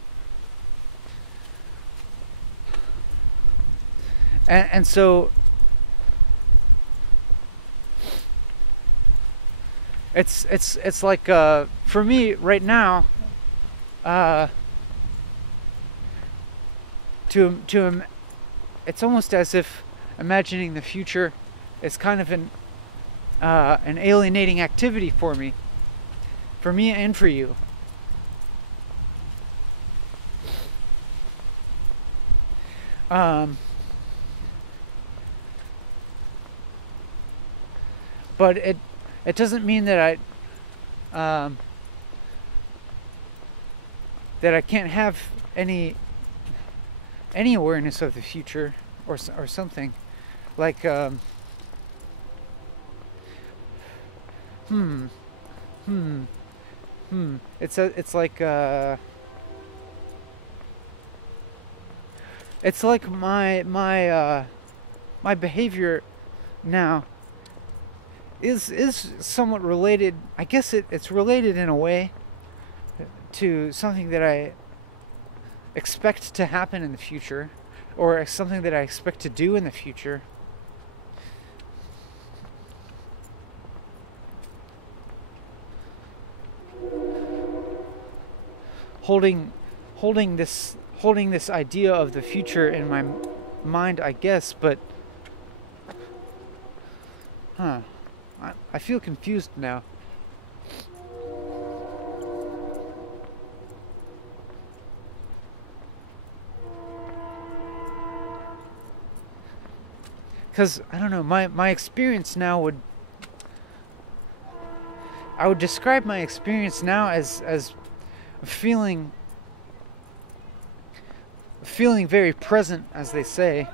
And so it's like for me right now, it's almost as if imagining the future is kind of an alienating activity for me and for you. But it doesn't mean that I can't have any awareness of the future or something like it's like my behavior now is somewhat related. I guess it's related in a way to something that I expect to happen in the future, or something that I expect to do in the future. Holding this idea of the future in my mind, I guess, but I feel confused now. Because, I don't know, my experience now I would describe my experience now as feeling very present, as they say.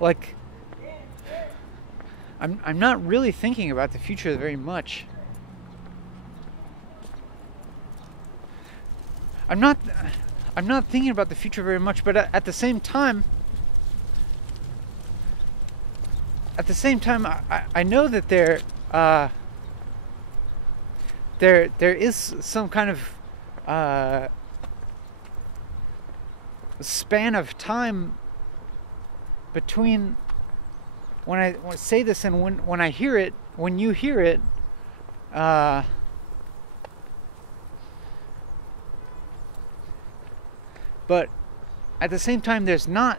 Like, I'm not really thinking about the future very much. I'm not thinking about the future very much, but at the same time, I know that there is some kind of span of time between when I say this and when I hear it, when you hear it. But at the same time, there's not,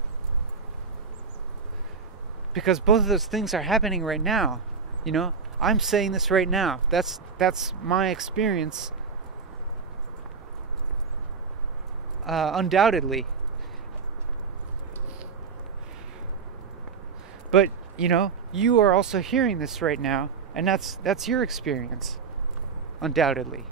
because both of those things are happening right now. You know, I'm saying this right now. That's my experience, undoubtedly. But you know, you are also hearing this right now, and that's your experience, undoubtedly.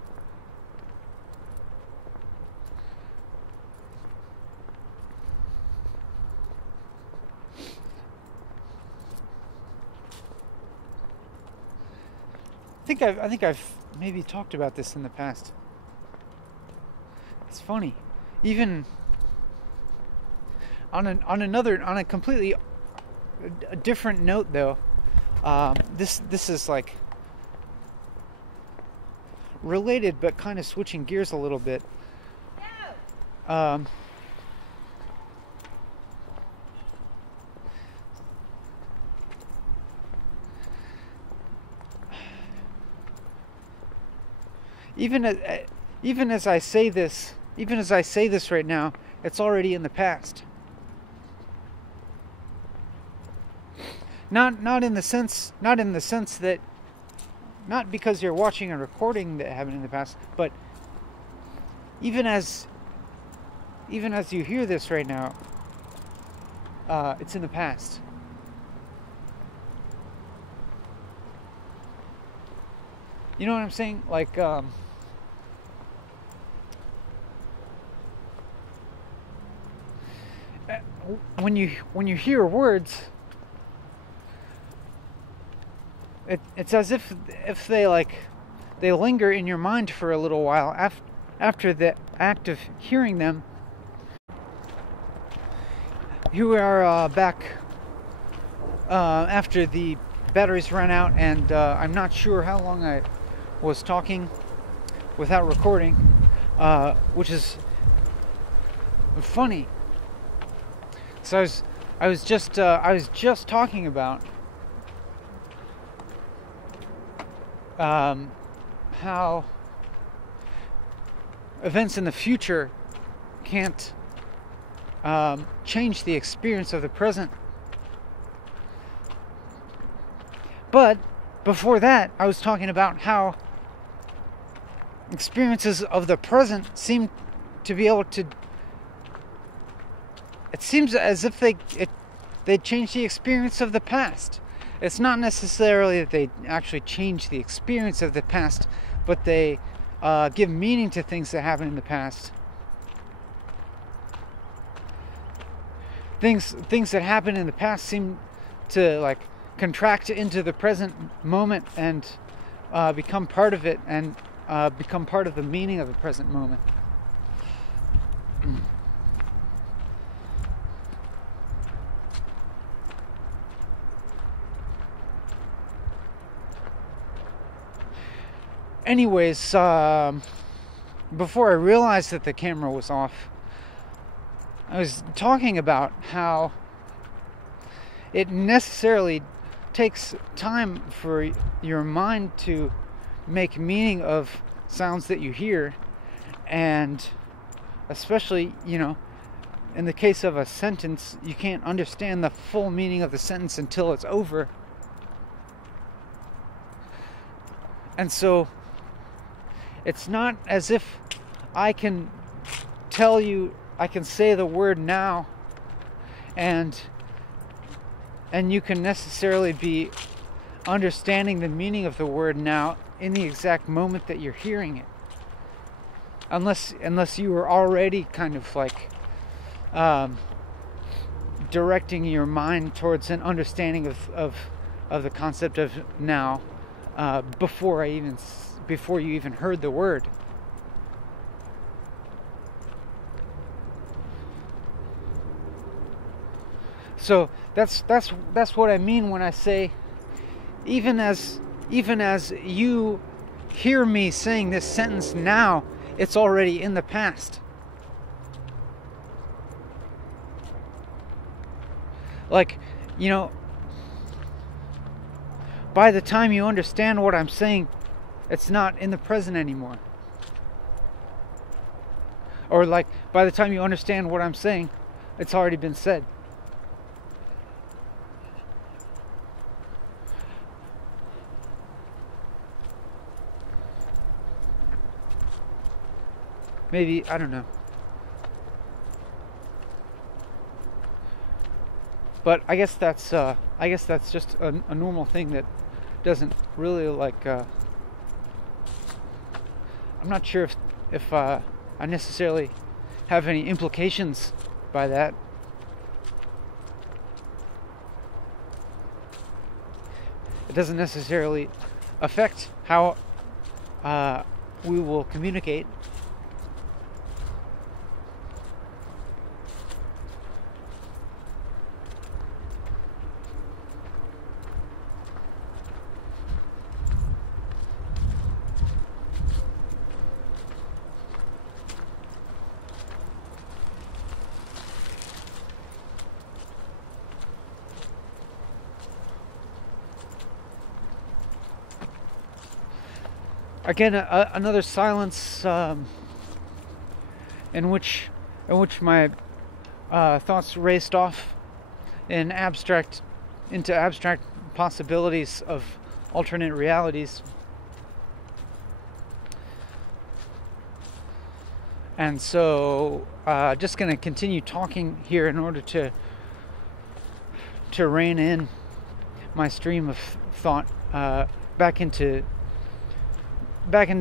I think I've maybe talked about this in the past. It's funny, even on a completely different note though. This is like related, but kind of switching gears a little bit. Um, even as I say this right now, it's already in the past. Not in the sense that, not because you're watching a recording that happened in the past, but even as you hear this right now, it's in the past. You know what I'm saying? Like, when you hear words, it's as if they linger in your mind for a little while after the act of hearing them. You are back after the batteries ran out, and I'm not sure how long I was talking without recording, which is funny. So I was just talking about how events in the future can't change the experience of the present. But before that, I was talking about how experiences of the present seem to be able to... It seems as if they change the experience of the past. It's not necessarily that they actually change the experience of the past, but they give meaning to things that happened in the past. Things that happened in the past seem to like contract into the present moment and become part of it, and become part of the meaning of the present moment. Anyways, before I realized that the camera was off, I was talking about how it necessarily takes time for your mind to make meaning of sounds that you hear, and especially, in the case of a sentence, you can't understand the full meaning of the sentence until it's over. And so it's not as if I can tell you, I can say the word now, and you can necessarily be understanding the meaning of the word now in the exact moment that you're hearing it. Unless you were already kind of like directing your mind towards an understanding of the concept of now before you even heard the word. So that's what I mean when I say, even as you hear me saying this sentence now, it's already in the past. Like, by the time you understand what I'm saying, it's not in the present anymore. Or like, by the time you understand what I'm saying, it's already been said. Maybe, I don't know. But I guess that's just a normal thing that doesn't really like. I'm not sure if I necessarily have any implications by that. It doesn't necessarily affect how we will communicate. again, another silence in which my thoughts raced off into abstract possibilities of alternate realities. And so, just going to continue talking here in order to rein in my stream of thought back into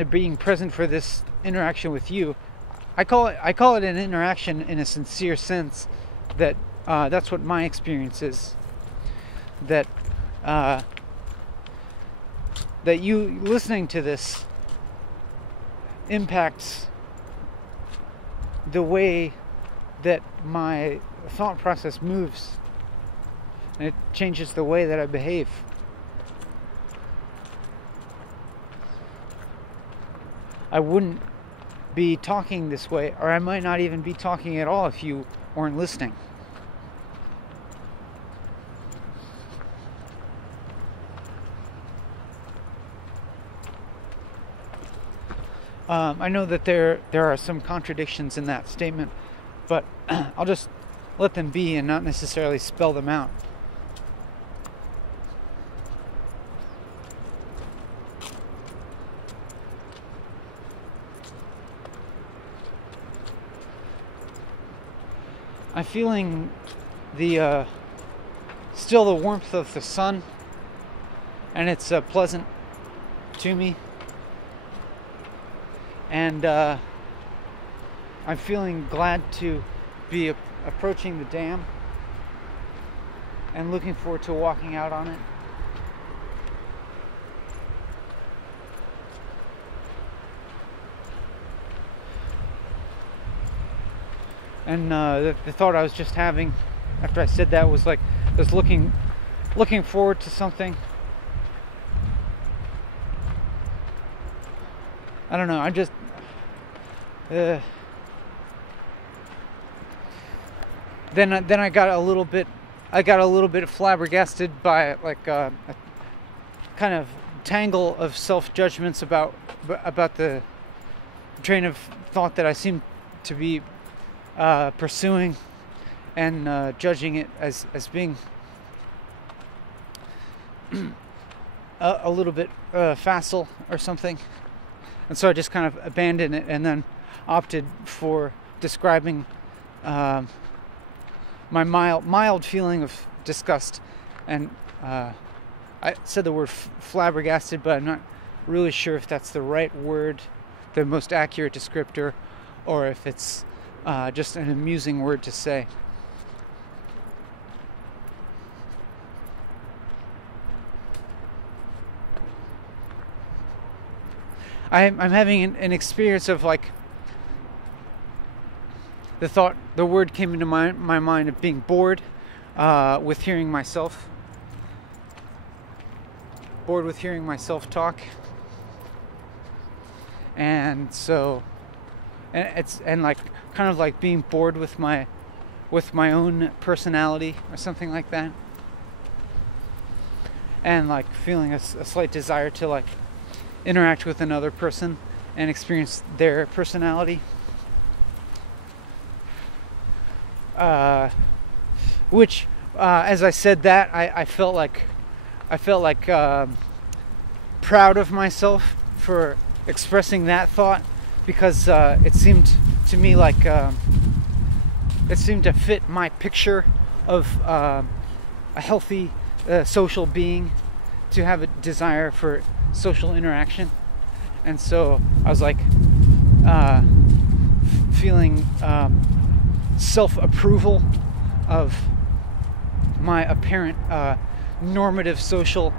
being present for this interaction with you. I call it an interaction in a sincere sense. That's what my experience is. That you listening to this impacts the way that my thought process moves, and it changes the way that I behave. I wouldn't be talking this way, or I might not even be talking at all if you weren't listening. I know that there are some contradictions in that statement, but I'll just let them be and not necessarily spell them out. I'm feeling still the warmth of the sun, and it's pleasant to me. And I'm feeling glad to be approaching the dam and looking forward to walking out on it. And the thought I was just having after I said that was like I was looking forward to something. I don't know. I'm just then I got a little bit flabbergasted by like a kind of tangle of self-judgments about the train of thought that I seem to be pursuing, and judging it as being a little bit facile or something. And so I just kind of abandoned it and then opted for describing my mild feeling of disgust. And I said the word flabbergasted, but I'm not really sure if that's the right word, the most accurate descriptor, or if it's just an amusing word to say. I'm having an experience of like the word came into my mind of being bored with hearing myself. Bored with hearing myself talk. And so and like kind of like being bored with my own personality or something like that. And like feeling a slight desire to like interact with another person and experience their personality, which as I said that I felt like proud of myself for expressing that thought, because it seemed to me like it seemed to fit my picture of a healthy social being, to have a desire for social interaction. And so I was like feeling self-approval of my apparent normative social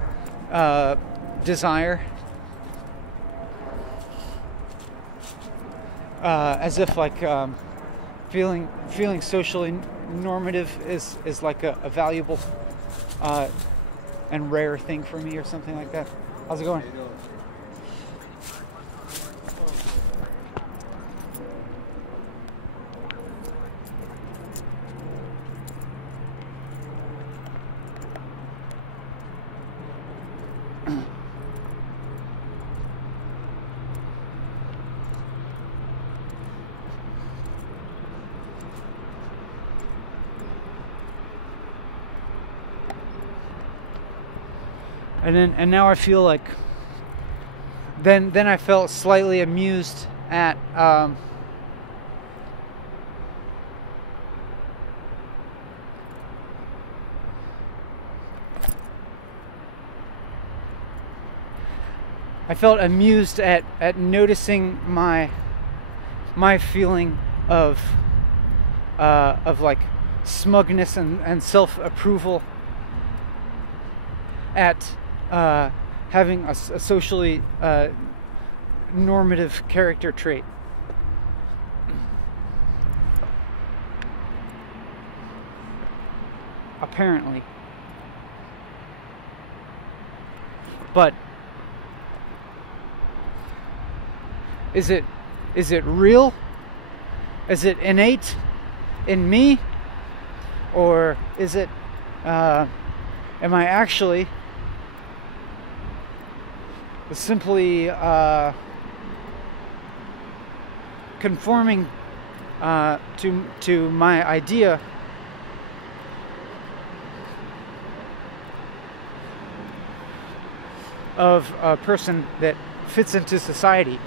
desire, as if like feeling socially normative is like a valuable and rare thing for me or something like that. How's it going? And now I feel like then I felt slightly amused at I felt amused at noticing my feeling of like smugness and self-approval at having a socially normative character trait. Apparently. But is it real? Is it innate in me? Or is it am I actually simply conforming to my idea of a person that fits into society?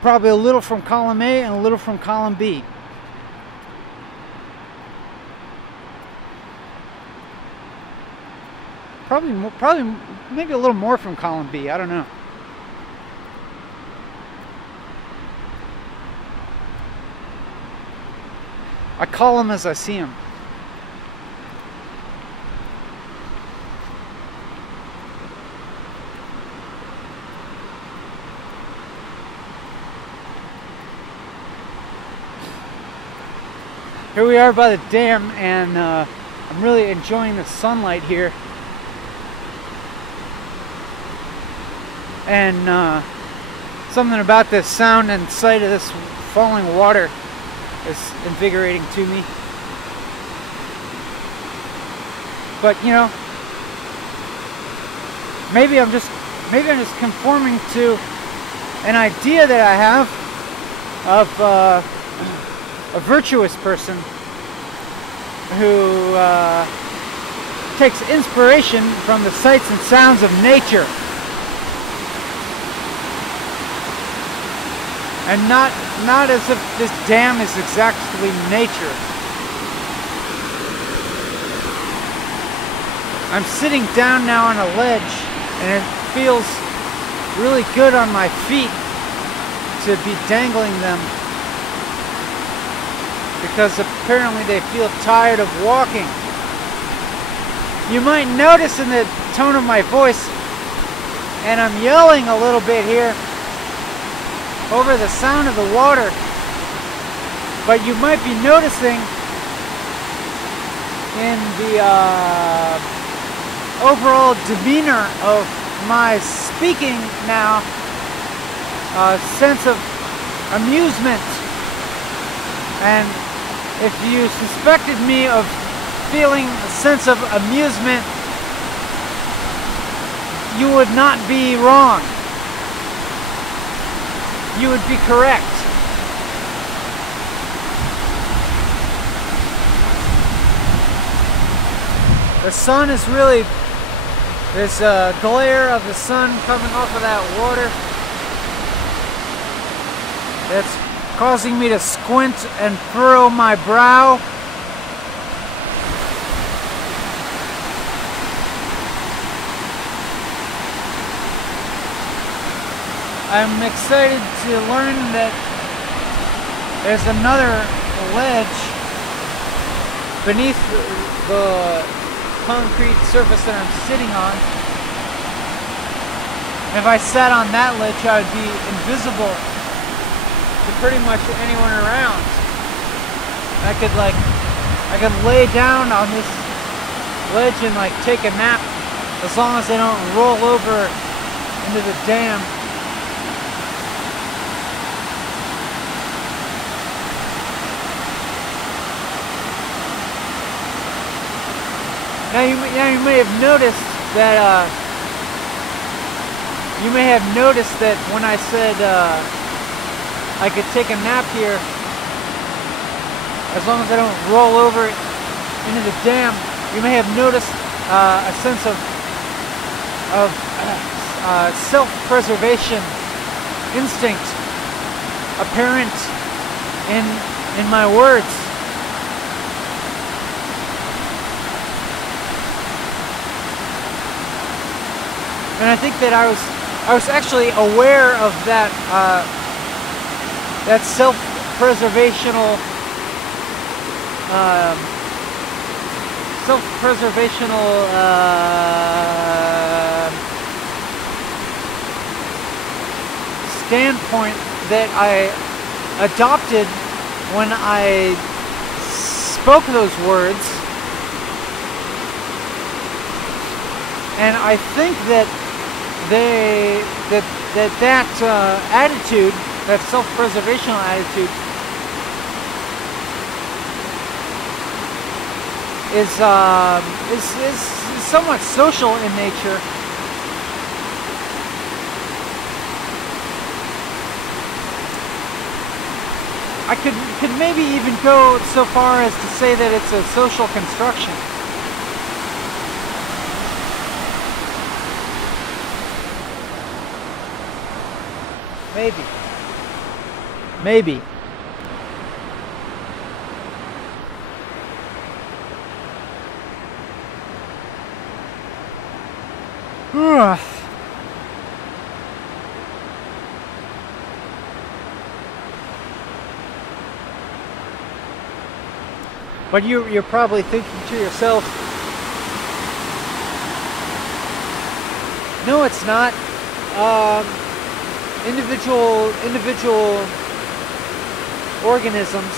Probably a little from column A and a little from column B. Probably maybe a little more from column B. I don't know. I call them as I see them. Here we are by the dam, and I'm really enjoying the sunlight here. And something about the sound and sight of this falling water is invigorating to me. But you know, maybe I'm just conforming to an idea that I have of a virtuous person who takes inspiration from the sights and sounds of nature, and not as if this dam is exactly nature. I'm sitting down now on a ledge, and it feels really good on my feet to be dangling them, because apparently they feel tired of walking. You might notice in the tone of my voice, and I'm yelling a little bit here over the sound of the water, but you might be noticing in the overall demeanor of my speaking now a sense of amusement. And if you suspected me of feeling a sense of amusement, you would not be wrong. You would be correct. The sun is really, there's a glare of the sun coming off of that water that's causing me to squint and furrow my brow. I'm excited to learn that there's another ledge beneath the concrete surface that I'm sitting on. If I sat on that ledge, I would be invisible to pretty much anyone around. I could lay down on this ledge and like take a nap, as long as they don't roll over into the dam. Now you may have noticed that when I said I could take a nap here, as long as I don't roll over into the dam. You may have noticed a sense of self-preservation instinct apparent in my words. And I think that I was actually aware of that that self-preservational standpoint that I adopted when I spoke those words, and I think that that attitude, that self-preservational attitude, is somewhat social in nature. I could maybe even go so far as to say that it's a social construction. Maybe. But you're probably thinking to yourself, no, it's not. Individual organisms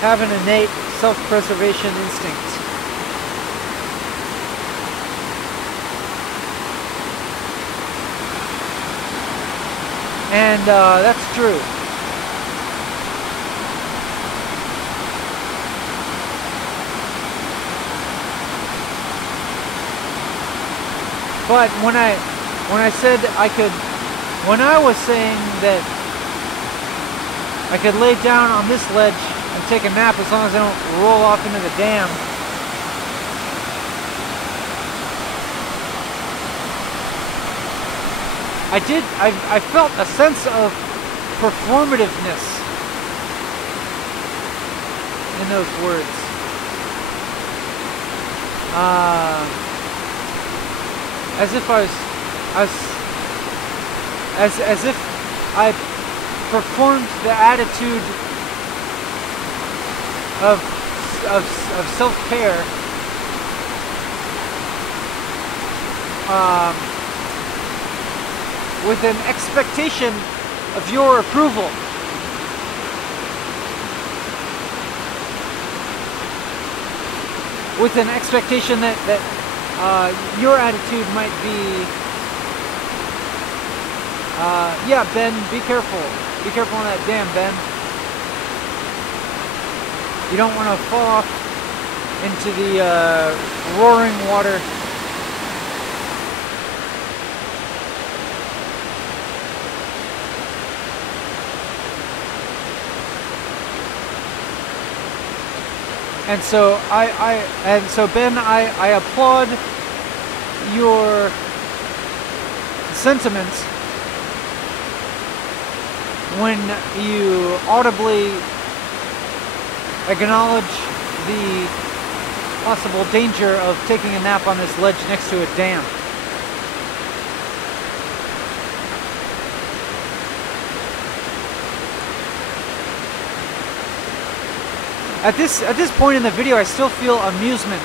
have an innate self-preservation instinct. And that's true. But when I said when I was saying that I could lay down on this ledge and take a nap as long as I don't roll off into the dam, I felt a sense of performativeness in those words. As if as if I performed the attitude of self-care with an expectation of your approval. With an expectation that your attitude might be, yeah, Ben, be careful. Be careful on that dam, Ben. You don't want to fall off into the roaring water. And so Ben, I applaud your sentiments when you audibly acknowledge the possible danger of taking a nap on this ledge next to a dam. At this point in the video, I still feel amusement.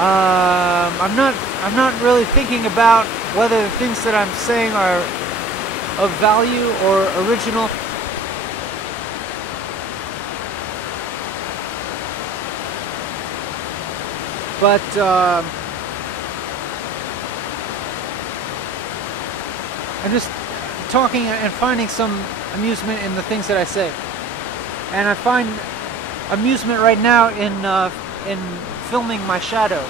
I'm not really thinking about whether the things that I'm saying are of value or original. But I'm just talking and finding some amusement in the things that I say, and I find amusement right now in filming my shadow,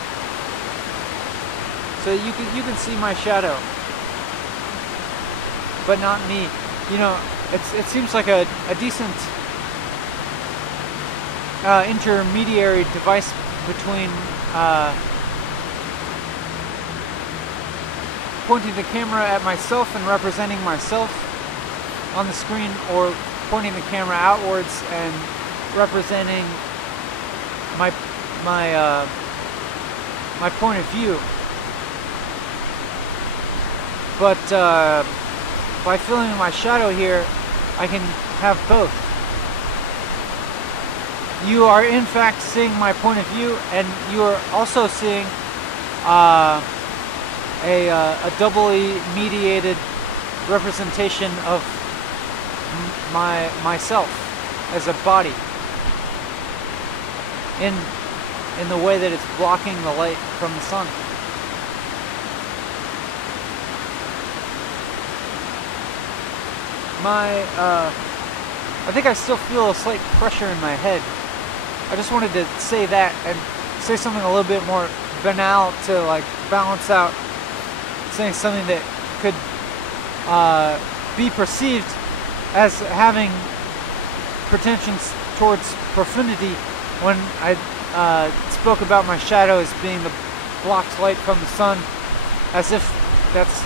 so you can see my shadow, but not me. you know, it seems like a decent intermediary device between pointing the camera at myself and representing myself on the screen, or pointing the camera outwards and representing my point of view. But by filling my shadow here, I can have both. You are in fact seeing my point of view, and you are also seeing a doubly mediated representation of myself as a body in the way that it's blocking the light from the sun. I think I still feel a slight pressure in my head. I just wanted to say that and say something a little bit more banal to like balance out saying something that could be perceived as having pretensions towards profundity when I spoke about my shadow as being the blocked light from the sun, as if that's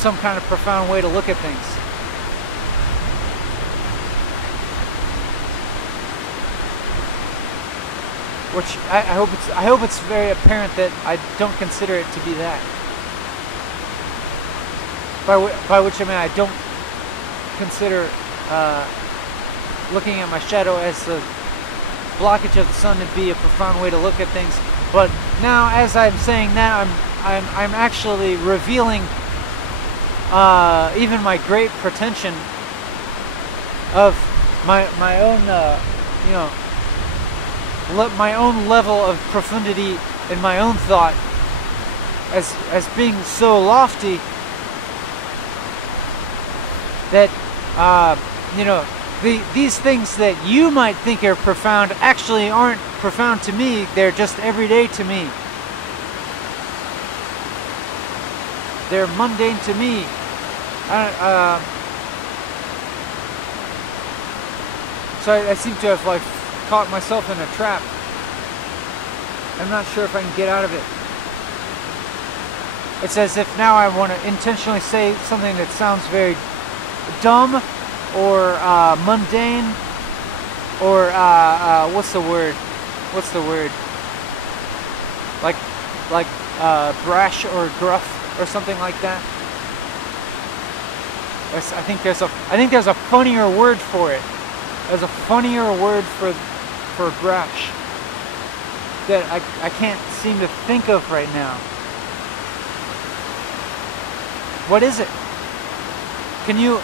some kind of profound way to look at things. Which I hope it's very apparent that I don't consider it to be that. By which I mean I don't consider looking at my shadow as the blockage of the sun to be a profound way to look at things. But now, as I'm saying that, I'm actually revealing even my great pretension of my own my own level of profundity in my own thought as being so lofty that these things that you might think are profound actually aren't profound to me. They're just everyday to me. They're mundane to me. So I seem to have like caught myself in a trap. I'm not sure if I can get out of it. It's as if now I want to intentionally say something that sounds very dumb or mundane or what's the word? Like brash or gruff or something like that. I think there's a funnier word for it. There's a funnier word for brash that I can't seem to think of right now. What is it? Can you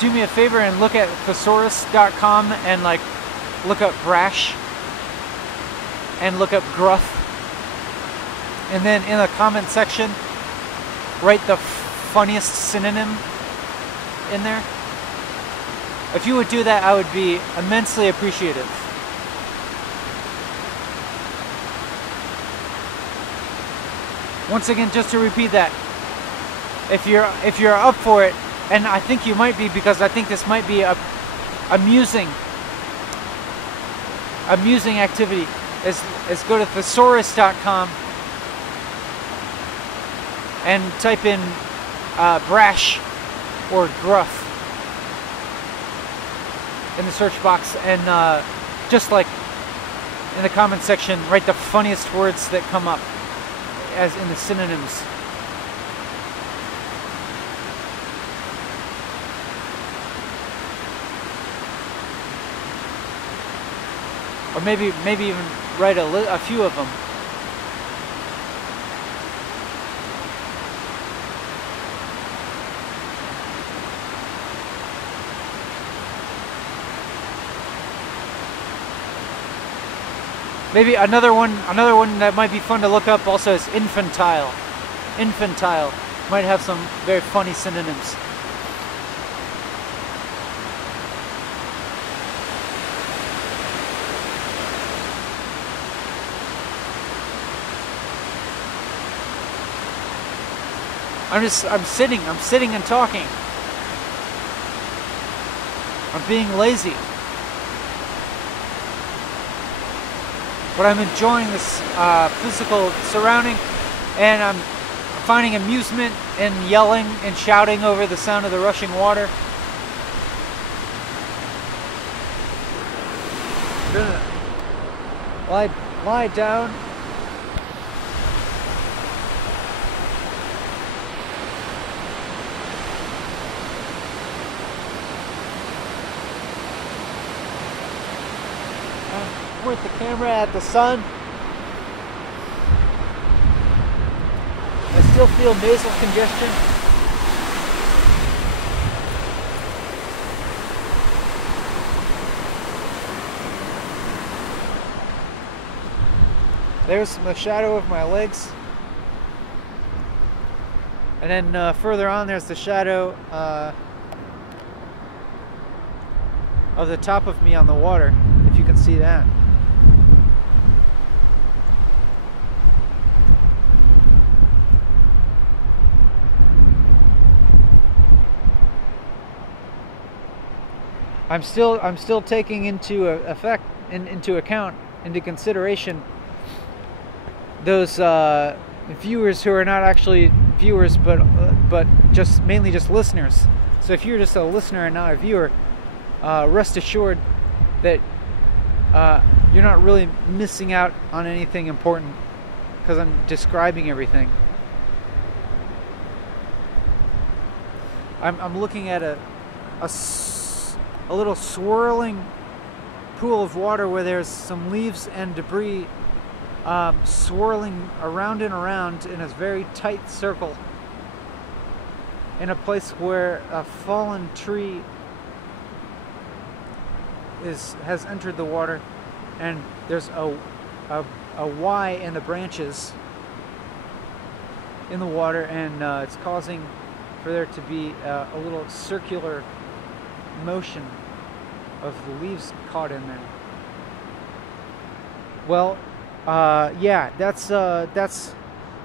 do me a favor and look at thesaurus.com and like look up brash and look up gruff, and then in the comment section write the funniest synonym in there? If you would do that, I would be immensely appreciative. Once again, just to repeat that, if you're up for it, and I think you might be, because I think this might be a amusing activity, is go to thesaurus.com and type in brash or gruff in the search box, and just like in the comment section, write the funniest words that come up as in the synonyms. Or maybe even write a few of them. Maybe another one that might be fun to look up also is infantile. Infantile might have some very funny synonyms. I'm sitting and talking. I'm being lazy. But I'm enjoying this physical surrounding, and I'm finding amusement in yelling and shouting over the sound of the rushing water. I'm gonna lie down. Point the camera at the sun. I still feel nasal congestion. There's the shadow of my legs. And then further on there's the shadow of the top of me on the water, if you can see that. I'm still taking into account, into consideration, those viewers who are not actually viewers, but just mainly just listeners. So if you're just a listener and not a viewer, rest assured that you're not really missing out on anything important, because I'm describing everything. I'm looking at a little swirling pool of water where there's some leaves and debris swirling around and around in a very tight circle, in a place where a fallen tree has entered the water, and there's a Y in the branches in the water, and it's causing for there to be a little circular motion of the leaves caught in there. Well, yeah, that's a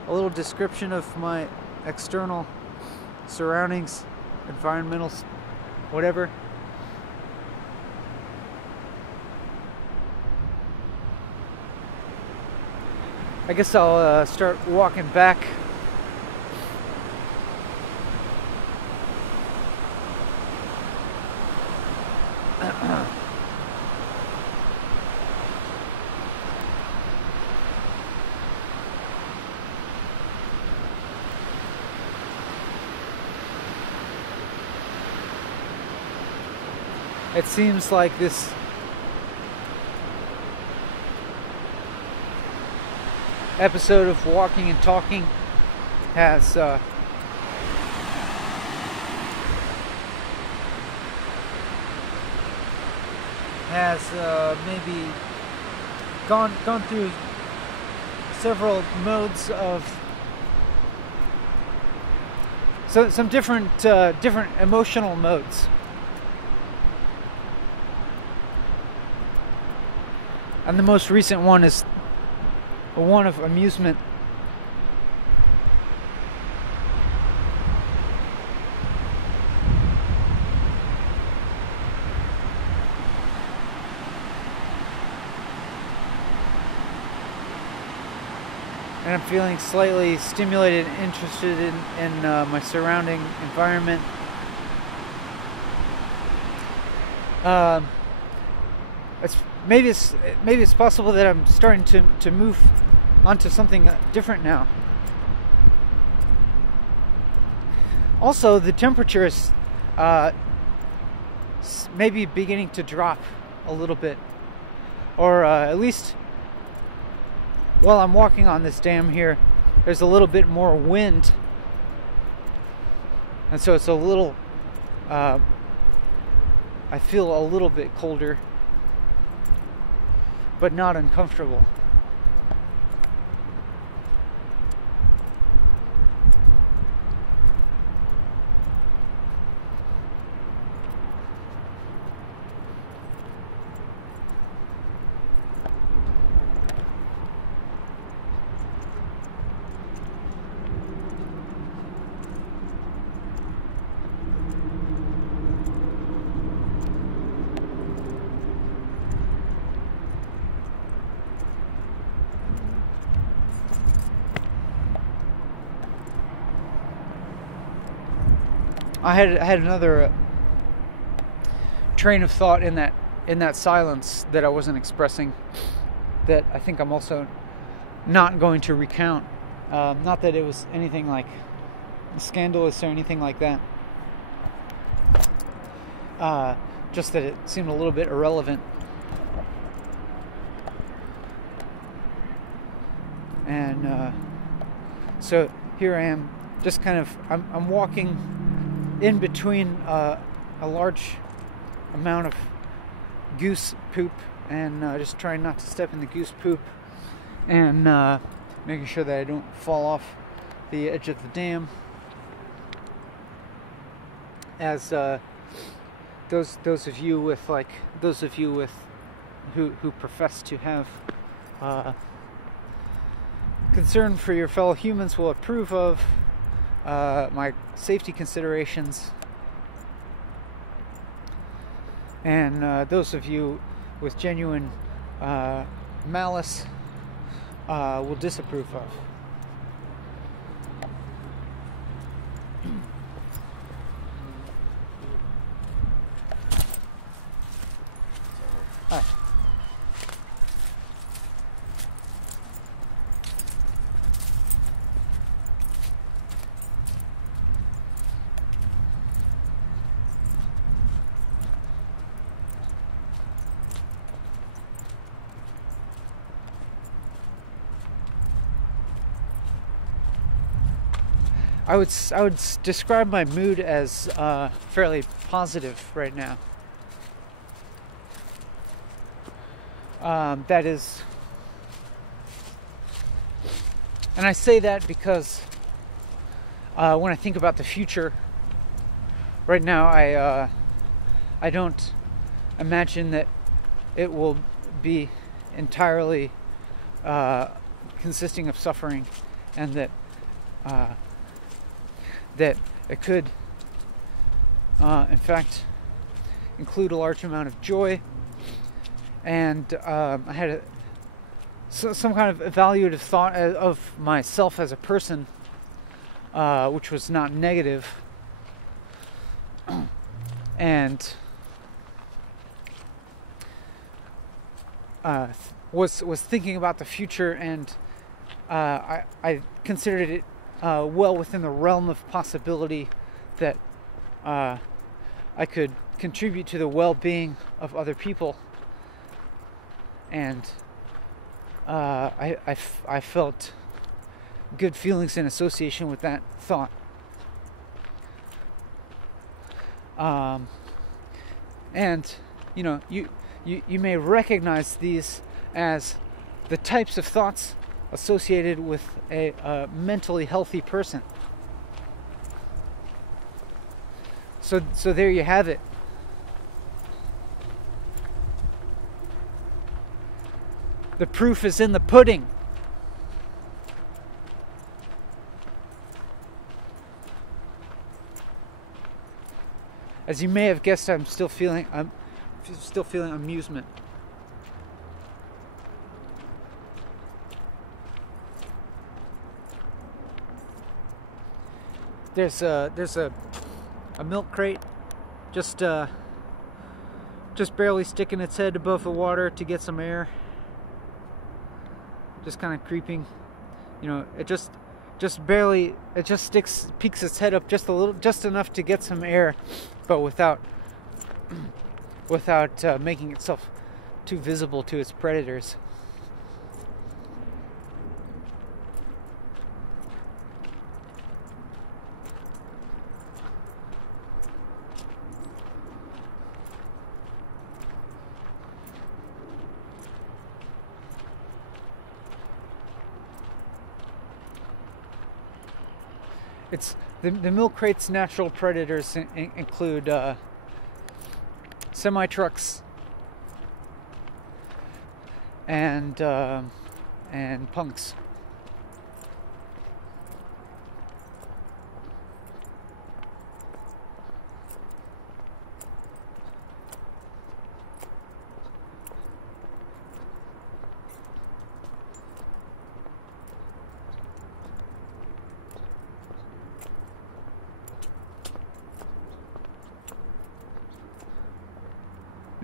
little description of my external surroundings, environmental, whatever. I guess I'll start walking back. It seems like this episode of Walking and Talking has maybe gone through several modes of some different emotional modes. And the most recent one is one of amusement. And I'm feeling slightly stimulated and interested in my surrounding environment. Maybe it's possible that I'm starting to move onto something different now. Also, the temperature is maybe beginning to drop a little bit, or at least while I'm walking on this dam here, there's a little bit more wind, and so it's a little I feel a little bit colder, but not uncomfortable. I had another train of thought in that silence that I wasn't expressing, that I think I'm also not going to recount. Not that it was anything like scandalous or anything like that. Just that it seemed a little bit irrelevant. And so here I am, just kind of, I'm walking in between a large amount of goose poop, and just trying not to step in the goose poop, and making sure that I don't fall off the edge of the dam. As those of you who profess to have concern for your fellow humans will approve of my safety considerations, and those of you with genuine malice will disapprove of. Hi. I would describe my mood as fairly positive right now. That is, and I say that because when I think about the future, right now I don't imagine that it will be entirely consisting of suffering, and that it could, in fact, include a large amount of joy. And I had some kind of evaluative thought of myself as a person, which was not negative, and was thinking about the future, and I considered it well within the realm of possibility that I could contribute to the well-being of other people. And I felt good feelings in association with that thought. And you may recognize these as the types of thoughts associated with a mentally healthy person. So there you have it. The proof is in the pudding. As you may have guessed, I'm still feeling amusement. There's a milk crate just barely sticking its head above the water to get some air. Just kind of creeping, it just barely, it just peeks its head up just a little, just enough to get some air, but without making itself too visible to its predators. It's the milk crate's natural predators include semi-trucks and punks.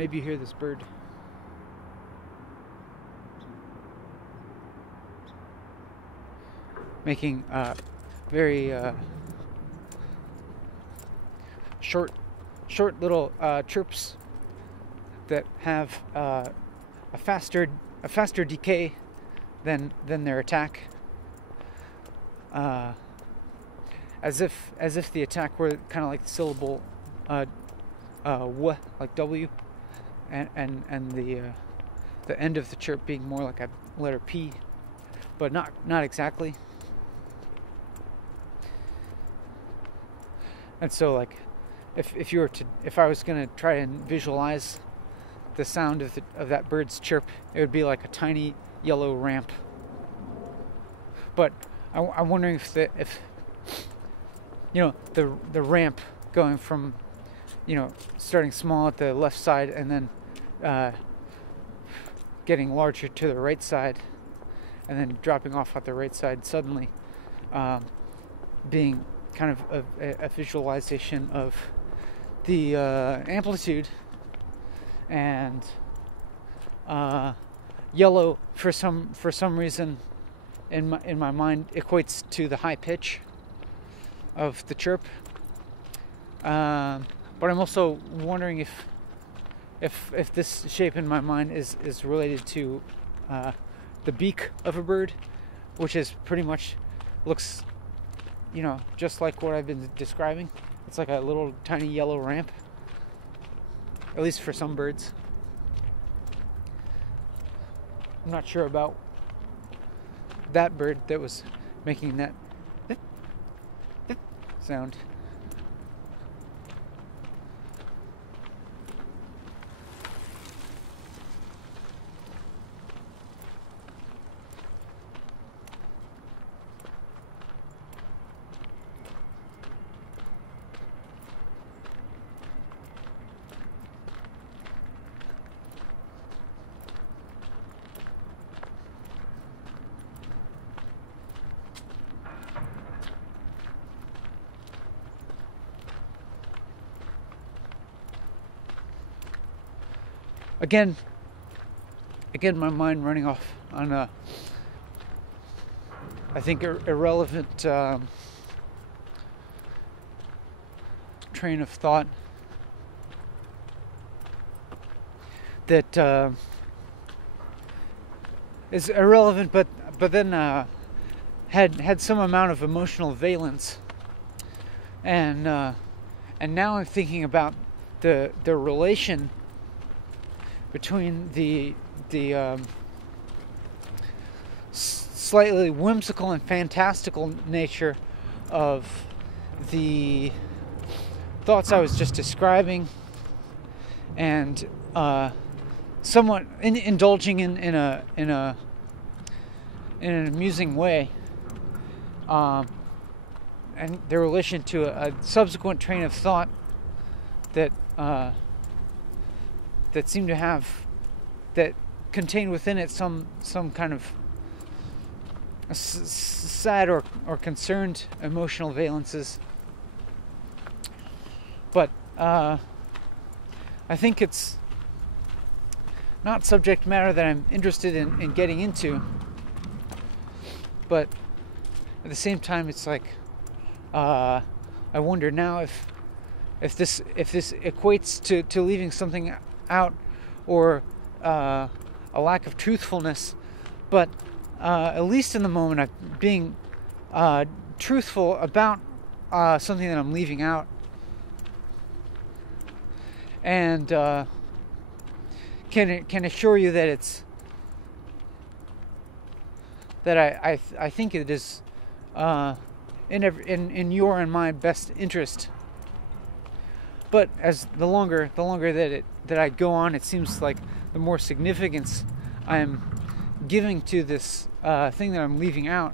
Maybe you hear this bird. Making very short little chirps that have a faster decay than their attack. As if the attack were kind of like the syllable w, like W, and the end of the chirp being more like a letter P, but not exactly. And so, like, if I was gonna try and visualize the sound of that bird's chirp, it would be like a tiny yellow ramp. But I'm wondering if you know, the ramp going from, you know, starting small at the left side and then getting larger to the right side, and then dropping off at the right side suddenly, being kind of a visualization of the amplitude. And yellow for some reason in my mind equates to the high pitch of the chirp. But I'm also wondering if this shape in my mind is related to the beak of a bird, which is pretty much looks, you know, just like what I've been describing. It's like a little tiny yellow ramp, at least for some birds. I'm not sure about that bird that was making that sound. Again, my mind running off on a, I think, irrelevant train of thought that is irrelevant, but then had some amount of emotional valence, and now I'm thinking about the relation between the slightly whimsical and fantastical nature of the thoughts I was just describing, and somewhat indulging in an amusing way, and their relation to a subsequent train of thought that seemed to have, that contained within it some kind of sad or concerned emotional valences. But I think it's not subject matter that I'm interested in getting into. But at the same time, it's like I wonder now if this equates to leaving something out, or a lack of truthfulness. But at least in the moment, I'm being truthful about something that I'm leaving out, and can assure you that it's that I think it is in your and my best interest. But as the longer that I go on, it seems like the more significance I'm giving to this thing that I'm leaving out.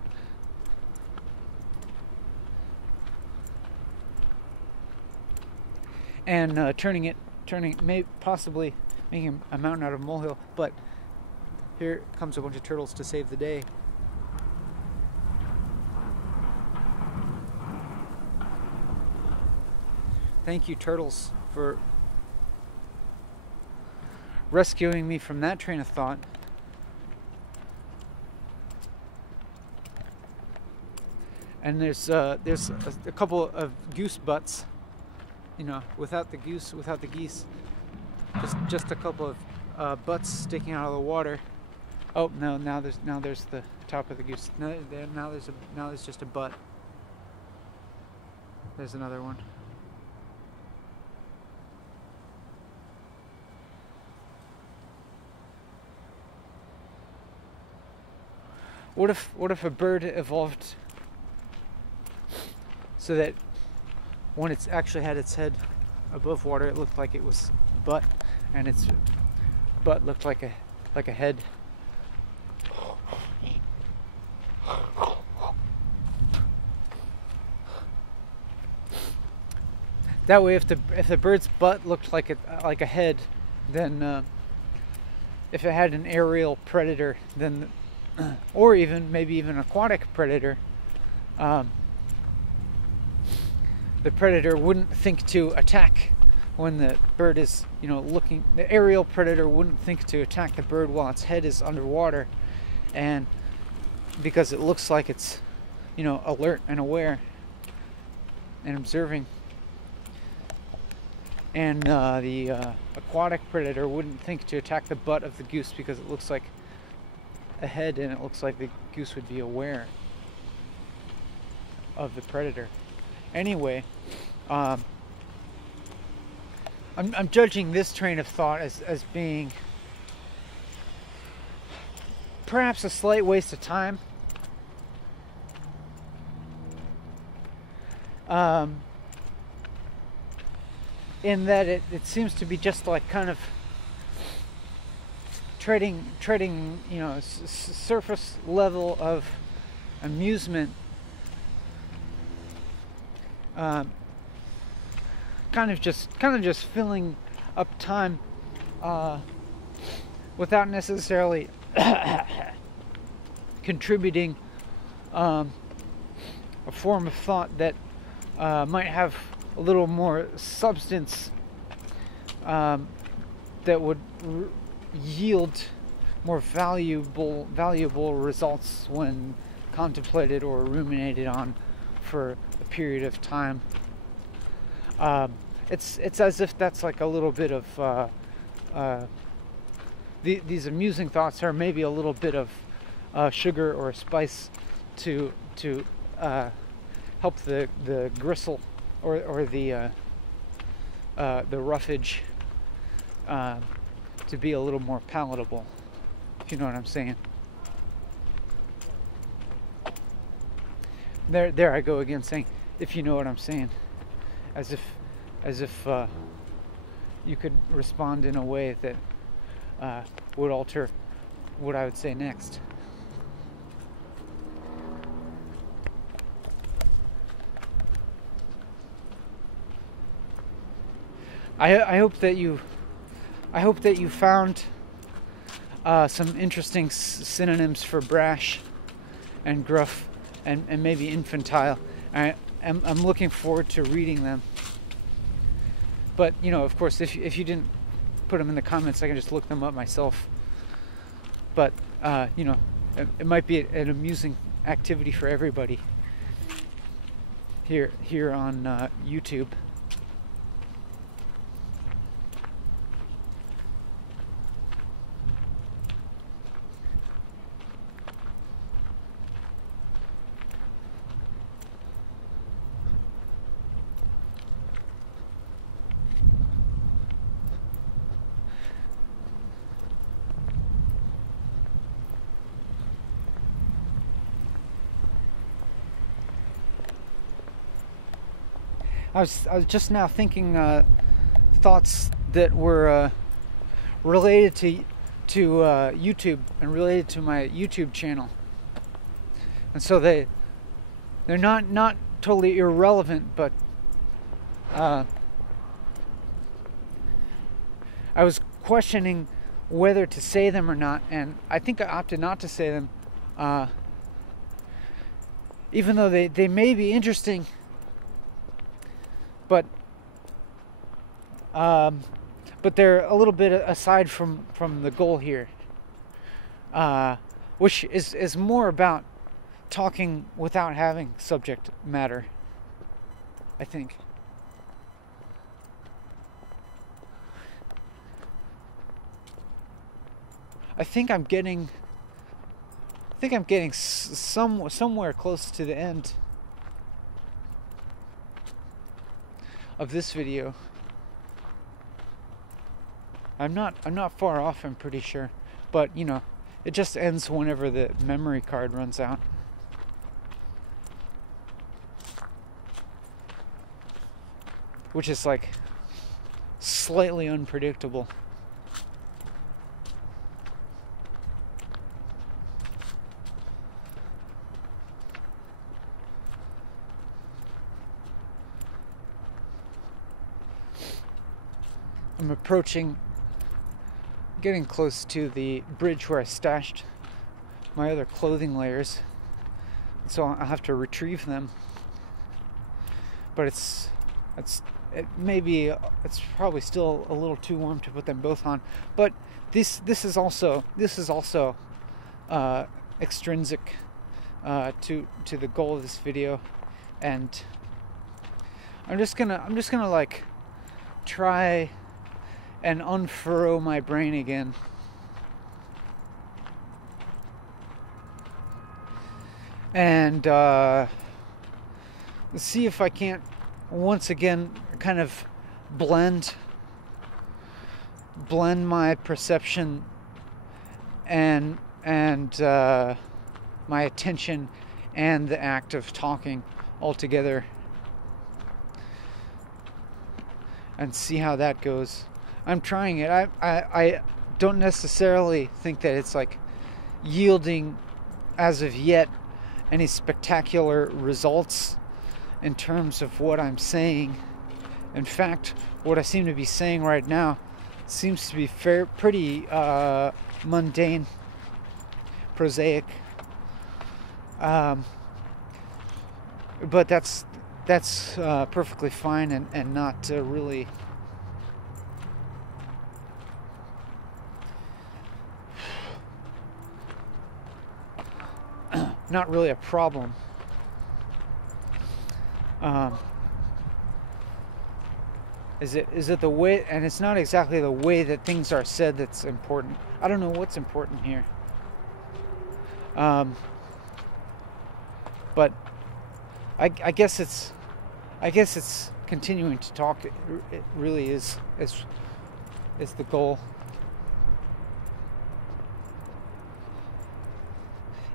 And turning possibly making a mountain out of a molehill. But here comes a bunch of turtles to save the day. Thank you, turtles, for rescuing me from that train of thought. And there's a couple of goose butts, you know, without the geese, just a couple of butts sticking out of the water. Oh no! Now there's the top of the goose. No, now there's just a butt. There's another one. What if a bird evolved so that when it's actually had its head above water, it looked like it was butt, and its butt looked like a head. That way, if the bird's butt looked like a head, then if it had an aerial predator, then or maybe even aquatic predator, the predator wouldn't think to attack when the bird is, you know, looking. The aerial predator wouldn't think to attack the bird while its head is underwater, and because it looks like it's, you know, alert and aware and observing. And the aquatic predator wouldn't think to attack the butt of the goose because it looks like a head, and it looks like the goose would be aware of the predator. Anyway, I'm judging this train of thought as being perhaps a slight waste of time. In that it seems to be just like kind of treading, you know, surface level of amusement, kind of just filling up time without necessarily contributing a form of thought that might have a little more substance, that would yield more valuable results when contemplated or ruminated on for a period of time. It's as if that's like a little bit of these amusing thoughts are maybe a little bit of sugar or spice to help the gristle or the roughage to be a little more palatable, if you know what I'm saying. There I go again, saying, if you know what I'm saying, as if you could respond in a way that would alter what I would say next. I hope that you found some interesting synonyms for brash and gruff and maybe infantile. I'm looking forward to reading them. But, you know, of course, if you didn't put them in the comments, I can just look them up myself. But, you know, it might be an amusing activity for everybody here on YouTube. I was just now thinking thoughts that were related to YouTube and related to my YouTube channel, and so they're not totally irrelevant, but I was questioning whether to say them or not, and I think I opted not to say them, even though they may be interesting. But but they're a little bit aside from the goal here, which is more about talking without having subject matter, I think. I think I'm getting somewhere close to the end of this video. I'm not far off, I'm pretty sure. But, you know, it just ends whenever the memory card runs out. Which is like slightly unpredictable. I'm getting close to the bridge where I stashed my other clothing layers, so I'll have to retrieve them. But it's probably still a little too warm to put them both on. But this is also extrinsic to the goal of this video, and I'm just gonna like try and unfurrow my brain again. And see if I can't once again kind of blend my perception and my attention and the act of talking all together, and see how that goes. I'm trying it. I don't necessarily think that it's like yielding as of yet any spectacular results in terms of what I'm saying. In fact, what I seem to be saying right now seems to be pretty mundane, prosaic. But that's perfectly fine and not really not really a problem. Is it the way, and it's not exactly the way that things are said that's important. I don't know what's important here. But I guess it's continuing to talk. It really is the goal.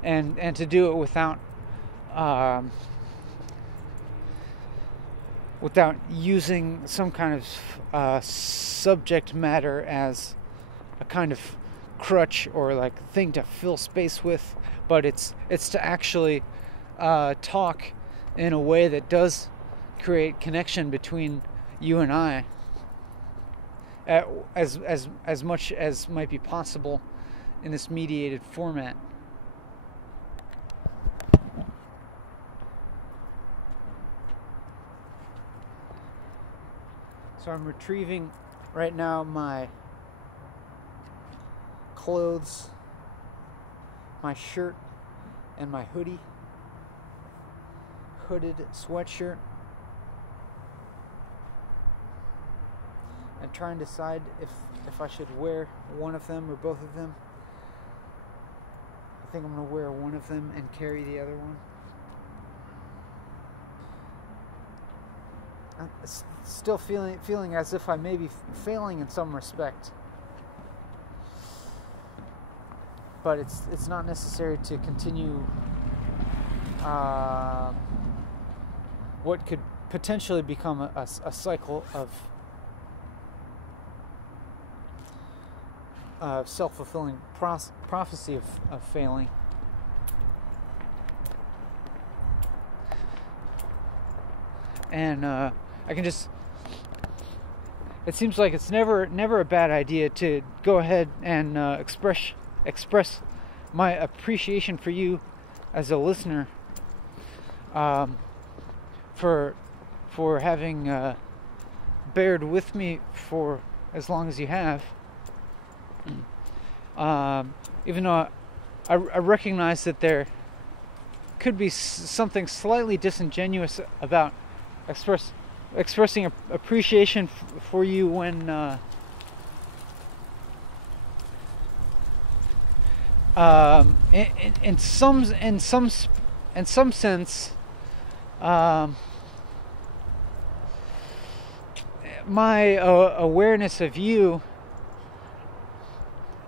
And to do it without using some kind of subject matter as a kind of crutch or like thing to fill space with, but it's to actually talk in a way that does create connection between you and I, as much as might be possible in this mediated format. So I'm retrieving right now my clothes, my shirt, and my hooded sweatshirt, and trying to decide if I should wear one of them or both of them. I think I'm going to wear one of them and carry the other one. I'm still feeling as if I may be failing in some respect, but it's not necessary to continue what could potentially become a cycle of self-fulfilling prophecy of failing. And I can just, it seems like it's never a bad idea to go ahead and express my appreciation for you as a listener, for having bared with me for as long as you have. Even though I recognize that there could be something slightly disingenuous about expressing appreciation for you when in some sense, my awareness of you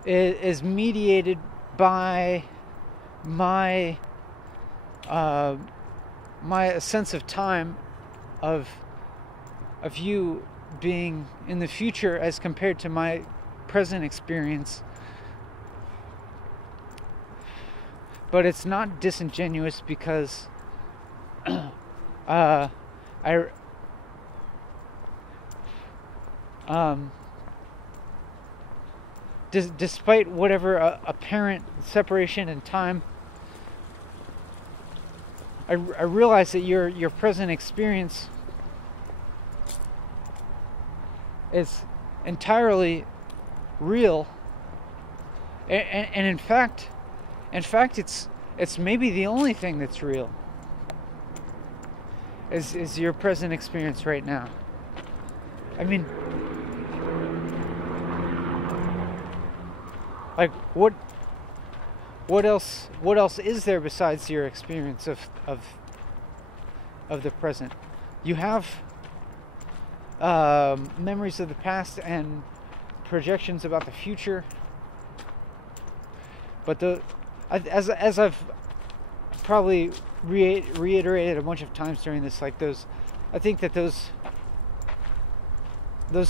is mediated by my my sense of time of you being in the future as compared to my present experience. But it's not disingenuous because despite whatever apparent separation in time, I realize that your present experience is entirely real, and in fact, it's maybe the only thing that's real. Is your present experience right now? I mean, like what else is there besides your experience of the present? You have memories of the past and projections about the future, but as I've probably reiterated a bunch of times during this, like I think that those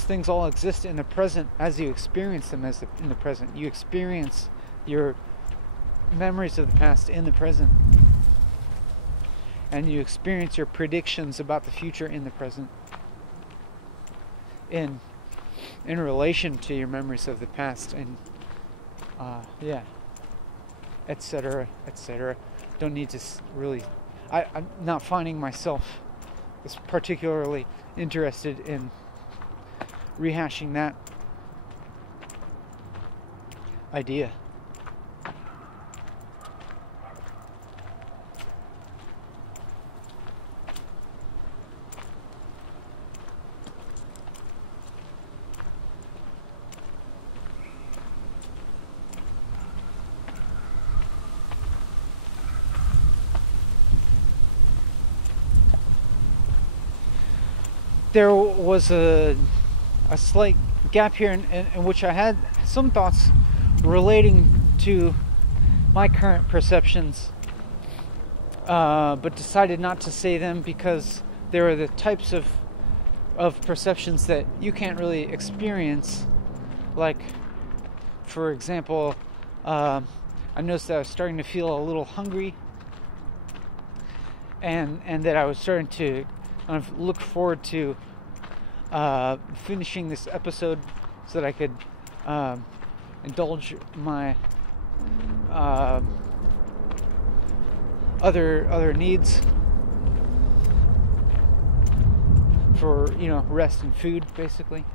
things all exist in the present as you experience them in the present. You experience your memories of the past in the present, and you experience your predictions about the future in the present, in relation to your memories of the past, and etc., etc. Don't need to really. I'm not finding myself as particularly interested in rehashing that idea. There was a slight gap here in which I had some thoughts relating to my current perceptions, but decided not to say them because there are the types of perceptions that you can't really experience. Like, for example, I noticed that I was starting to feel a little hungry, and that I was starting to kind of look forward to finishing this episode so that I could indulge my other needs for, rest and food, basically.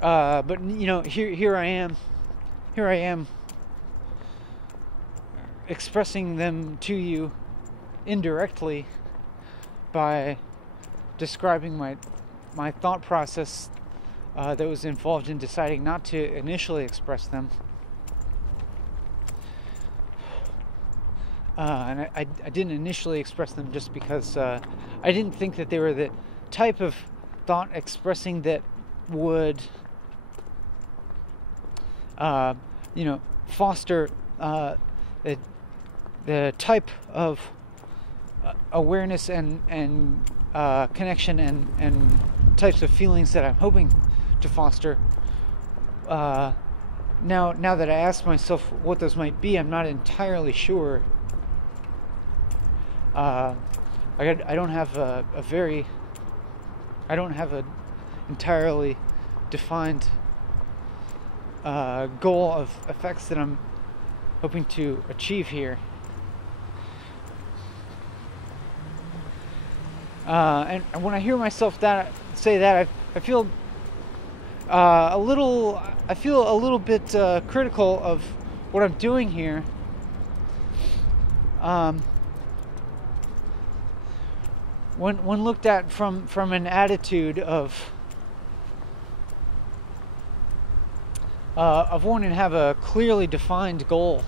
But here I am expressing them to you indirectly by describing my thought process that was involved in deciding not to initially express them. And I didn't initially express them just because I didn't think that they were the type of thought expressing that would foster the type of awareness and connection and types of feelings that I'm hoping to foster. Now that I ask myself what those might be, I'm not entirely sure. I don't have an entirely defined goal of effects that I'm hoping to achieve here. And when I hear myself say that, I feel a little bit critical of what I'm doing here. When looked at from an attitude of wanting to have a clearly defined goal.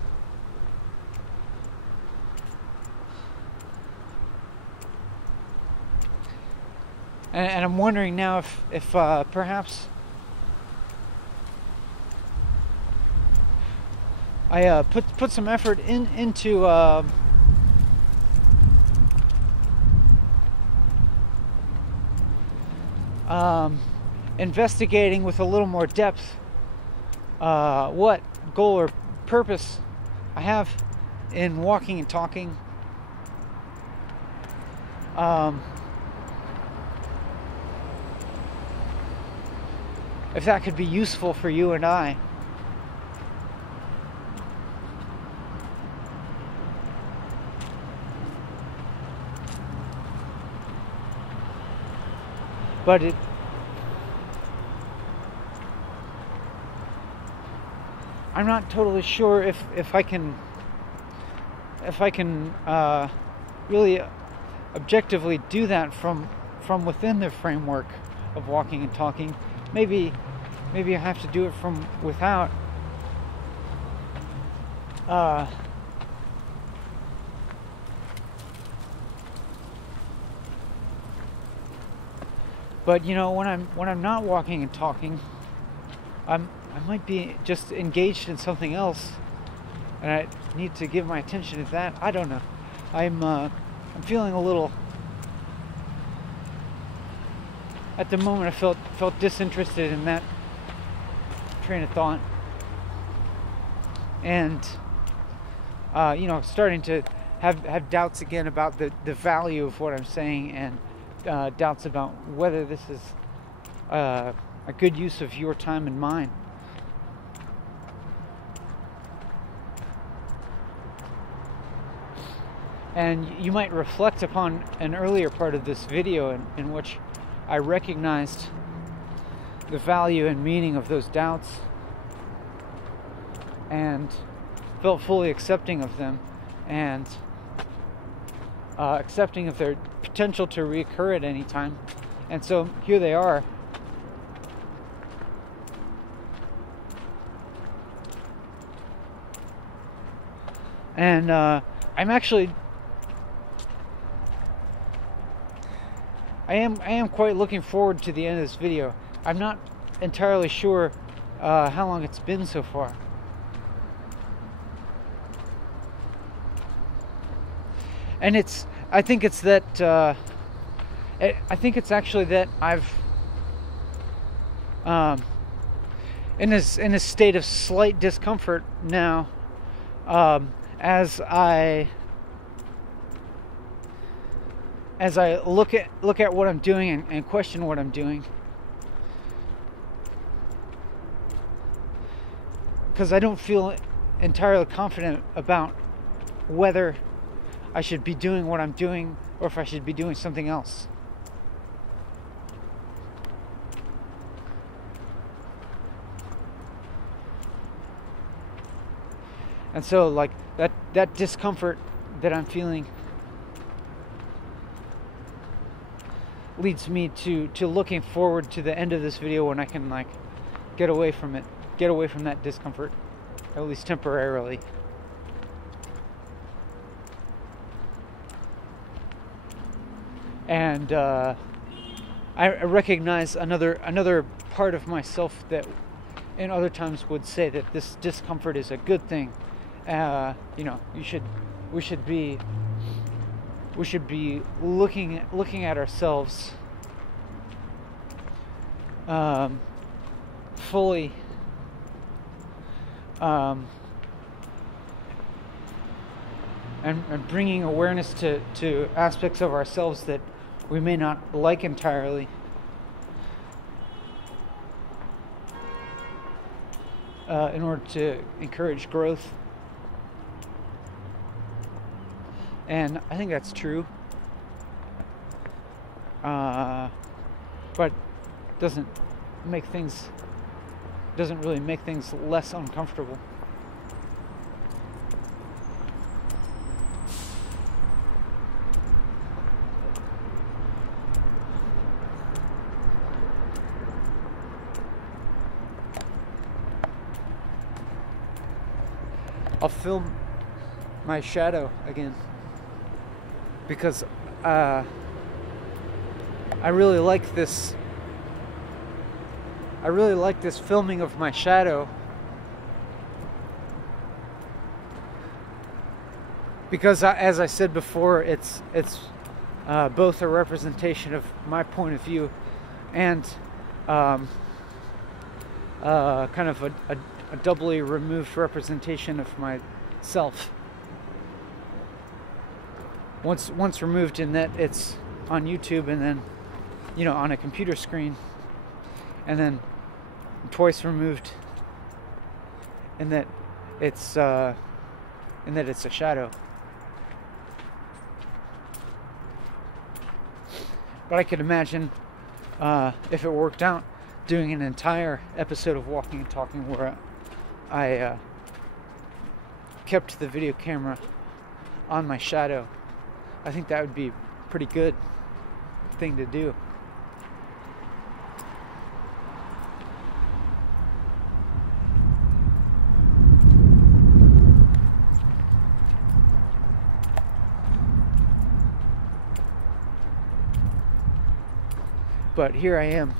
And I'm wondering now if perhaps I put some effort into investigating with a little more depth what goal or purpose I have in walking and talking. If that could be useful for you and I. But I'm not totally sure if I can really objectively do that from within the framework of walking and talking. Maybe I have to do it from without. But you know, when I'm not walking and talking, I might be just engaged in something else, and I need to give my attention to that. I don't know. I'm feeling a little. At the moment, I felt disinterested in that train of thought, and you know, starting to have doubts again about the value of what I'm saying, and doubts about whether this is a good use of your time and mine. And you might reflect upon an earlier part of this video in which I recognized the value and meaning of those doubts and felt fully accepting of them, and accepting of their potential to reoccur at any time. And so here they are. And I'm actually I am quite looking forward to the end of this video. I'm not entirely sure how long it's been so far. And I think it's actually that I've in this state of slight discomfort now, as I look at what I'm doing and question what I'm doing, because I don't feel entirely confident about whether I should be doing what I'm doing or if I should be doing something else. And so, like, that discomfort that I'm feeling leads me to looking forward to the end of this video when I can, like, get away from that discomfort, at least temporarily. And I recognize another part of myself that in other times would say that this discomfort is a good thing. You know, we should be looking at ourselves fully, and bringing awareness to aspects of ourselves that we may not like entirely. In order to encourage growth. And I think that's true. but doesn't really make things less uncomfortable. I'll film my shadow again because I really like this. I really like this filming of my shadow because, as I said before, it's both a representation of my point of view and kind of a doubly removed representation of myself. Once removed in that it's on YouTube, and then, you know, on a computer screen, and then twice removed in that it's a shadow. But I could imagine, if it worked out, doing an entire episode of Walking and Talking where I kept the video camera on my shadow. I think that would be a pretty good thing to do. But here I am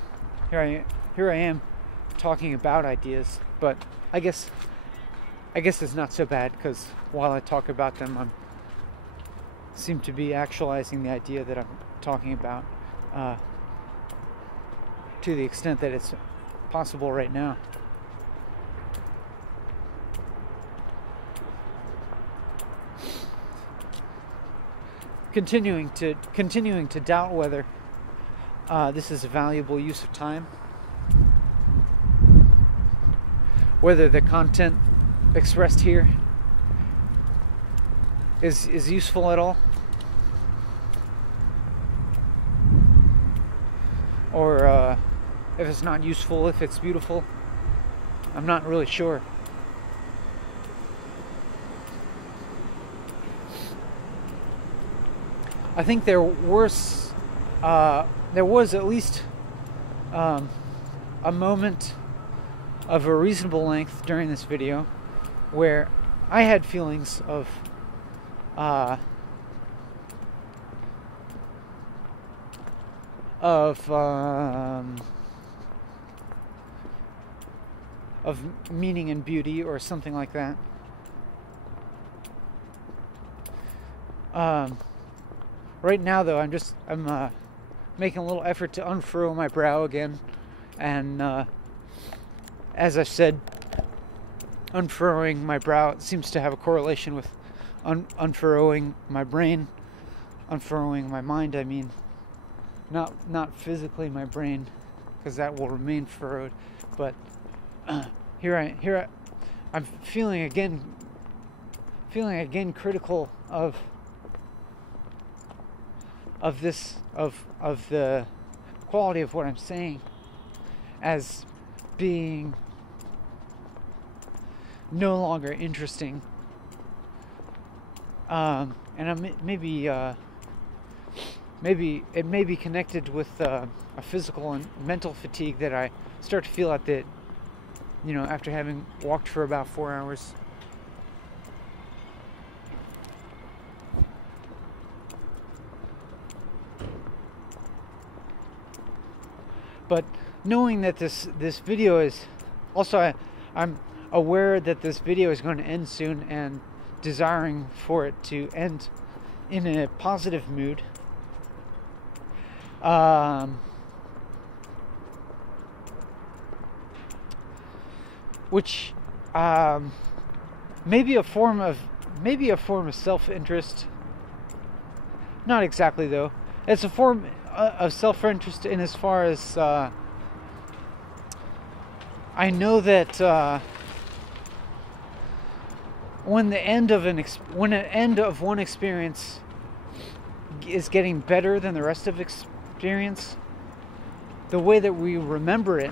talking about ideas, but I guess it's not so bad, because while I talk about them, I seem to be actualizing the idea that I'm talking about, to the extent that it's possible right now. Continuing to doubt whether this is a valuable use of time, whether the content expressed here is useful at all, or if it's not useful, if it's beautiful. I'm not really sure. I think there was at least a moment of a reasonable length during this video where I had feelings of meaning and beauty, or something like that. Right now, though, I'm making a little effort to unfurrow my brow again, and as I said, unfurrowing my brow seems to have a correlation with unfurrowing my brain, unfurrowing my mind. I mean, not physically my brain, because that will remain furrowed, but I'm feeling again critical of the quality of what I'm saying as being no longer interesting, and maybe it may be connected with a physical and mental fatigue that I start to feel at the, you know, after having walked for about 4 hours. But knowing that this video is also, I'm aware that this video is going to end soon, and desiring for it to end in a positive mood. Which maybe a form of self-interest. Not exactly, though. It's a form of self-interest in as far as I know that when an end of one experience is getting better than the rest of experience, the way that we remember it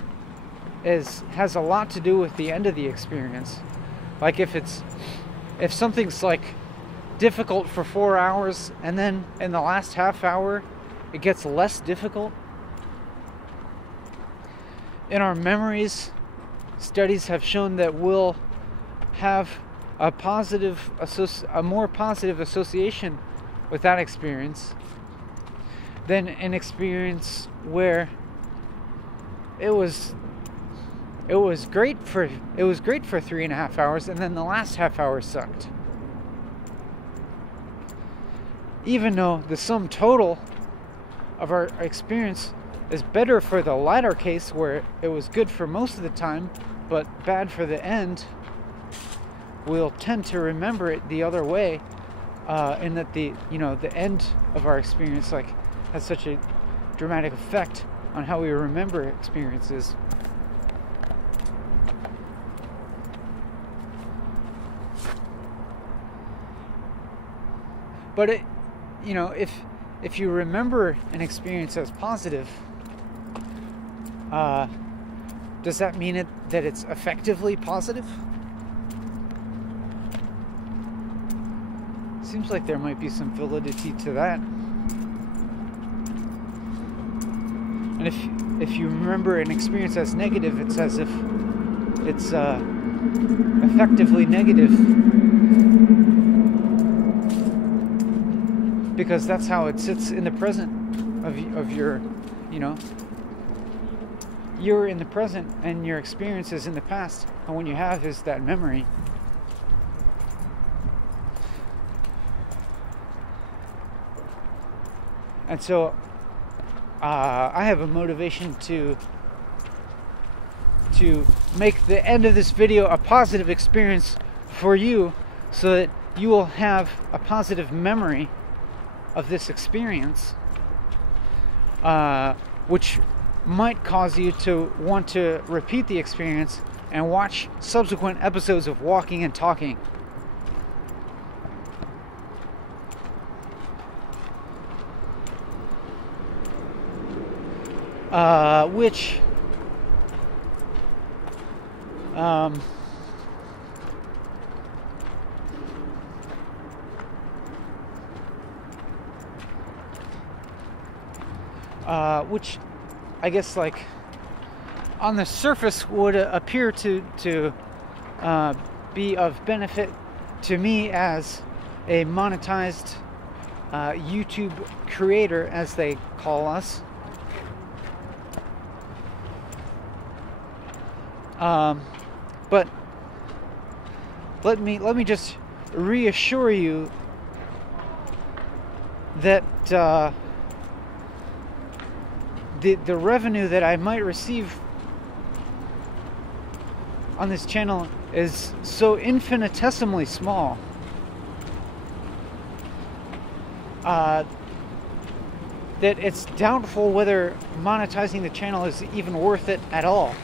has a lot to do with the end of the experience. Like if something's like difficult for 4 hours and then in the last half hour it gets less difficult. In our memories, studies have shown that we'll have a more positive association with that experience than an experience where it was great for 3.5 hours and then the last half hour sucked. Even though the sum total of our experience is better for the latter case, where it was good for most of the time but bad for the end, we'll tend to remember it the other way, in that the end of our experience like has such a dramatic effect on how we remember experiences. But if you remember an experience as positive, does that mean that it's effectively positive? Seems like there might be some validity to that. And if you remember an experience as negative, it's as if it's effectively negative, because that's how it sits in the present of your, you're in the present and your experience is in the past, and what you have is that memory. And so I have a motivation to make the end of this video a positive experience for you, so that you will have a positive memory of this experience, which might cause you to want to repeat the experience and watch subsequent episodes of Walking and Talking. Which I guess, like, on the surface would appear to be of benefit to me as a monetized YouTube creator, as they call us. But let me just reassure you that the revenue that I might receive on this channel is so infinitesimally small that it's doubtful whether monetizing the channel is even worth it at all.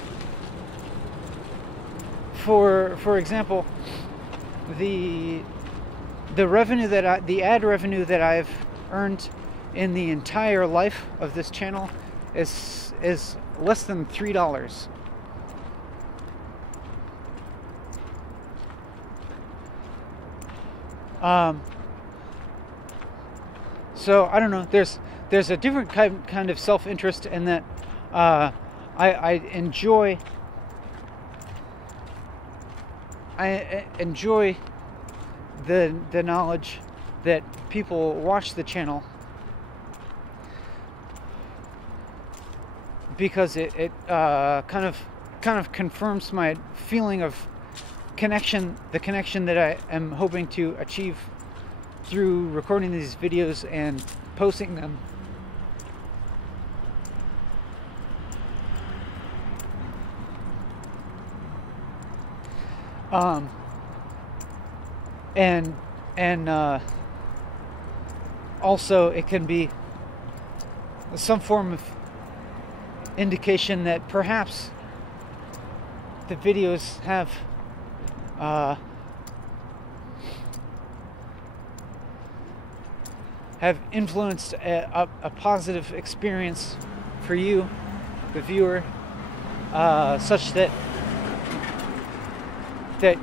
For example, the revenue the ad revenue that I've earned in the entire life of this channel is less than $3. So I don't know. There's a different kind of self-interest in that. I enjoy the knowledge that people watch the channel, because it kind of confirms my feeling of connection, the connection that I am hoping to achieve through recording these videos and posting them. And also it can be some form of indication that perhaps the videos have have influenced a positive experience for you, the viewer, such that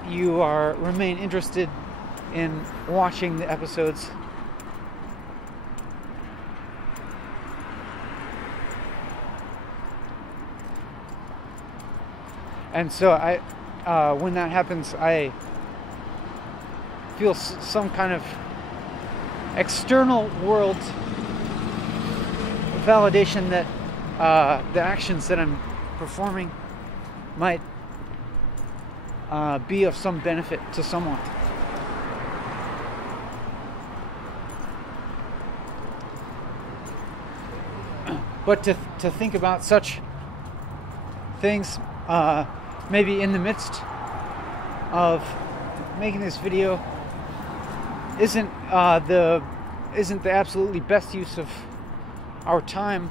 you remain interested in watching the episodes. And so when that happens, I feel some kind of external world validation that the actions that I'm performing might be of some benefit to someone. But to think about such things, maybe in the midst of making this video, isn't the absolutely best use of our time.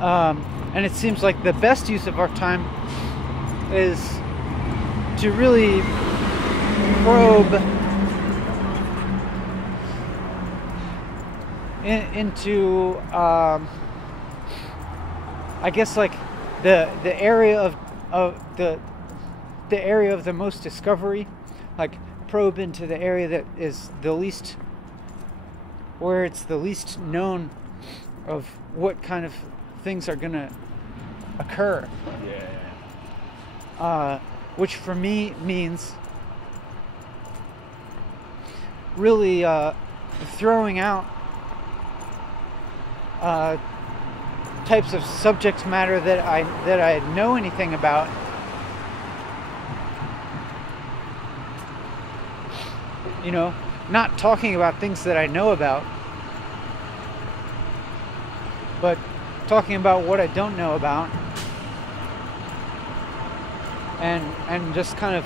And it seems like the best use of our time is to really probe into I guess like the area of the area of the most discovery, like probe into the area that is the least, where it's the least known of what kind of things are gonna occur. Which for me means really throwing out types of subject matter that I know anything about, you know, not talking about things that I know about, but talking about what I don't know about, and just kind of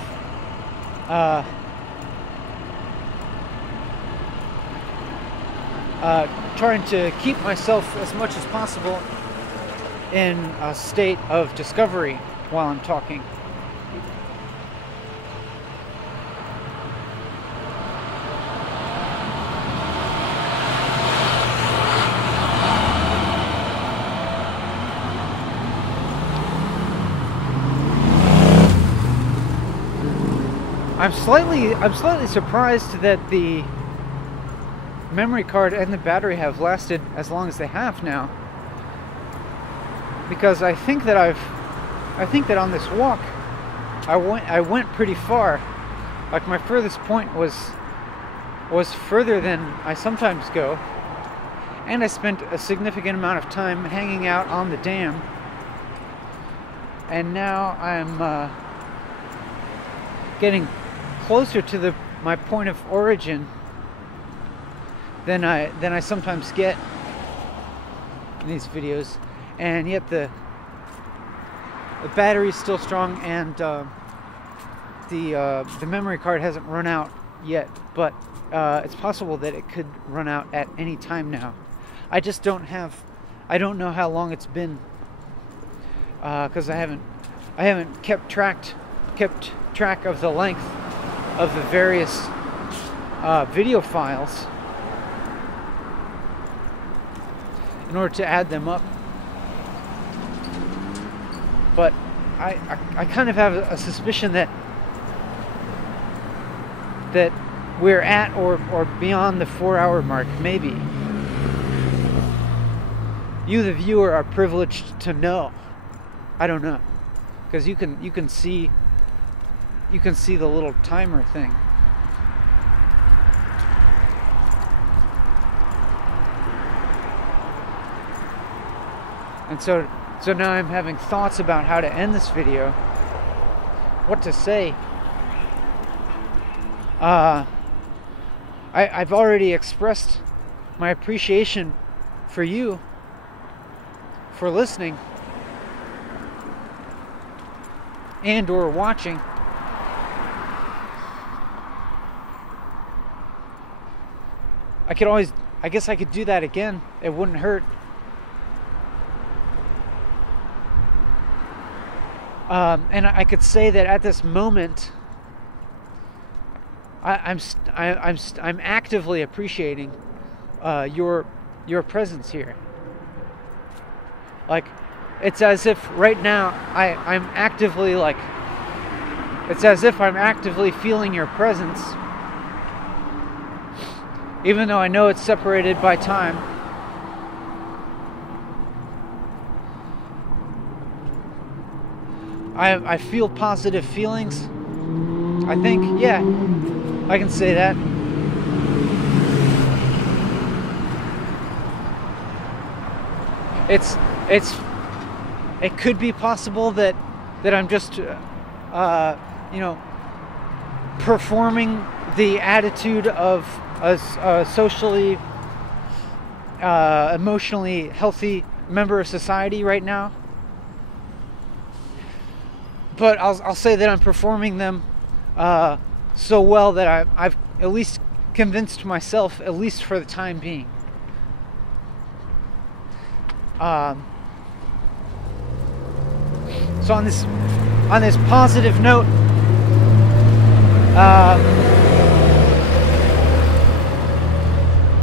trying to keep myself as much as possible in a state of discovery while I'm talking. I'm slightly surprised that the memory card and the battery have lasted as long as they have now, because I think that on this walk I went pretty far. Like my furthest point was further than I sometimes go, and I spent a significant amount of time hanging out on the dam, and now I'm getting closer to my point of origin than I sometimes get in these videos, and yet the battery is still strong, and the memory card hasn't run out yet, but it's possible that it could run out at any time now. I just don't know how long it's been, because I haven't kept track of the length of the various video files in order to add them up. But I kind of have a suspicion that we're at or beyond the 4-hour mark, maybe. You, the viewer, are privileged to know. I don't know, because you can see the little timer thing. And so now I'm having thoughts about how to end this video, what to say. I've already expressed my appreciation for you for listening and or watching. I guess I could do that again. It wouldn't hurt. And I could say that at this moment, I'm actively appreciating your presence here. Like, it's as if right now I'm actively like, it's as if I'm actively feeling your presence, even though I know it's separated by time. I feel positive feelings. I think, yeah, I can say that. It could be possible that I'm just performing the attitude of a socially emotionally healthy member of society right now. But I'll say that I'm performing them so well that I've at least convinced myself, at least for the time being. So on this positive note,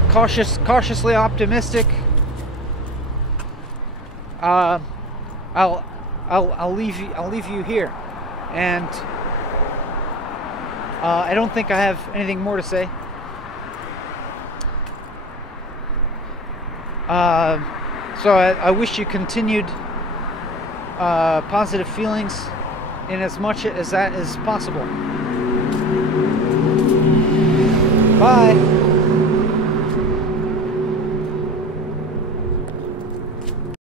cautiously optimistic. I'll leave you here, and I don't think I have anything more to say. So I wish you continued positive feelings in as much as that is possible. Bye.